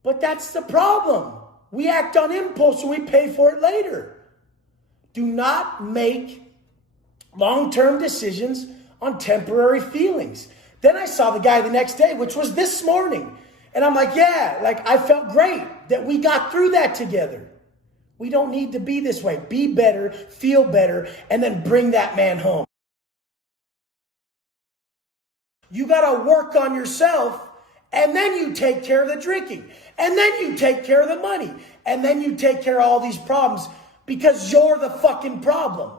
But that's the problem. We act on impulse and we pay for it later. Do not make long-term decisions on temporary feelings. Then I saw the guy the next day, which was this morning. And I'm like, yeah, like I felt great that we got through that together. We don't need to be this way. Be better, feel better, and then bring that man home. You got to work on yourself, and then you take care of the drinking, and then you take care of the money, and then you take care of all these problems because you're the fucking problem.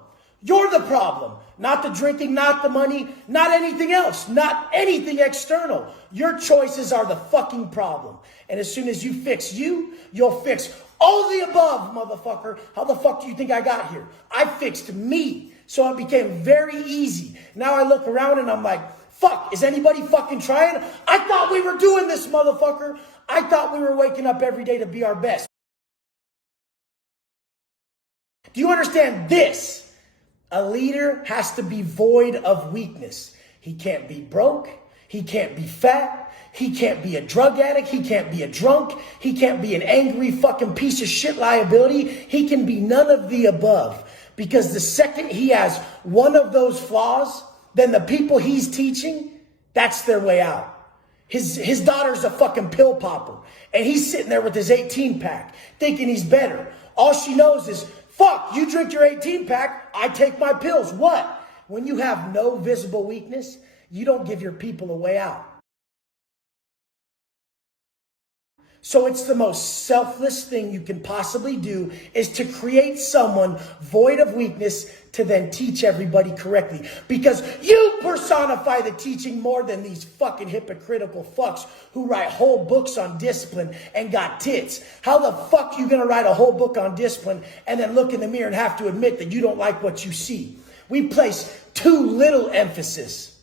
You're the problem. Not the drinking, not the money, not anything else, not anything external. Your choices are the fucking problem. And as soon as you fix you, you'll fix all the above, motherfucker. How the fuck do you think I got here? I fixed me. So it became very easy. Now I look around and I'm like, fuck, is anybody fucking trying? I thought we were doing this, motherfucker. I thought we were waking up every day to be our best. Do you understand this? A leader has to be void of weakness. He can't be broke. He can't be fat. He can't be a drug addict. He can't be a drunk. He can't be an angry fucking piece of shit liability. He can be none of the above. Because the second he has one of those flaws, then the people he's teaching, that's their way out. His daughter's a fucking pill popper. And he's sitting there with his 18-pack thinking he's better. All she knows is, fuck, you drink your 18-pack, I take my pills. What? When you have no visible weakness, you don't give your people a way out. So it's the most selfless thing you can possibly do is to create someone void of weakness to then teach everybody correctly. Because you personify the teaching more than these fucking hypocritical fucks who write whole books on discipline and got tits. How the fuck you gonna write a whole book on discipline and then look in the mirror and have to admit that you don't like what you see? We place too little emphasis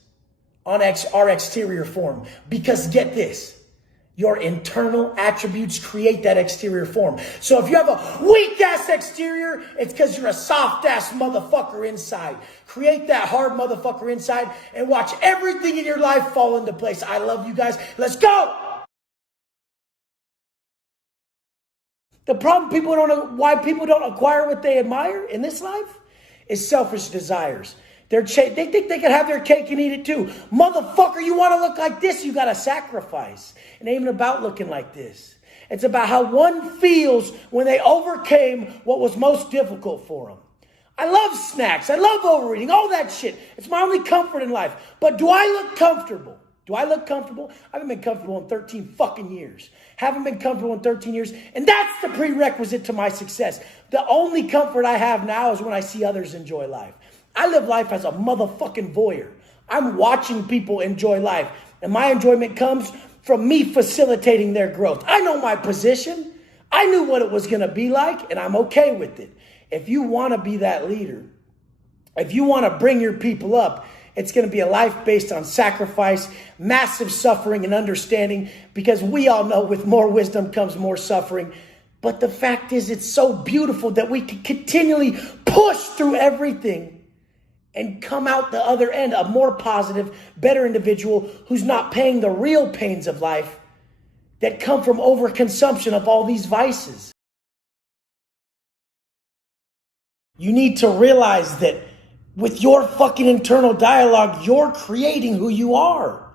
on our exterior form. Because get this, your internal attributes create that exterior form. So if you have a weak ass exterior, it's because you're a soft ass motherfucker inside. Create that hard motherfucker inside and watch everything in your life fall into place. I love you guys. Let's go. The problem why people don't acquire what they admire in this life is selfish desires. They think they can have their cake and eat it too. Motherfucker, you want to look like this, you got to sacrifice. It ain't even about looking like this. It's about how one feels when they overcame what was most difficult for them. I love snacks. I love overeating, all that shit. It's my only comfort in life. But do I look comfortable? Do I look comfortable? I haven't been comfortable in 13 fucking years. Haven't been comfortable in 13 years. And that's the prerequisite to my success. The only comfort I have now is when I see others enjoy life. I live life as a motherfucking voyeur. I'm watching people enjoy life. And my enjoyment comes from me facilitating their growth. I know my position. I knew what it was going to be like, and I'm okay with it. If you want to be that leader, if you want to bring your people up, it's going to be a life based on sacrifice, massive suffering and understanding, because we all know with more wisdom comes more suffering. But the fact is, it's so beautiful that we can continually push through everything and come out the other end a more positive, better individual who's not paying the real pains of life that come from overconsumption of all these vices. You need to realize that with your fucking internal dialogue, you're creating who you are.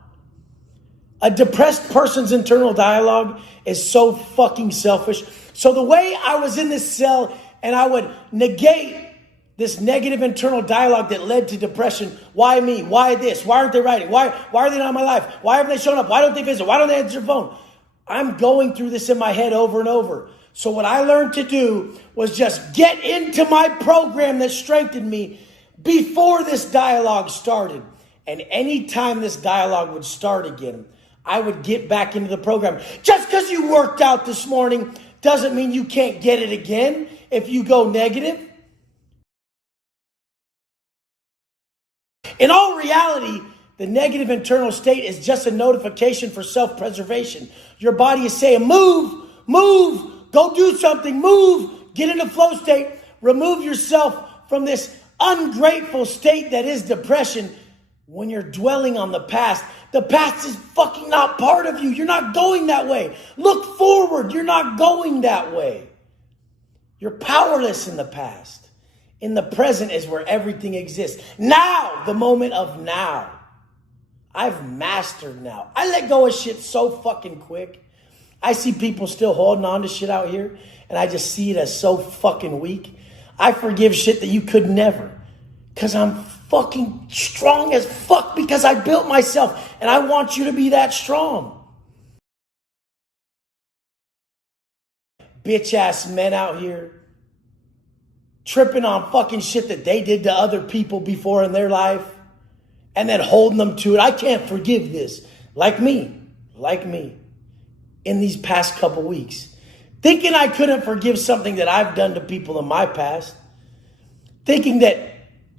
A depressed person's internal dialogue is so fucking selfish. So the way I was in this cell and I would negate this negative internal dialogue that led to depression. Why me? Why this? Why aren't they writing? Why are they not in my life? Why haven't they shown up? Why don't they visit? Why don't they answer the phone? I'm going through this in my head over and over. So what I learned to do was just get into my program that strengthened me before this dialogue started. And anytime this dialogue would start again, I would get back into the program. Just because you worked out this morning doesn't mean you can't get it again if you go negative. In all reality, the negative internal state is just a notification for self-preservation. Your body is saying, move, go do something, move, get in a flow state, remove yourself from this ungrateful state that is depression. When you're dwelling on the past is fucking not part of you. You're not going that way. Look forward. You're not going that way. You're powerless in the past. In the present is where everything exists. Now, the moment of now. I've mastered now. I let go of shit so fucking quick. I see people still holding on to shit out here, and I just see it as so fucking weak. I forgive shit that you could never. Because I'm fucking strong as fuck because I built myself, and I want you to be that strong. Bitch ass men out here tripping on fucking shit that they did to other people before in their life and then holding them to it. I can't forgive this. Like me, in these past couple weeks. Thinking I couldn't forgive something that I've done to people in my past. Thinking that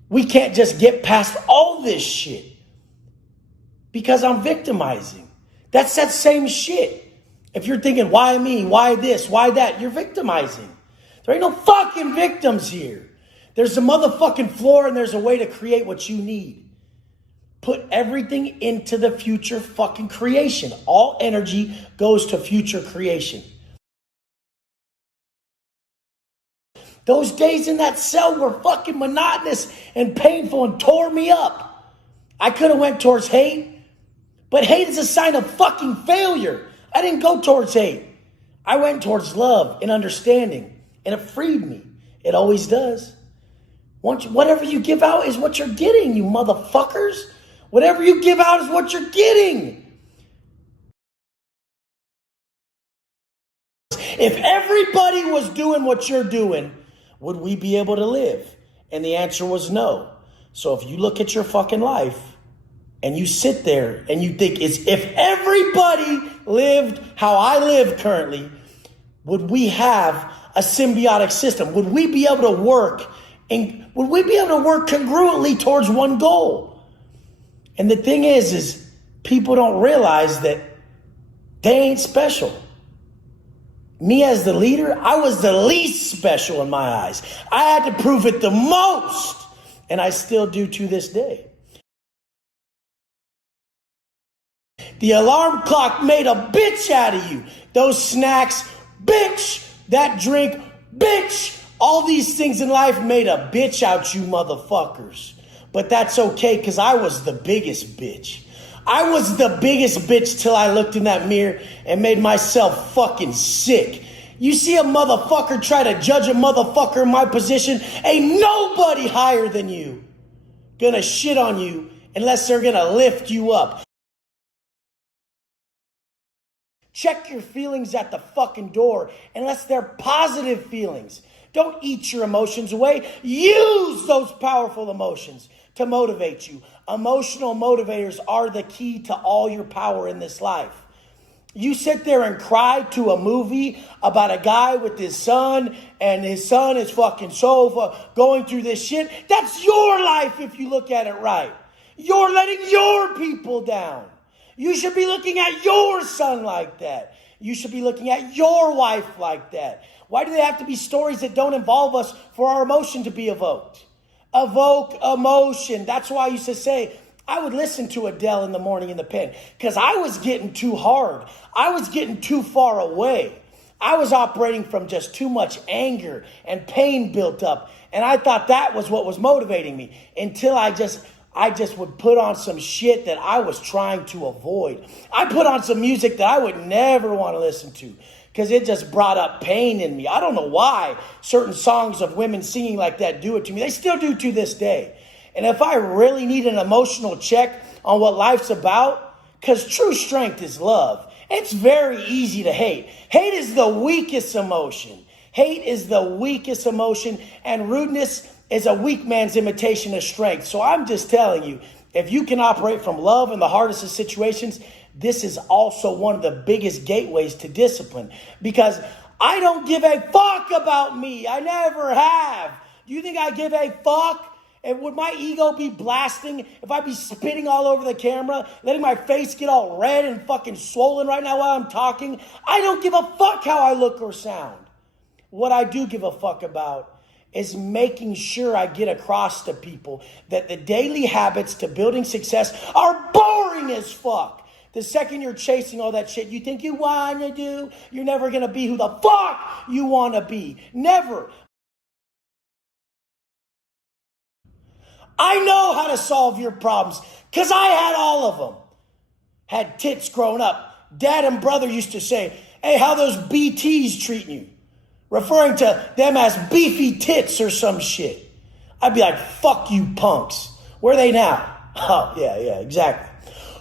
we can't just get past all this shit because I'm victimizing. That's that same shit. If you're thinking, why me? Why this? Why that? You're victimizing. There ain't no fucking victims here. There's a motherfucking floor and there's a way to create what you need. Put everything into the future fucking creation. All energy goes to future creation. Those days in that cell were fucking monotonous and painful and tore me up. I could have went towards hate, but hate is a sign of fucking failure. I didn't go towards hate. I went towards love and understanding. And it freed me. It always does. Whatever you give out is what you're getting, you motherfuckers. Whatever you give out is what you're getting. If everybody was doing what you're doing, would we be able to live? And the answer was no. So if you look at your fucking life and you sit there and you think, if everybody lived how I live currently, would we have a symbiotic system? Would we be able to work congruently towards one goal? And the thing is people don't realize that they ain't special. Me as the leader, I was the least special in my eyes. I had to prove it the most, and I still do to this day. The alarm clock made a bitch out of you. Those snacks, bitch. That drink, bitch. All these things in life made a bitch out you motherfuckers. But that's okay, because I was the biggest bitch. I was the biggest bitch till I looked in that mirror and made myself fucking sick. You see a motherfucker try to judge a motherfucker in my position, ain't nobody higher than you gonna shit on you unless they're gonna lift you up. Check your feelings at the fucking door unless they're positive feelings. Don't eat your emotions away. Use those powerful emotions to motivate you. Emotional motivators are the key to all your power in this life. You sit there and cry to a movie about a guy with his son, and his son is fucking going through this shit. That's your life if you look at it right. You're letting your people down. You should be looking at your son like that. You should be looking at your wife like that. Why do they have to be stories that don't involve us for our emotion to be evoked? Evoke emotion. That's why I used to say, I would listen to Adele in the morning in the pen, because I was getting too hard. I was getting too far away. I was operating from just too much anger and pain built up. And I thought that was what was motivating me until I just would put on some shit that I was trying to avoid. I put on some music that I would never want to listen to because it just brought up pain in me. I don't know why certain songs of women singing like that do it to me. They still do to this day. And if I really need an emotional check on what life's about, because true strength is love, it's very easy to hate. Hate is the weakest emotion. Hate is the weakest emotion, and rudeness is a weak man's imitation of strength. So I'm just telling you, if you can operate from love in the hardest of situations, this is also one of the biggest gateways to discipline, because I don't give a fuck about me. I never have. Do you think I give a fuck? And would my ego be blasting if I'd be spitting all over the camera, letting my face get all red and fucking swollen right now while I'm talking? I don't give a fuck how I look or sound. What I do give a fuck about is making sure I get across to people that the daily habits to building success are boring as fuck. The second you're chasing all that shit you think you want to do, you're never going to be who the fuck you want to be. Never. I know how to solve your problems because I had all of them. Had tits growing up. Dad and brother used to say, hey, how those BTs treating you? Referring to them as beefy tits or some shit. I'd be like, fuck you punks. Where are they now? Oh, yeah, exactly.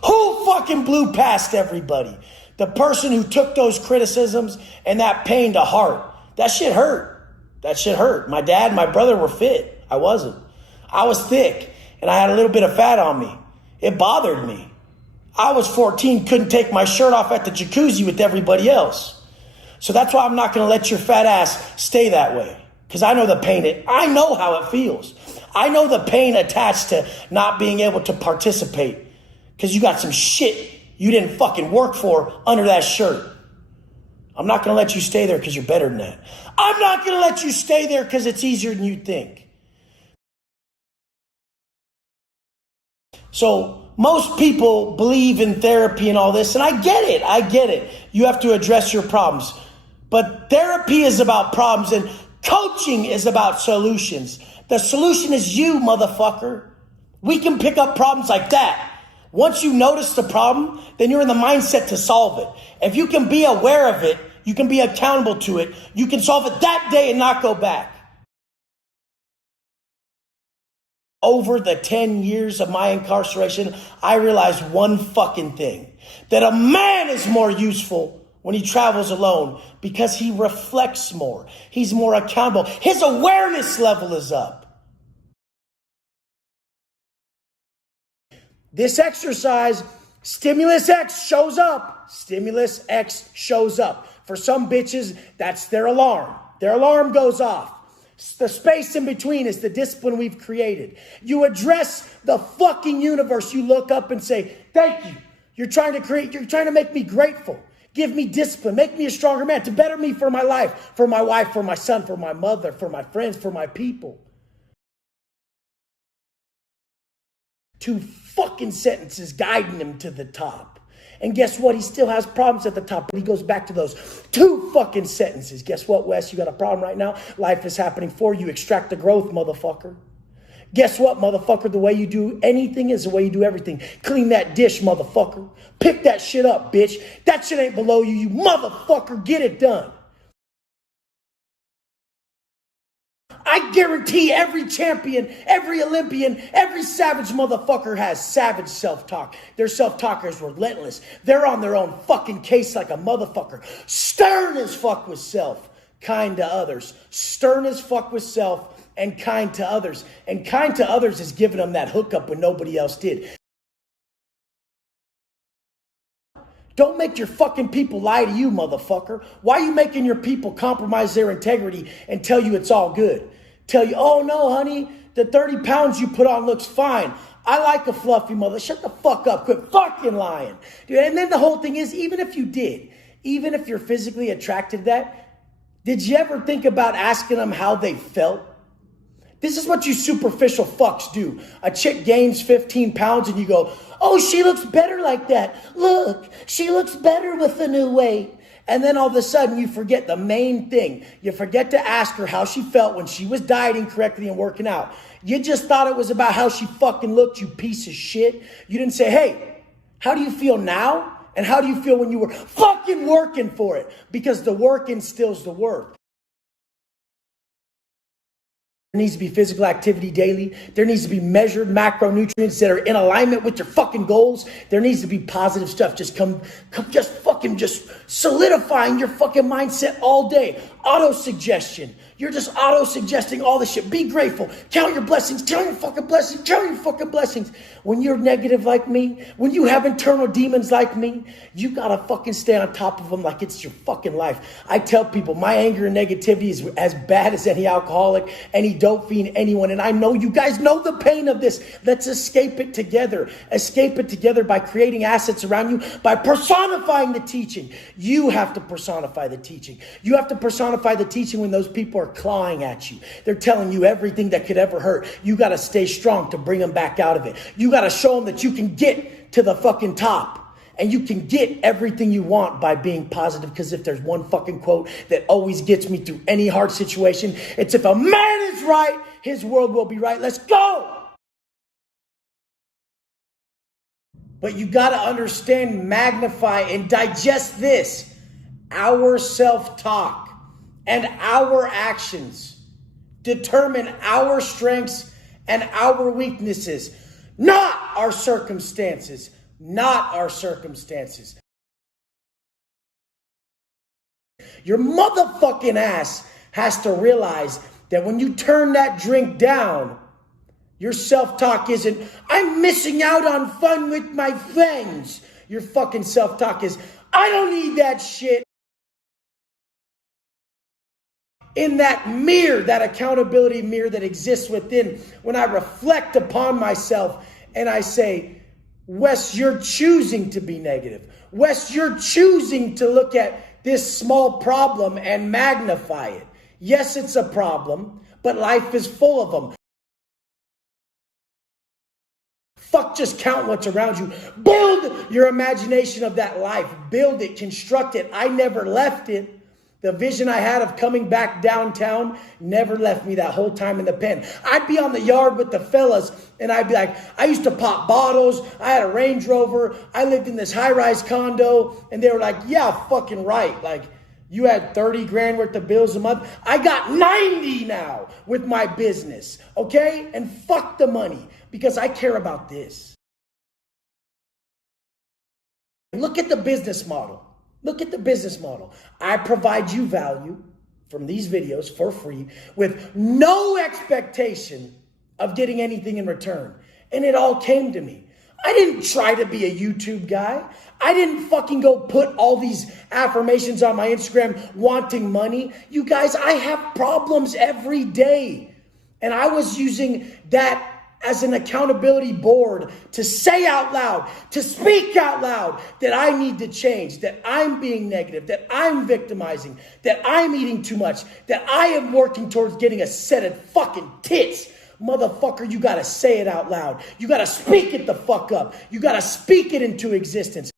Who fucking blew past everybody? The person who took those criticisms and that pain to heart. That shit hurt. My dad and my brother were fit. I wasn't. I was thick and I had a little bit of fat on me. It bothered me. I was 14, couldn't take my shirt off at the jacuzzi with everybody else. So that's why I'm not going to let your fat ass stay that way. Because I know the pain. I know how it feels. I know the pain attached to not being able to participate. Because you got some shit you didn't fucking work for under that shirt. I'm not going to let you stay there because you're better than that. I'm not going to let you stay there because it's easier than you think. So most people believe in therapy and all this, and I get it. You have to address your problems. But therapy is about problems and coaching is about solutions. The solution is you, motherfucker. We can pick up problems like that. Once you notice the problem, then you're in the mindset to solve it. If you can be aware of it, you can be accountable to it, you can solve it that day and not go back. Over the 10 years of my incarceration, I realized one fucking thing. That a man is more useful when he travels alone because he reflects more. He's more accountable. His awareness level is up. This exercise, Stimulus X shows up. Stimulus X shows up. For some bitches, that's their alarm. Their alarm goes off. The space in between is the discipline we've created. You address the fucking universe. You look up and say, thank you. You're trying to make me grateful. Give me discipline. Make me a stronger man to better me for my life, for my wife, for my son, for my mother, for my friends, for my people. 2 fucking sentences guiding him to the top. And guess what? He still has problems at the top, but he goes back to those 2 fucking sentences. Guess what, Wes? You got a problem right now? Life is happening for you. Extract the growth, motherfucker. Guess what, motherfucker? The way you do anything is the way you do everything. Clean that dish, motherfucker. Pick that shit up, bitch. That shit ain't below you, you motherfucker. Get it done. I guarantee every champion, every Olympian, every savage motherfucker has savage self-talk. Their self-talk is relentless. They're on their own fucking case like a motherfucker. Stern as fuck with self, kind to others. Stern as fuck with self and kind to others. And kind to others is giving them that hookup when nobody else did. Don't make your fucking people lie to you, motherfucker. Why are you making your people compromise their integrity and tell you it's all good? Tell you, oh no, honey, the 30 pounds you put on looks fine. I like a fluffy mother. Shut the fuck up. Quit fucking lying. Dude, and then the whole thing is, even if you did, even if you're physically attracted to that, did you ever think about asking them how they felt? This is what you superficial fucks do. A chick gains 15 pounds and you go, oh, she looks better like that. Look, she looks better with the new weight. And then all of a sudden you forget the main thing. You forget to ask her how she felt when she was dieting correctly and working out. You just thought it was about how she fucking looked, you piece of shit. You didn't say, hey, how do you feel now? And how do you feel when you were fucking working for it? Because the work instills the work. There needs to be physical activity daily. There needs to be measured macronutrients that are in alignment with your fucking goals. There needs to be positive stuff. Just solidifying your fucking mindset all day. Auto-suggestion. You're just auto-suggesting all this shit. Be grateful. Count your blessings. Count your fucking blessings. Count your fucking blessings. When you're negative like me, when you have internal demons like me, you gotta fucking stay on top of them like it's your fucking life. I tell people my anger and negativity is as bad as any alcoholic, any dope fiend, anyone. And I know you guys know the pain of this. Let's escape it together. Escape it together by creating assets around you, by personifying the teaching. You have to personify the teaching. You have to personify the teaching when those people are clawing at you. They're telling you everything that could ever hurt. You got to stay strong to bring them back out of it. You got to show them that you can get to the fucking top and you can get everything you want by being positive. Because if there's one fucking quote that always gets me through any hard situation, it's if a man is right, his world will be right. Let's go. But you got to understand, magnify, and digest this. Our self-talk and our actions determine our strengths and our weaknesses, not our circumstances, not our circumstances. Your motherfucking ass has to realize that when you turn that drink down, your self-talk isn't, I'm missing out on fun with my friends. Your fucking self-talk is, I don't need that shit. In that mirror, that accountability mirror that exists within, when I reflect upon myself and I say, Wes, you're choosing to be negative. Wes, you're choosing to look at this small problem and magnify it. Yes, it's a problem, but life is full of them. Fuck, just count what's around you. Build your imagination of that life. Build it, construct it. I never left it. The vision I had of coming back downtown never left me that whole time in the pen. I'd be on the yard with the fellas and I'd be like, I used to pop bottles. I had a Range Rover. I lived in this high-rise condo. And they were like, yeah, fucking right. Like, you had 30 grand worth of bills a month. I got 90 now with my business. Okay? And fuck the money because I care about this. Look at the business model. Look at the business model. I provide you value from these videos for free with no expectation of getting anything in return. And it all came to me. I didn't try to be a YouTube guy. I didn't fucking go put all these affirmations on my Instagram wanting money. You guys, I have problems every day. And I was using that as an accountability board to say out loud, to speak out loud that I need to change, that I'm being negative, that I'm victimizing, that I'm eating too much, that I am working towards getting a set of fucking tits. Motherfucker, you gotta say it out loud. You gotta speak it the fuck up. You gotta speak it into existence.